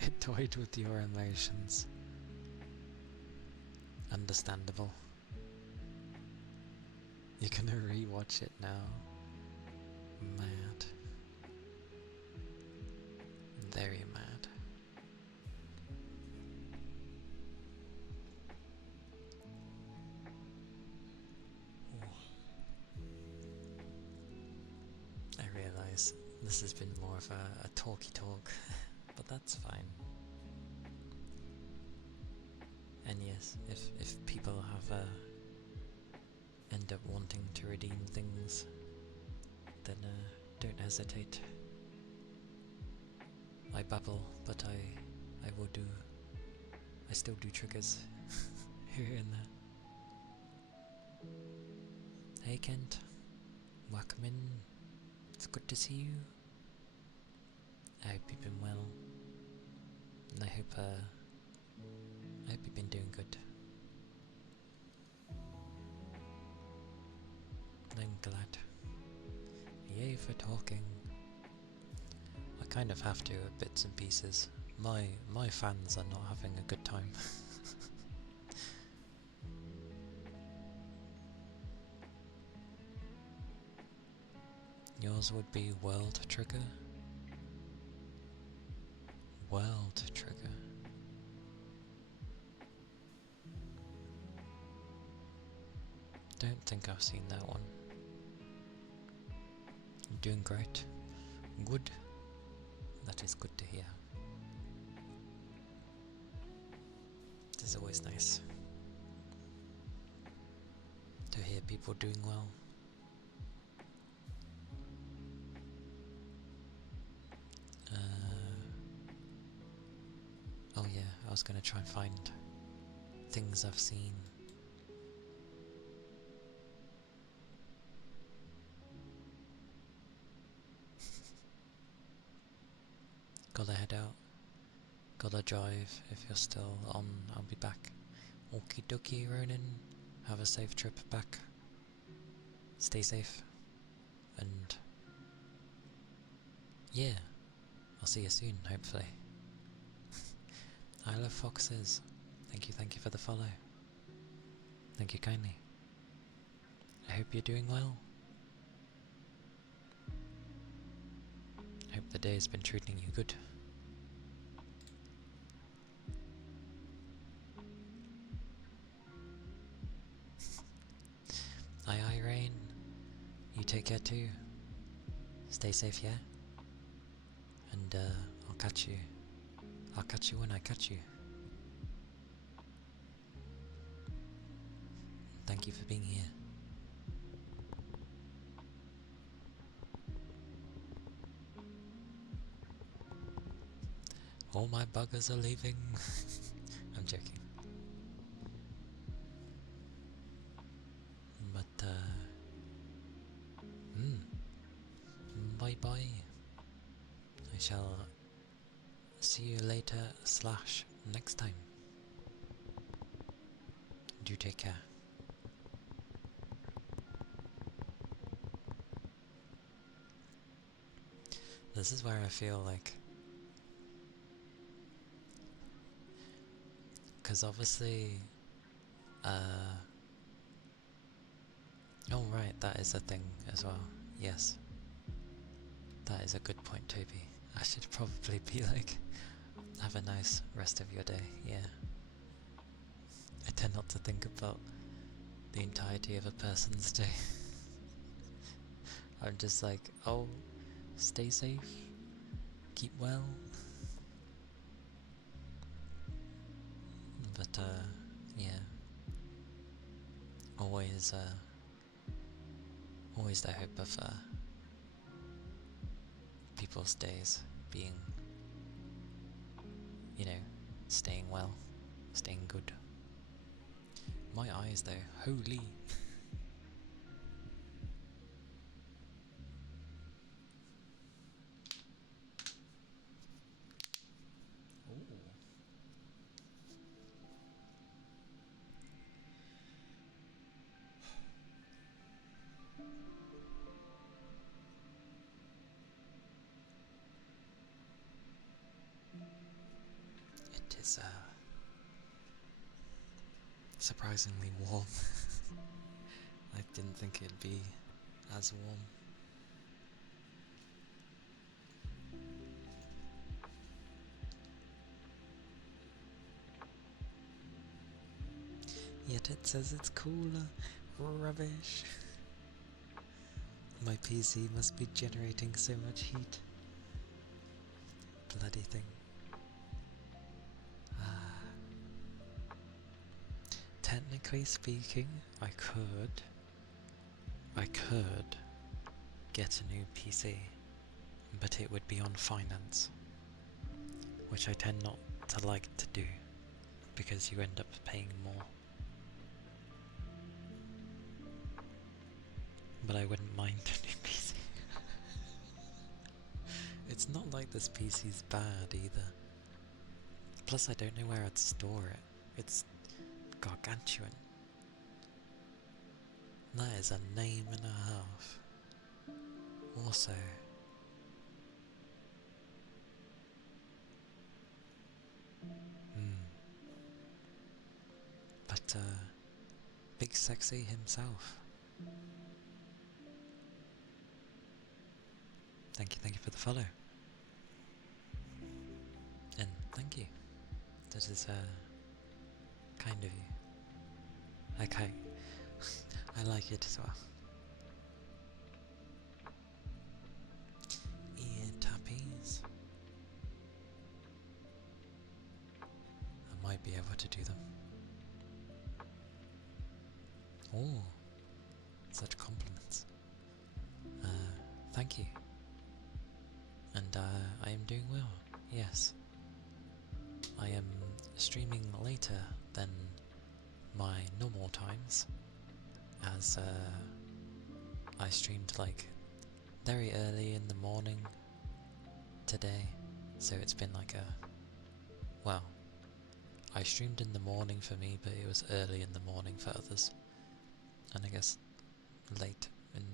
it toyed with your emotions. Understandable. You're gonna rewatch it now. Mad. Very mad. I realise this has been more of a talky talk, but that's fine. And yes, if people have end up wanting to redeem things, then don't hesitate. I babble, but I will do. I still do triggers here and there. Hey Kent, welcome in. It's good to see you. I hope you've been well, and I hope you've been doing good. I'm glad. Yay for talking. I kind of have to at bits and pieces. My fans are not having a good time. Yours would be World Trigger? World Trigger. Don't think I've seen that one. You're doing great. Good. That is good to hear. It is always nice to hear people doing well. Oh yeah, I was gonna try and find things I've seen. Gotta head out. Gotta drive. If you're still on, I'll be back. Okie dokie, Ronin. Have a safe trip back. Stay safe. And yeah, I'll see you soon, hopefully. I love foxes. Thank you for the follow. Thank you kindly. I hope you're doing well. Hope the day's been treating you good. Aye, Rain. You take care too. Stay safe, yeah? And I'll catch you. I'll catch you when I catch you. Thank you for being here. All my buggers are leaving. I'm joking. But bye bye. I shall see you later / next time. Do take care. This is where I feel like, because obviously, oh right, that is a thing as well, yes. That is a good point, Toby. I should probably be like, have a nice rest of your day, yeah. I tend not to think about the entirety of a person's day. I'm just like, oh, stay safe, keep well. But yeah, always the hope of people's days being, you know, staying well, staying good. My eyes though, holy. It is surprisingly warm. I didn't think it'd be as warm. Yet it says it's cooler. Rubbish. My PC must be generating so much heat. Bloody thing. Technically speaking, I could get a new PC, but it would be on finance, which I tend not to like to do, because you end up paying more. But I wouldn't mind a new PC. It's not like this PC's bad either. Plus I don't know where I'd store it. It's gargantuan. That is a name and a half. Also, but Big Sexy himself. Thank you for the follow. And thank you. That is kind of you. Okay. I like it as well. Ear tappies. I might be able to do them. Oh, such compliments. Thank you. And I am doing well, yes. I am streaming later than my normal times, as I streamed like very early in the morning today, so it's been like well, I streamed in the morning for me, but it was early in the morning for others, and I guess late, and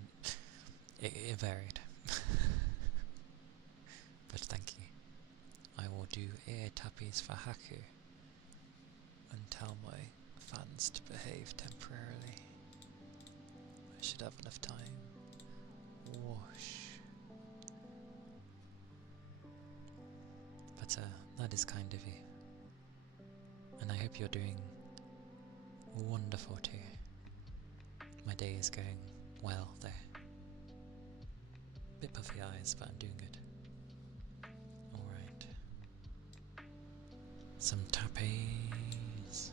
it varied. But thank you. I will do ear tappies for Haku and tell my fans to behave temporarily. I should have enough time. Whoosh. But that is kind of you. And I hope you're doing wonderful too. My day is going well there. Bit puffy eyes, but I'm doing good. Alright. Some tappies.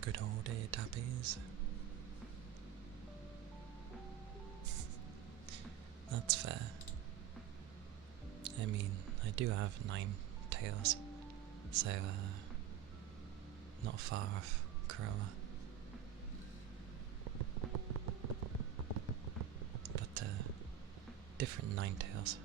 Good old ear tappies. That's fair. I mean, I do have 9 tails, so not far off Kurama. But different ninetails.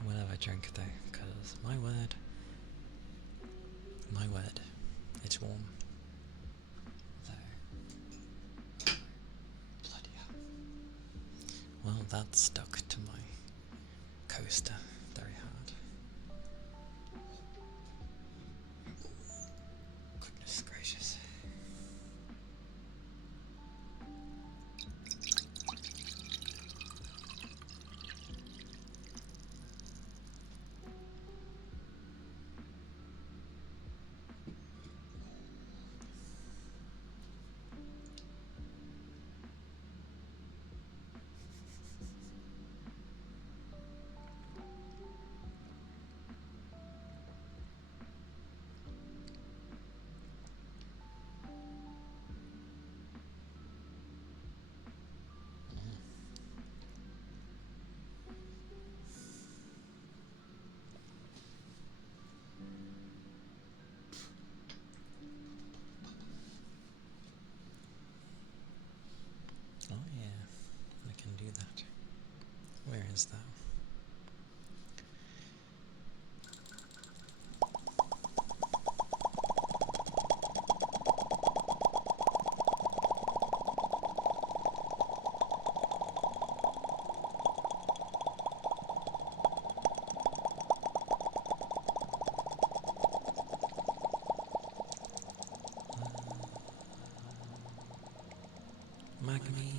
I will have a drink though, because my word, it's warm. Though. Bloody hell. Well, that stuck to my coaster very hard. Goodness gracious. Oh yeah, I can do that. Where is that? Magmi.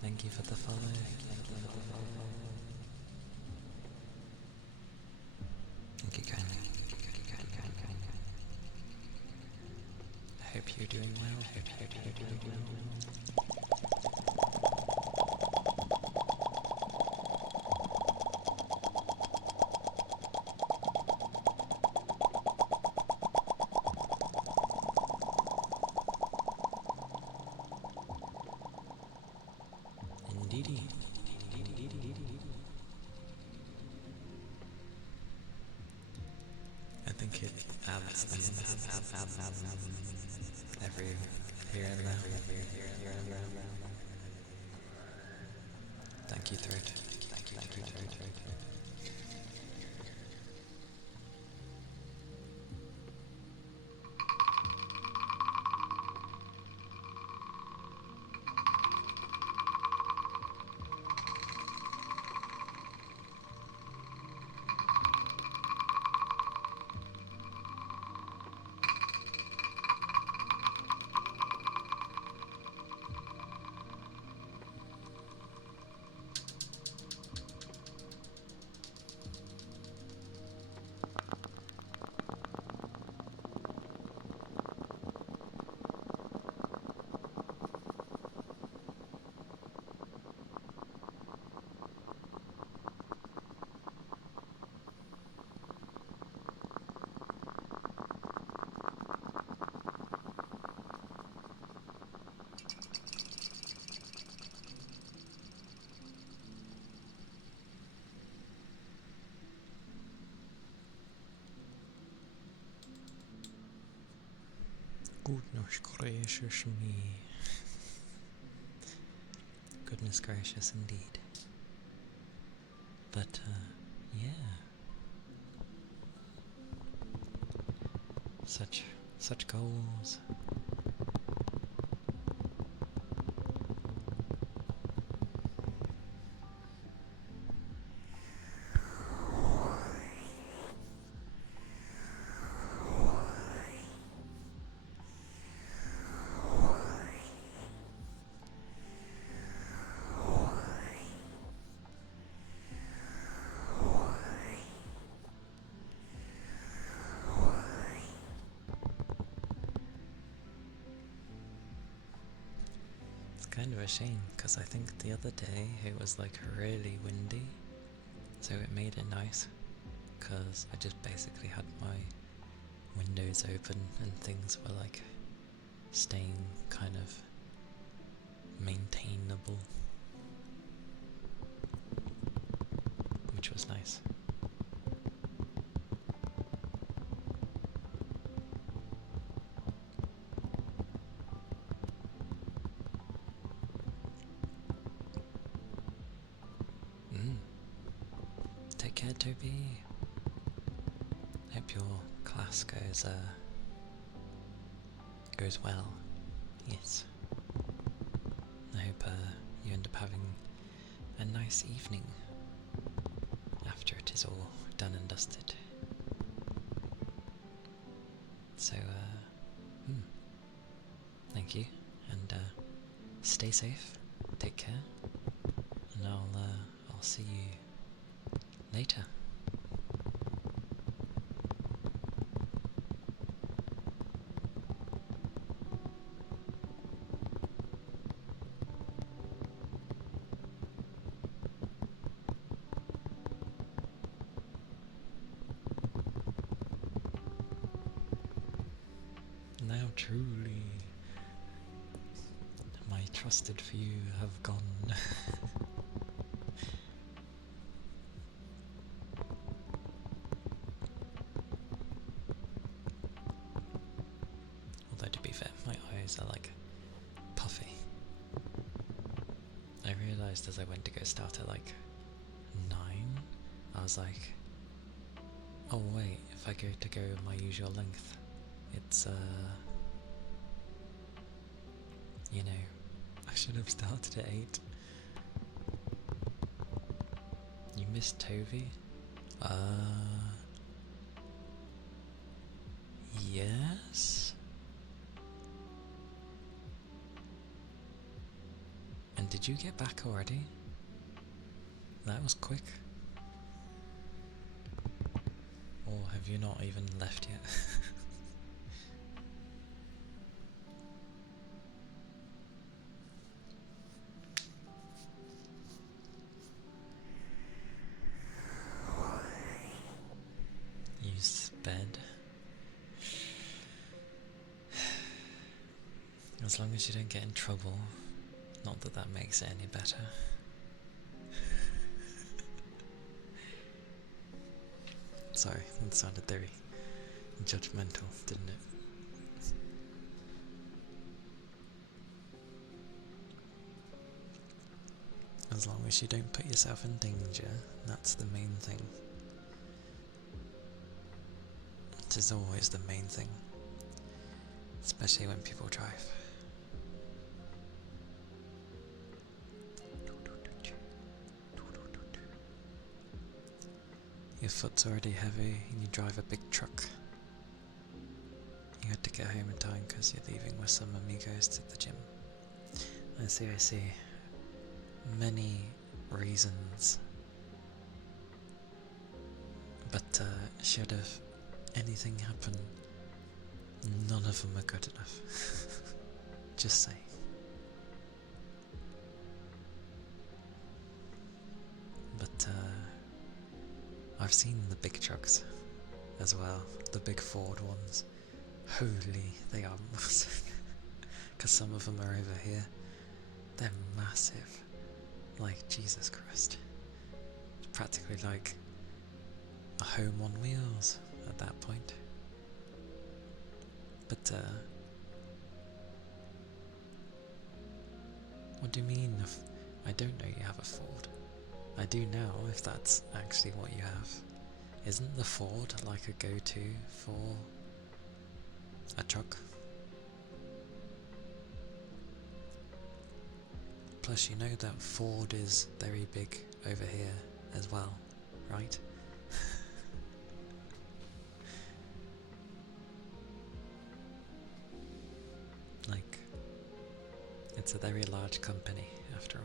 Thank you for the follow. Thank you, Kana. I hope you're doing well. Hope you're doing well. Indeedy. I think it adds every here and there. Thank you, Thread. Thank you, Thread. Goodness gracious me. Goodness gracious indeed. But, yeah. Such goals. Kind of a shame, because I think the other day it was like really windy, so it made it nice, because I just basically had my windows open and things were like staying kind of maintainable, which was nice. Take care, Toby. Hope your class goes well. Yes. I hope you end up having a nice evening after it is all done and dusted. So, thank you, and stay safe. Take care, and I'll see you later. Now truly, my trusted few have gone. Although to be fair, my eyes are like puffy. I realised as I went to go start at like 9, I was like, oh wait, if I go my usual length, it's you know, I should have started at 8. You missed Toby? Yes? And did you get back already? That was quick. Or have you not even left yet? Use bed. As long as you don't get in trouble. Not that that makes it any better. Sorry, that sounded very judgmental, didn't it? As long as you don't put yourself in danger, that's the main thing. It is always the main thing. Especially when people drive. Your foot's already heavy and you drive a big truck. You had to get home in time because you're leaving with some amigos to the gym. I see. Many reasons. But should have anything happen, none of them are good enough. Just say. But I've seen the big trucks as well, the big Ford ones. Holy, they are massive. Because some of them are over here. They're massive. Like, Jesus Christ. It's practically like a home on wheels at that point. But what do you mean? I don't know you have a Ford. I do now, if that's actually what you have. Isn't the Ford like a go-to for a truck? Plus you know that Ford is very big over here as well, right? Like, it's a very large company after all.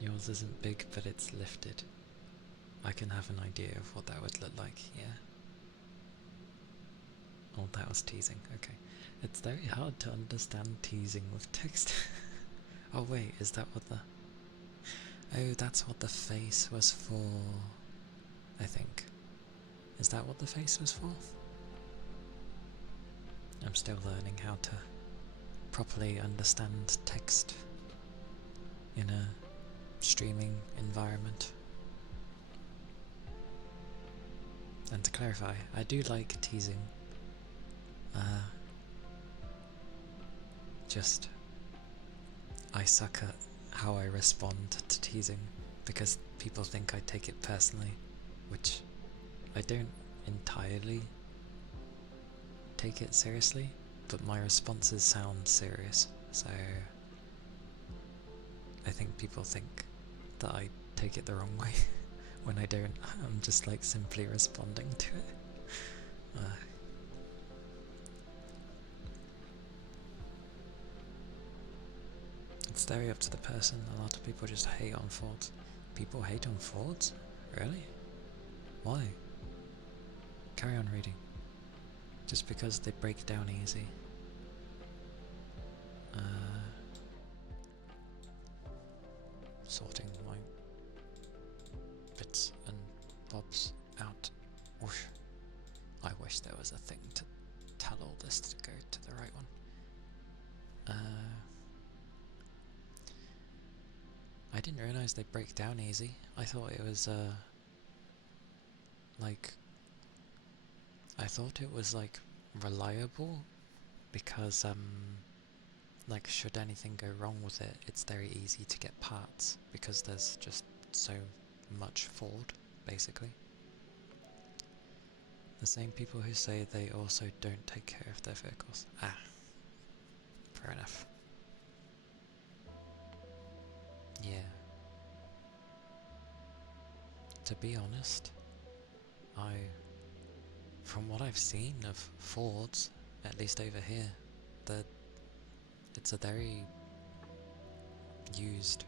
Yours isn't big, but it's lifted. I can have an idea of what that would look like, yeah? Oh, that was teasing, okay. It's very hard to understand teasing with text. Oh wait, is that what the... Oh, that's what the face was for, I think. Is that what the face was for? I'm still learning how to properly understand text in a streaming environment. And to clarify, I do like teasing. Just I suck at how I respond to teasing because people think I take it personally, which I don't entirely take it seriously, but my responses sound serious, so I think people think that I take it the wrong way when I don't. I'm just like simply responding to it. It's very up to the person. A lot of people just hate on Fords. People hate on Fords? Really? Why? Carry on reading. Just because they break down easy. Sorting my bits and bobs out. Whoosh. I wish there was a thing to tell all this to go to the right one. I didn't realise they break down easy. I thought it was I thought it was like reliable because like should anything go wrong with it, it's very easy to get parts because there's just so much Ford, basically. The same people who say they also don't take care of their vehicles. Ah, fair enough. Yeah. To be honest, from what I've seen of Fords, at least over here, it's a very used,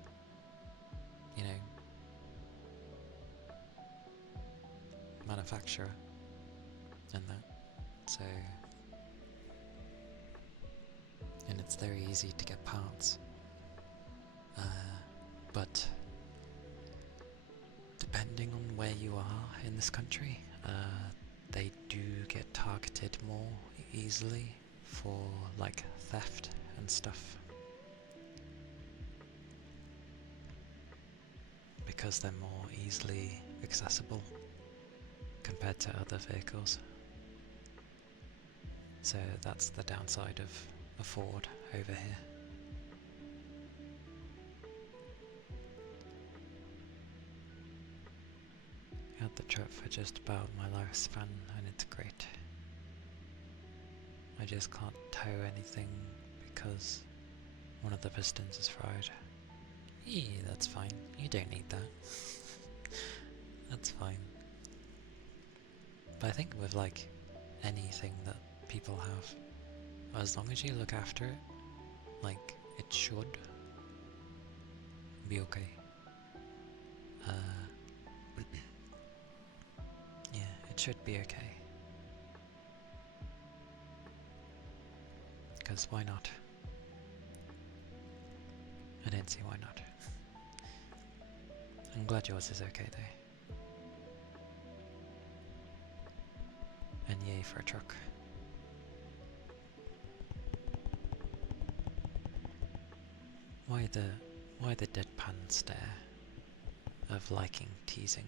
manufacturer and that. So, and it's very easy to get parts. But depending on where you are in this country, they do get targeted more easily for like theft and stuff. Because they're more easily accessible compared to other vehicles. So that's the downside of a Ford over here. Had the truck for just about my lifespan and it's great. I just can't tow anything because one of the pistons is fried. Yeah, that's fine. You don't need that. That's fine. But I think with like anything that people have, as long as you look after it, like it should be okay. Yeah, it should be okay. Because why not? I don't see why not. I'm glad yours is okay though. And yay for a truck. Why the deadpan stare of liking teasing?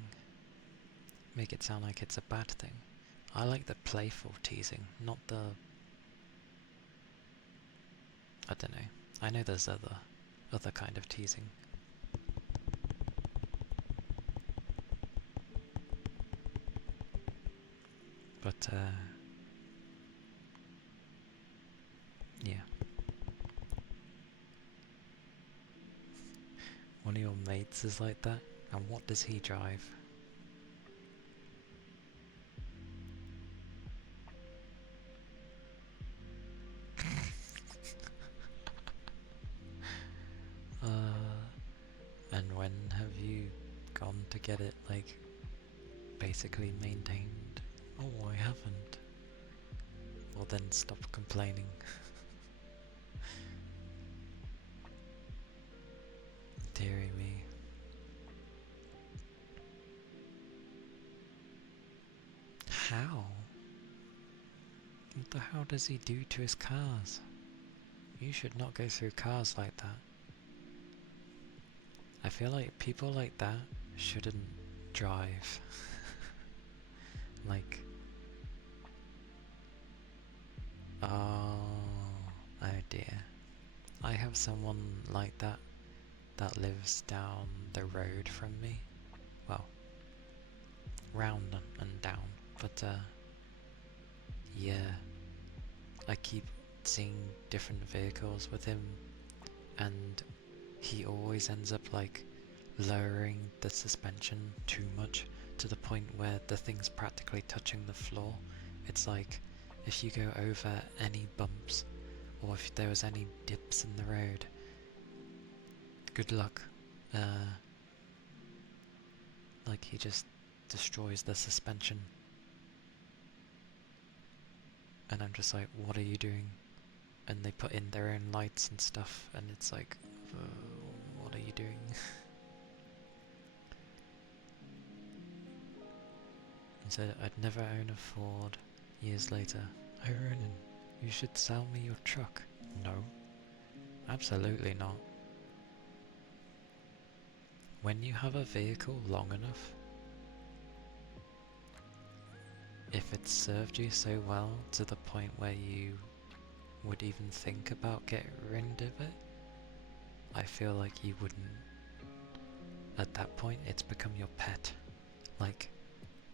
Make it sound like it's a bad thing. I like the playful teasing, not the... I don't know. I know there's other kind of teasing. But, yeah. One of your mates is like that, and what does he drive? And when have you gone to get it, like, basically maintained? Oh, I haven't. Well then stop complaining. Deary me. How? What the hell does he do to his cars? You should not go through cars like that. I feel like people like that shouldn't drive. Like, oh dear. I have someone like that lives down the road from me. Well, round and down. But yeah, I keep seeing different vehicles with him, and he always ends up like lowering the suspension too much to the point where the thing's practically touching the floor. It's like if you go over any bumps or if there was any dips in the road, good luck. Like he just destroys the suspension. And I'm just like, what are you doing? And they put in their own lights and stuff, and it's like, what are you doing? He said, I'd never own a Ford. Years later, "Hey Ronan, you should sell me your truck." No, absolutely not. When you have a vehicle long enough, if it's served you so well to the point where you would even think about getting rid of it, I feel like you wouldn't. At that point, it's become your pet. Like,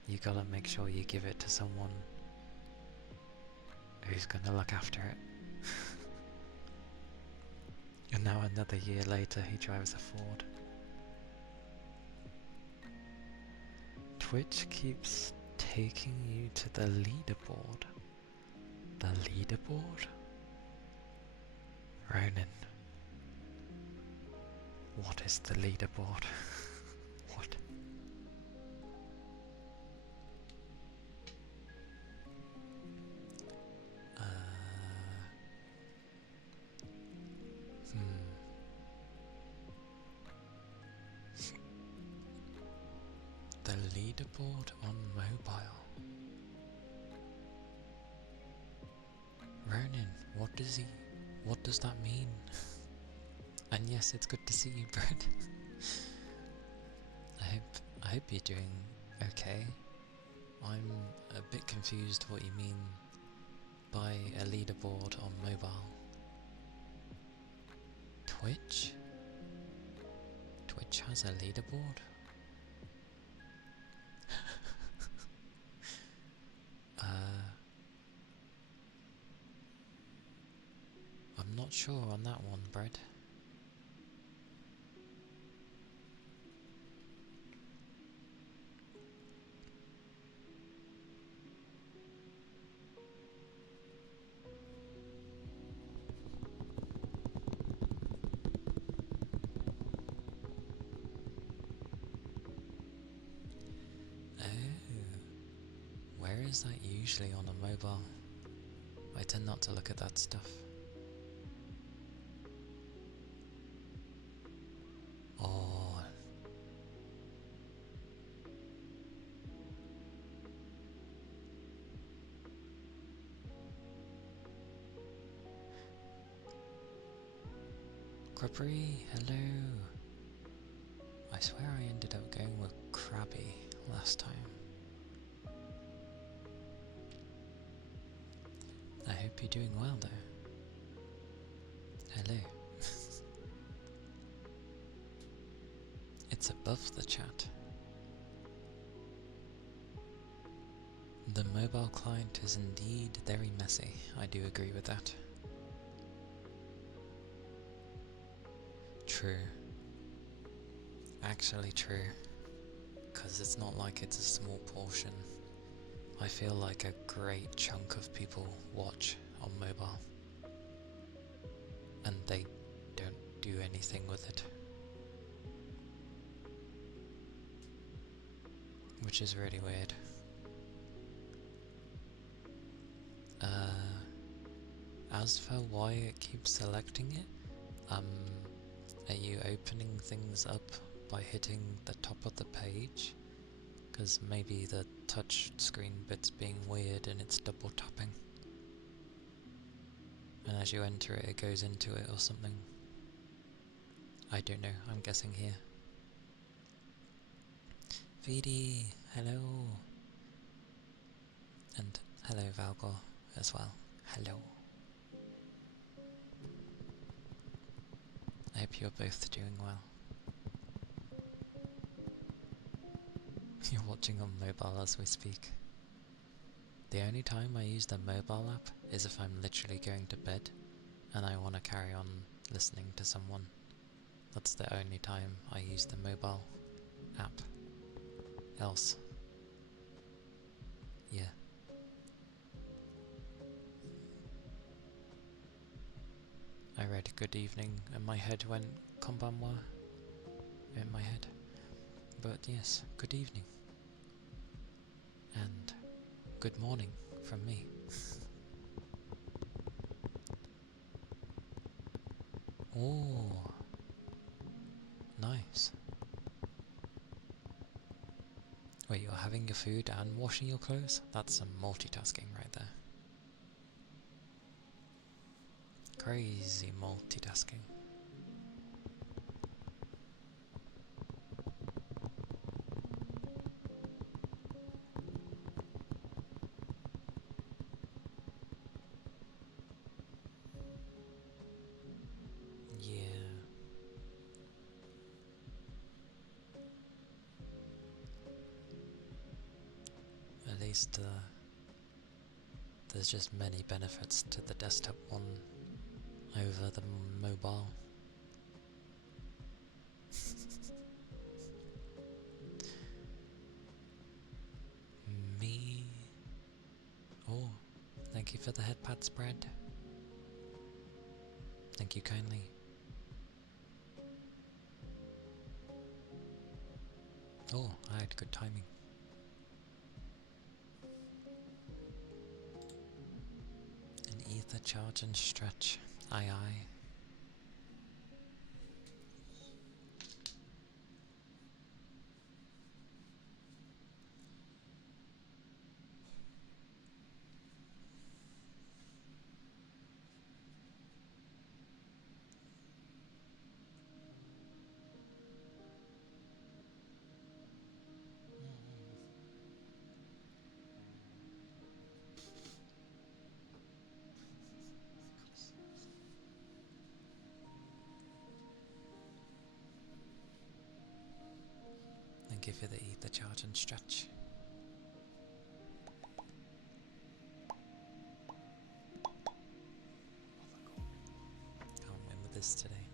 you gotta make sure you give it to someone who's gonna look after it. And now another year later, he drives a Ford. Twitch keeps taking you to the leaderboard. The leaderboard? Ronan, what is the leaderboard? What? The leaderboard on mobile. Ronan, what does that mean? And yes, it's good to see you, Brett. I hope you're doing okay. I'm a bit confused what you mean by a leaderboard on mobile. Twitch? Twitch has a leaderboard? I'm not sure on that one, Brett. Where is that usually on a mobile? I tend not to look at that stuff. Oh. Crabby, hello. I swear I ended up going with Crabby last time. I hope you're doing well though. Hello. It's above the chat. The mobile client is indeed very messy. I do agree with that. True. Actually true. Because it's not like it's a small portion. I feel like a great chunk of people watch on mobile. And they don't do anything with it. Which is really weird. As for why it keeps selecting it, are you opening things up by hitting the top of the page? Because maybe the touch screen bit's being weird and it's double tapping. And as you enter it, it goes into it or something. I don't know, I'm guessing here. Vidi, hello! And hello Valgor as well. Hello. I hope you're both doing well. You're watching on mobile as we speak. The only time I use the mobile app is if I'm literally going to bed and I want to carry on listening to someone. That's the only time I use the mobile app. Else, yeah. I read good evening and my head went konbanwa in my head. But yes, good evening. And good morning from me. Oh, nice. Wait, you're having your food and washing your clothes? That's some multitasking right there. Crazy multitasking. Yeah. At least there's just many benefits to the desktop one over the mobile. Me? Oh, thank you for the headpad spread. Thank you kindly. Oh, I had good timing. An ether charge and stretch. Aye aye. Thank you for the ether charge and stretch. Can't win with this today.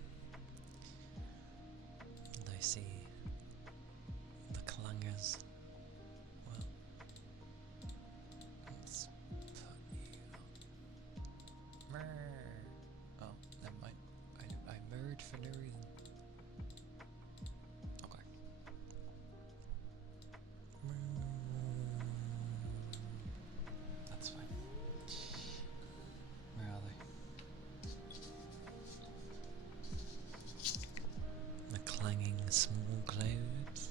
And I see the clangers. Well, let's put you up. Murr. Oh, never mind. I murred for no reason. Okay. That's fine. Where are they? The clanging small clouds.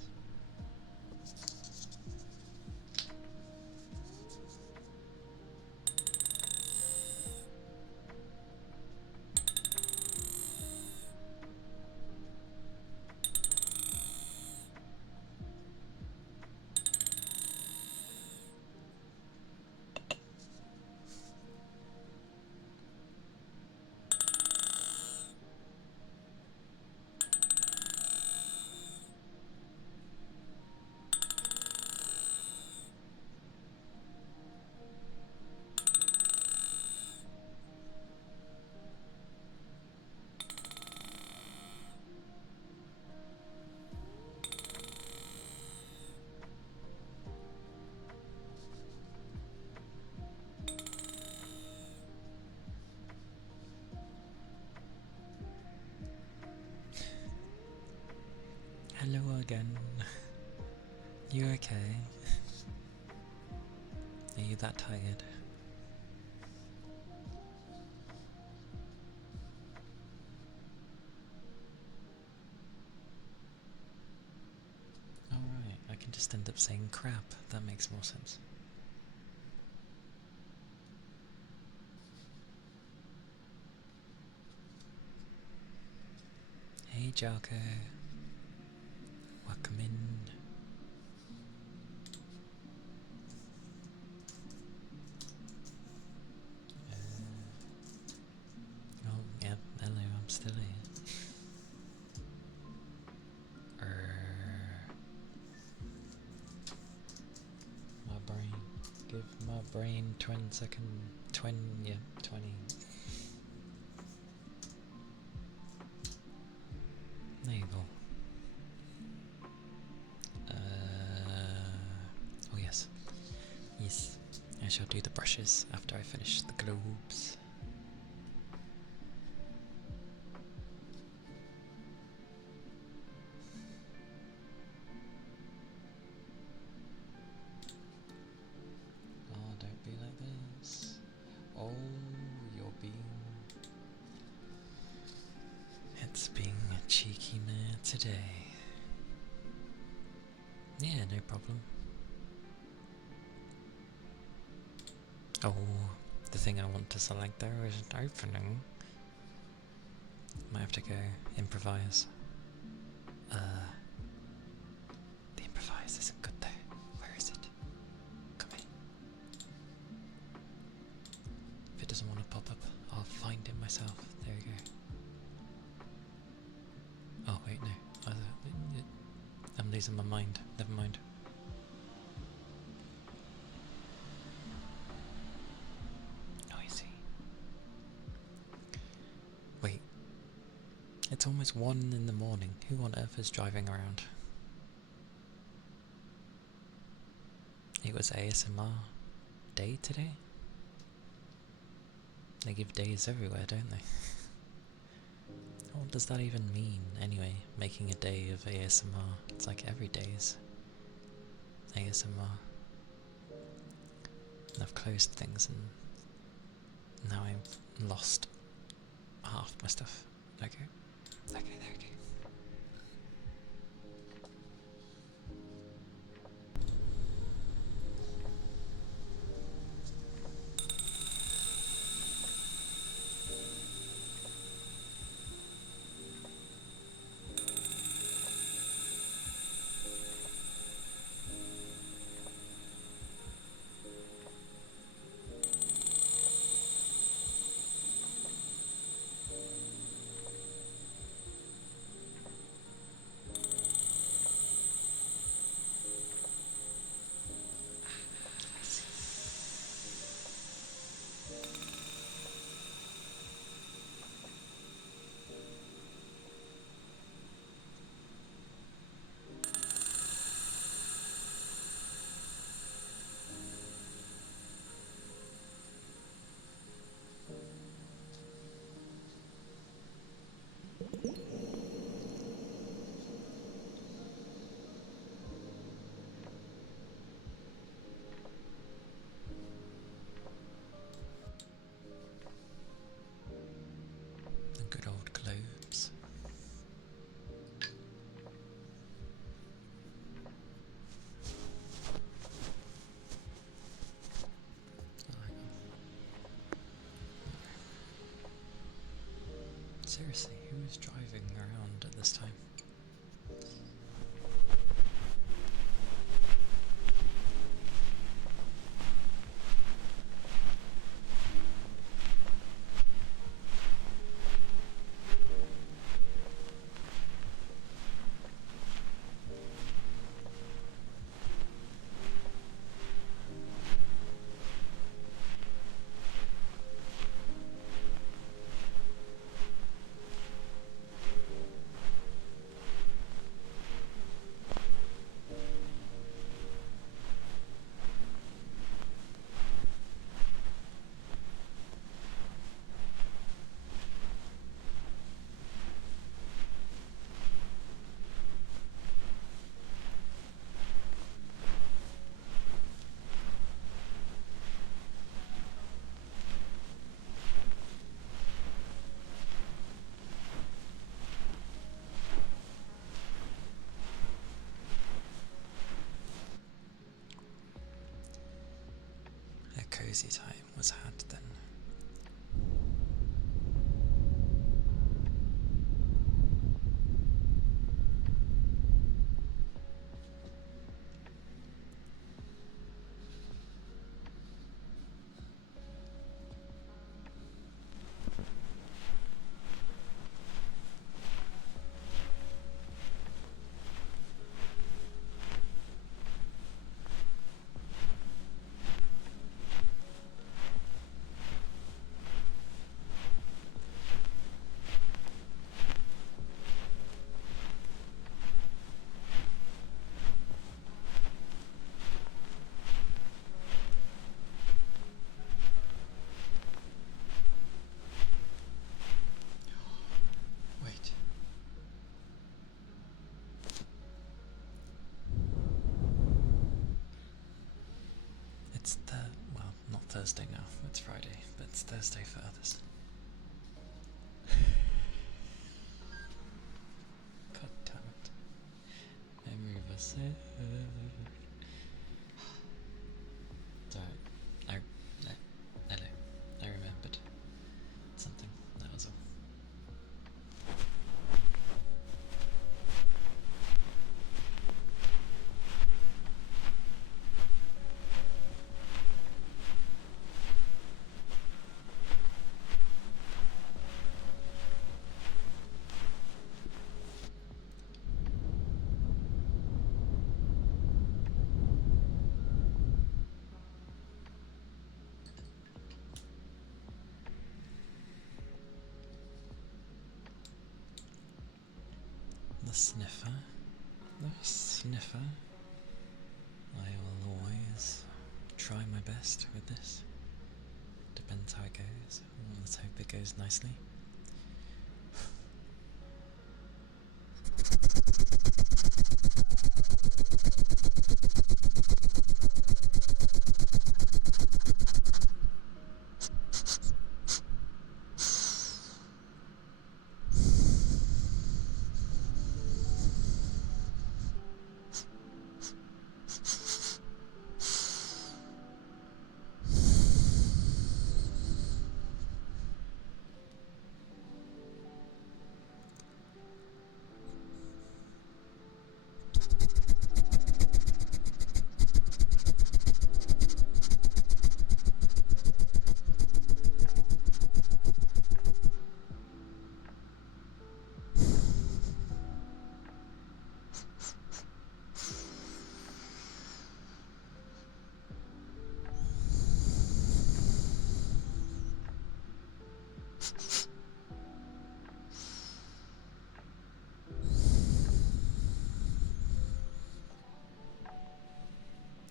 Hello again. You okay? Are you that tired? Alright, I can just end up saying crap. That makes more sense. Jarko. Welcome in. Oh, yep, hello, I'm still here. My brain. Give my brain 20 seconds. 20, yeah, 20. There you go. Oh yes. Yes. I shall do the brushes after I finish the globes. Oh, don't be like this. Oh, you're being... It's being a cheeky man today. Yeah, no problem. Oh, the thing I want to select there isn't opening. Might have to go improvise. The improvise isn't good though. Where is it? Come in. If it doesn't want to pop up, I'll find it myself. There we go. Oh wait, no. I'm losing my mind. Never mind. Noisy. Wait. It's almost 1 in the morning. Who on earth is driving around? It was ASMR day today? They give days everywhere, don't they? What does that even mean, anyway? Making a day of ASMR. It's like every day's ASMR. And I've closed things and now I've lost half my stuff. Okay. Okay, there we go. The good old globes. Oh, hang on. Seriously, who is driving around at this time? A cozy time was had then. Thursday now. It's Friday, but it's Thursday for others. God damn it. Memory of a Sorry. Hello. I remembered something. That was all. The sniffer. The sniffer. I will always try my best with this. Depends how it goes. Let's hope it goes nicely.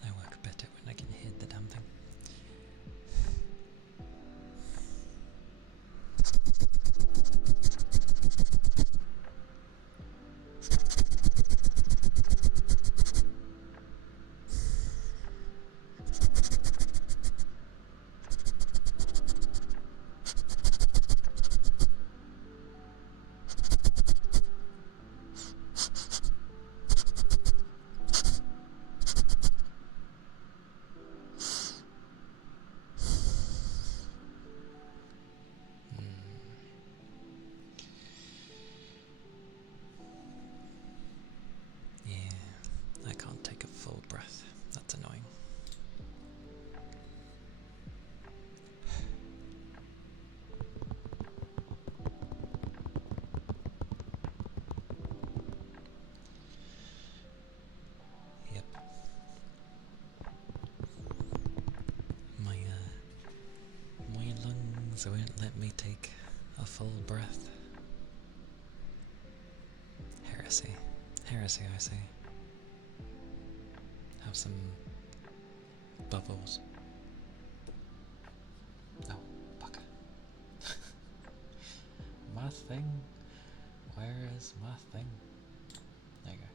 I work better when I can hear the damn thing. Yeah, I can't take a full breath. That's annoying. Yep. My lungs won't let me take a full breath. Heresy. Heresy, I say. Have some bubbles. Oh, bugger. My thing? Where is my thing? There you go.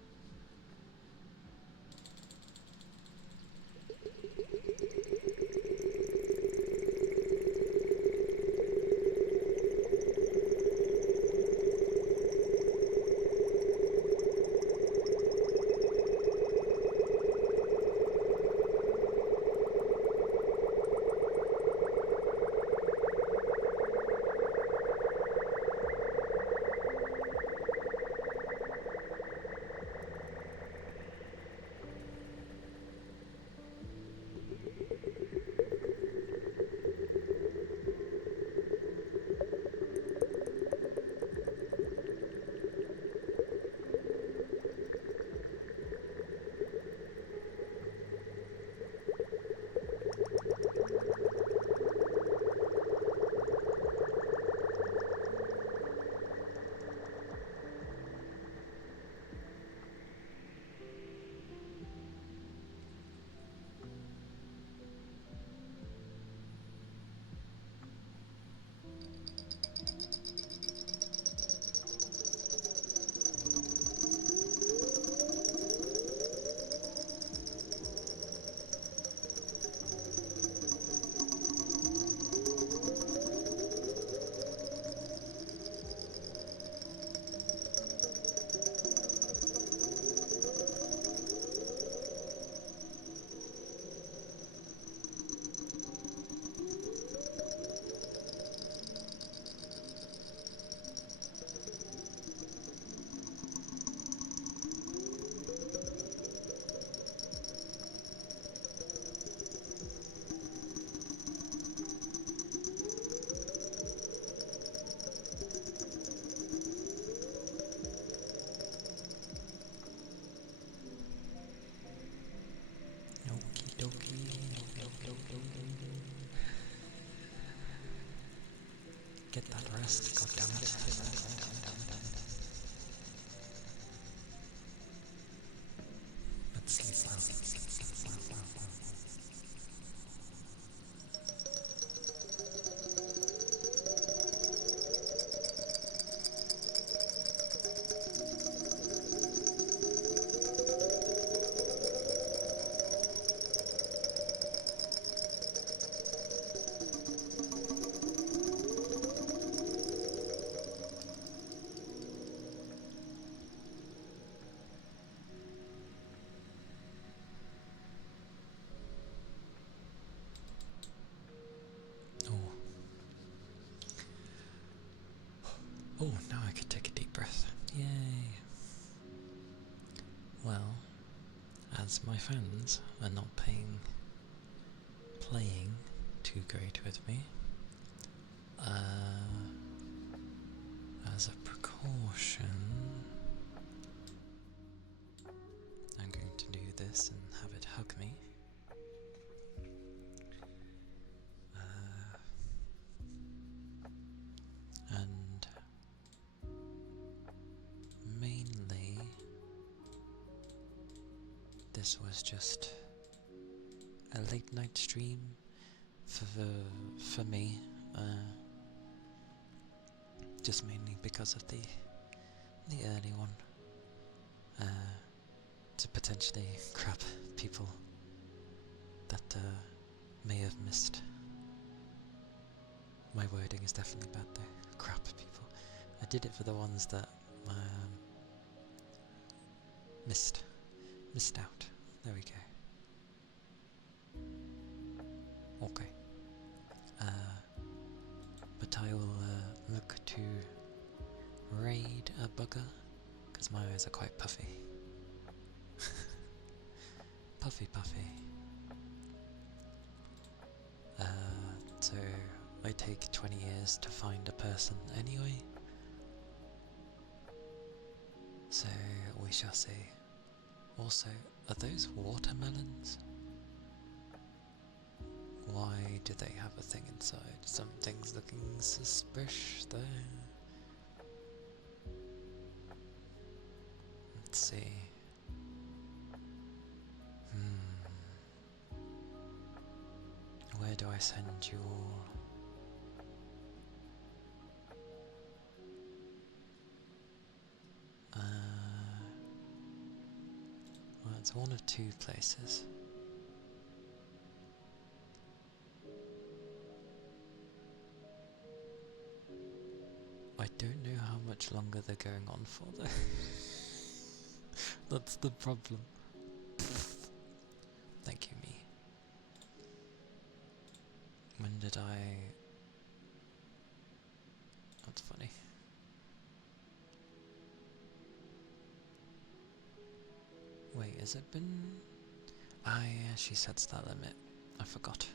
Get that rest, goddammit. Let's sleep now. Oh, now I can take a deep breath. Yay! Well, as my friends are not playing too great with me, as a precaution, I'm going to do this and have it hug me. And mainly, this was just a late night stream for me, just mainly because of the early one, to potentially crap people that may have missed. My wording is definitely bad though. Crap people. I did it for the ones that missed out. There we go. Okay. But I will look to raid a bugger, because my eyes are quite puffy. Puffy. So I take 20 years to find a person anyway. So we shall see. Also, are those watermelons? Why do they have a thing inside? Something's looking suspicious there. Let's see. Where do I send you all? Well, it's one of two places. I don't know how much longer they're going on for though. That's the problem. Thank you, me. When did I... That's funny. Wait, has it been... Ah yeah, she sets that limit. I forgot.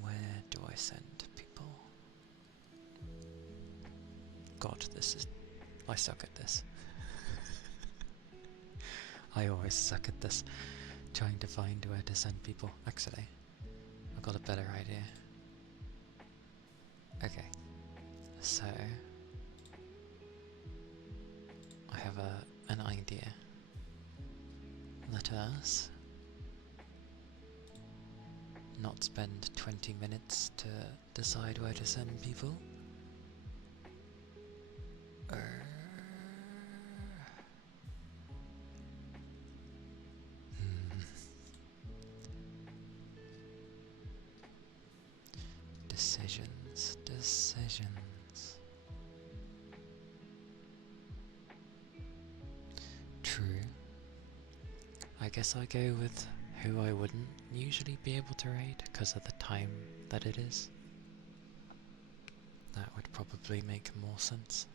Where do I send people? God, this is... I suck at this. I always suck at this. Trying to find where to send people. Actually, I've got a better idea. Okay, so... I have an idea. Let us not spend 20 minutes to decide where to send people. Decisions. True. I guess I go with who I wouldn't usually be able to raid because of the time that it is. That would probably make more sense.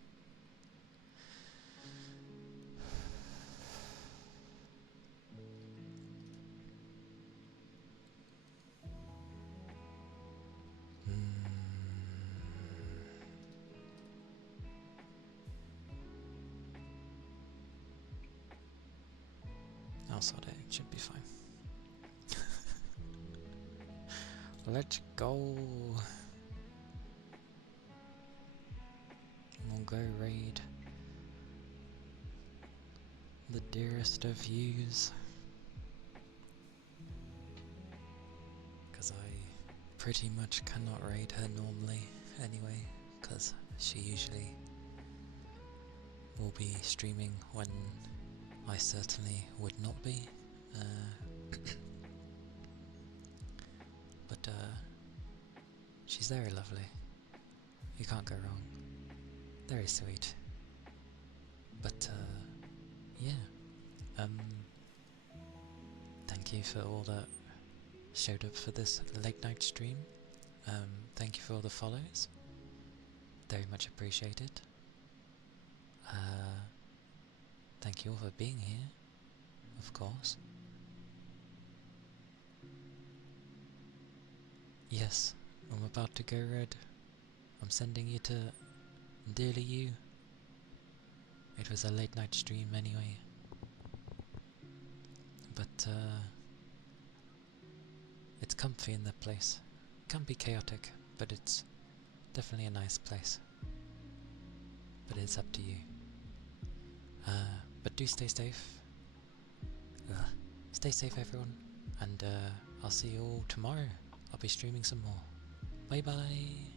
I'll sort it, it should be fine. Let's go. go raid the dearest of yous. Because I pretty much cannot raid her normally anyway, because she usually will be streaming when I certainly would not be. But she's very lovely. You can't go wrong. Very sweet. But yeah. Thank you for all that showed up for this late night stream. Thank you for all the follows. Very much appreciated. Thank you all for being here, of course. Yes, I'm about to go red. I'm sending you to dearly you. It was a late night stream anyway. But it's comfy in that place. It can be chaotic, but it's definitely a nice place. But it's up to you. But do stay safe. Stay safe, everyone. And I'll see you all tomorrow. I'll be streaming some more. Bye bye.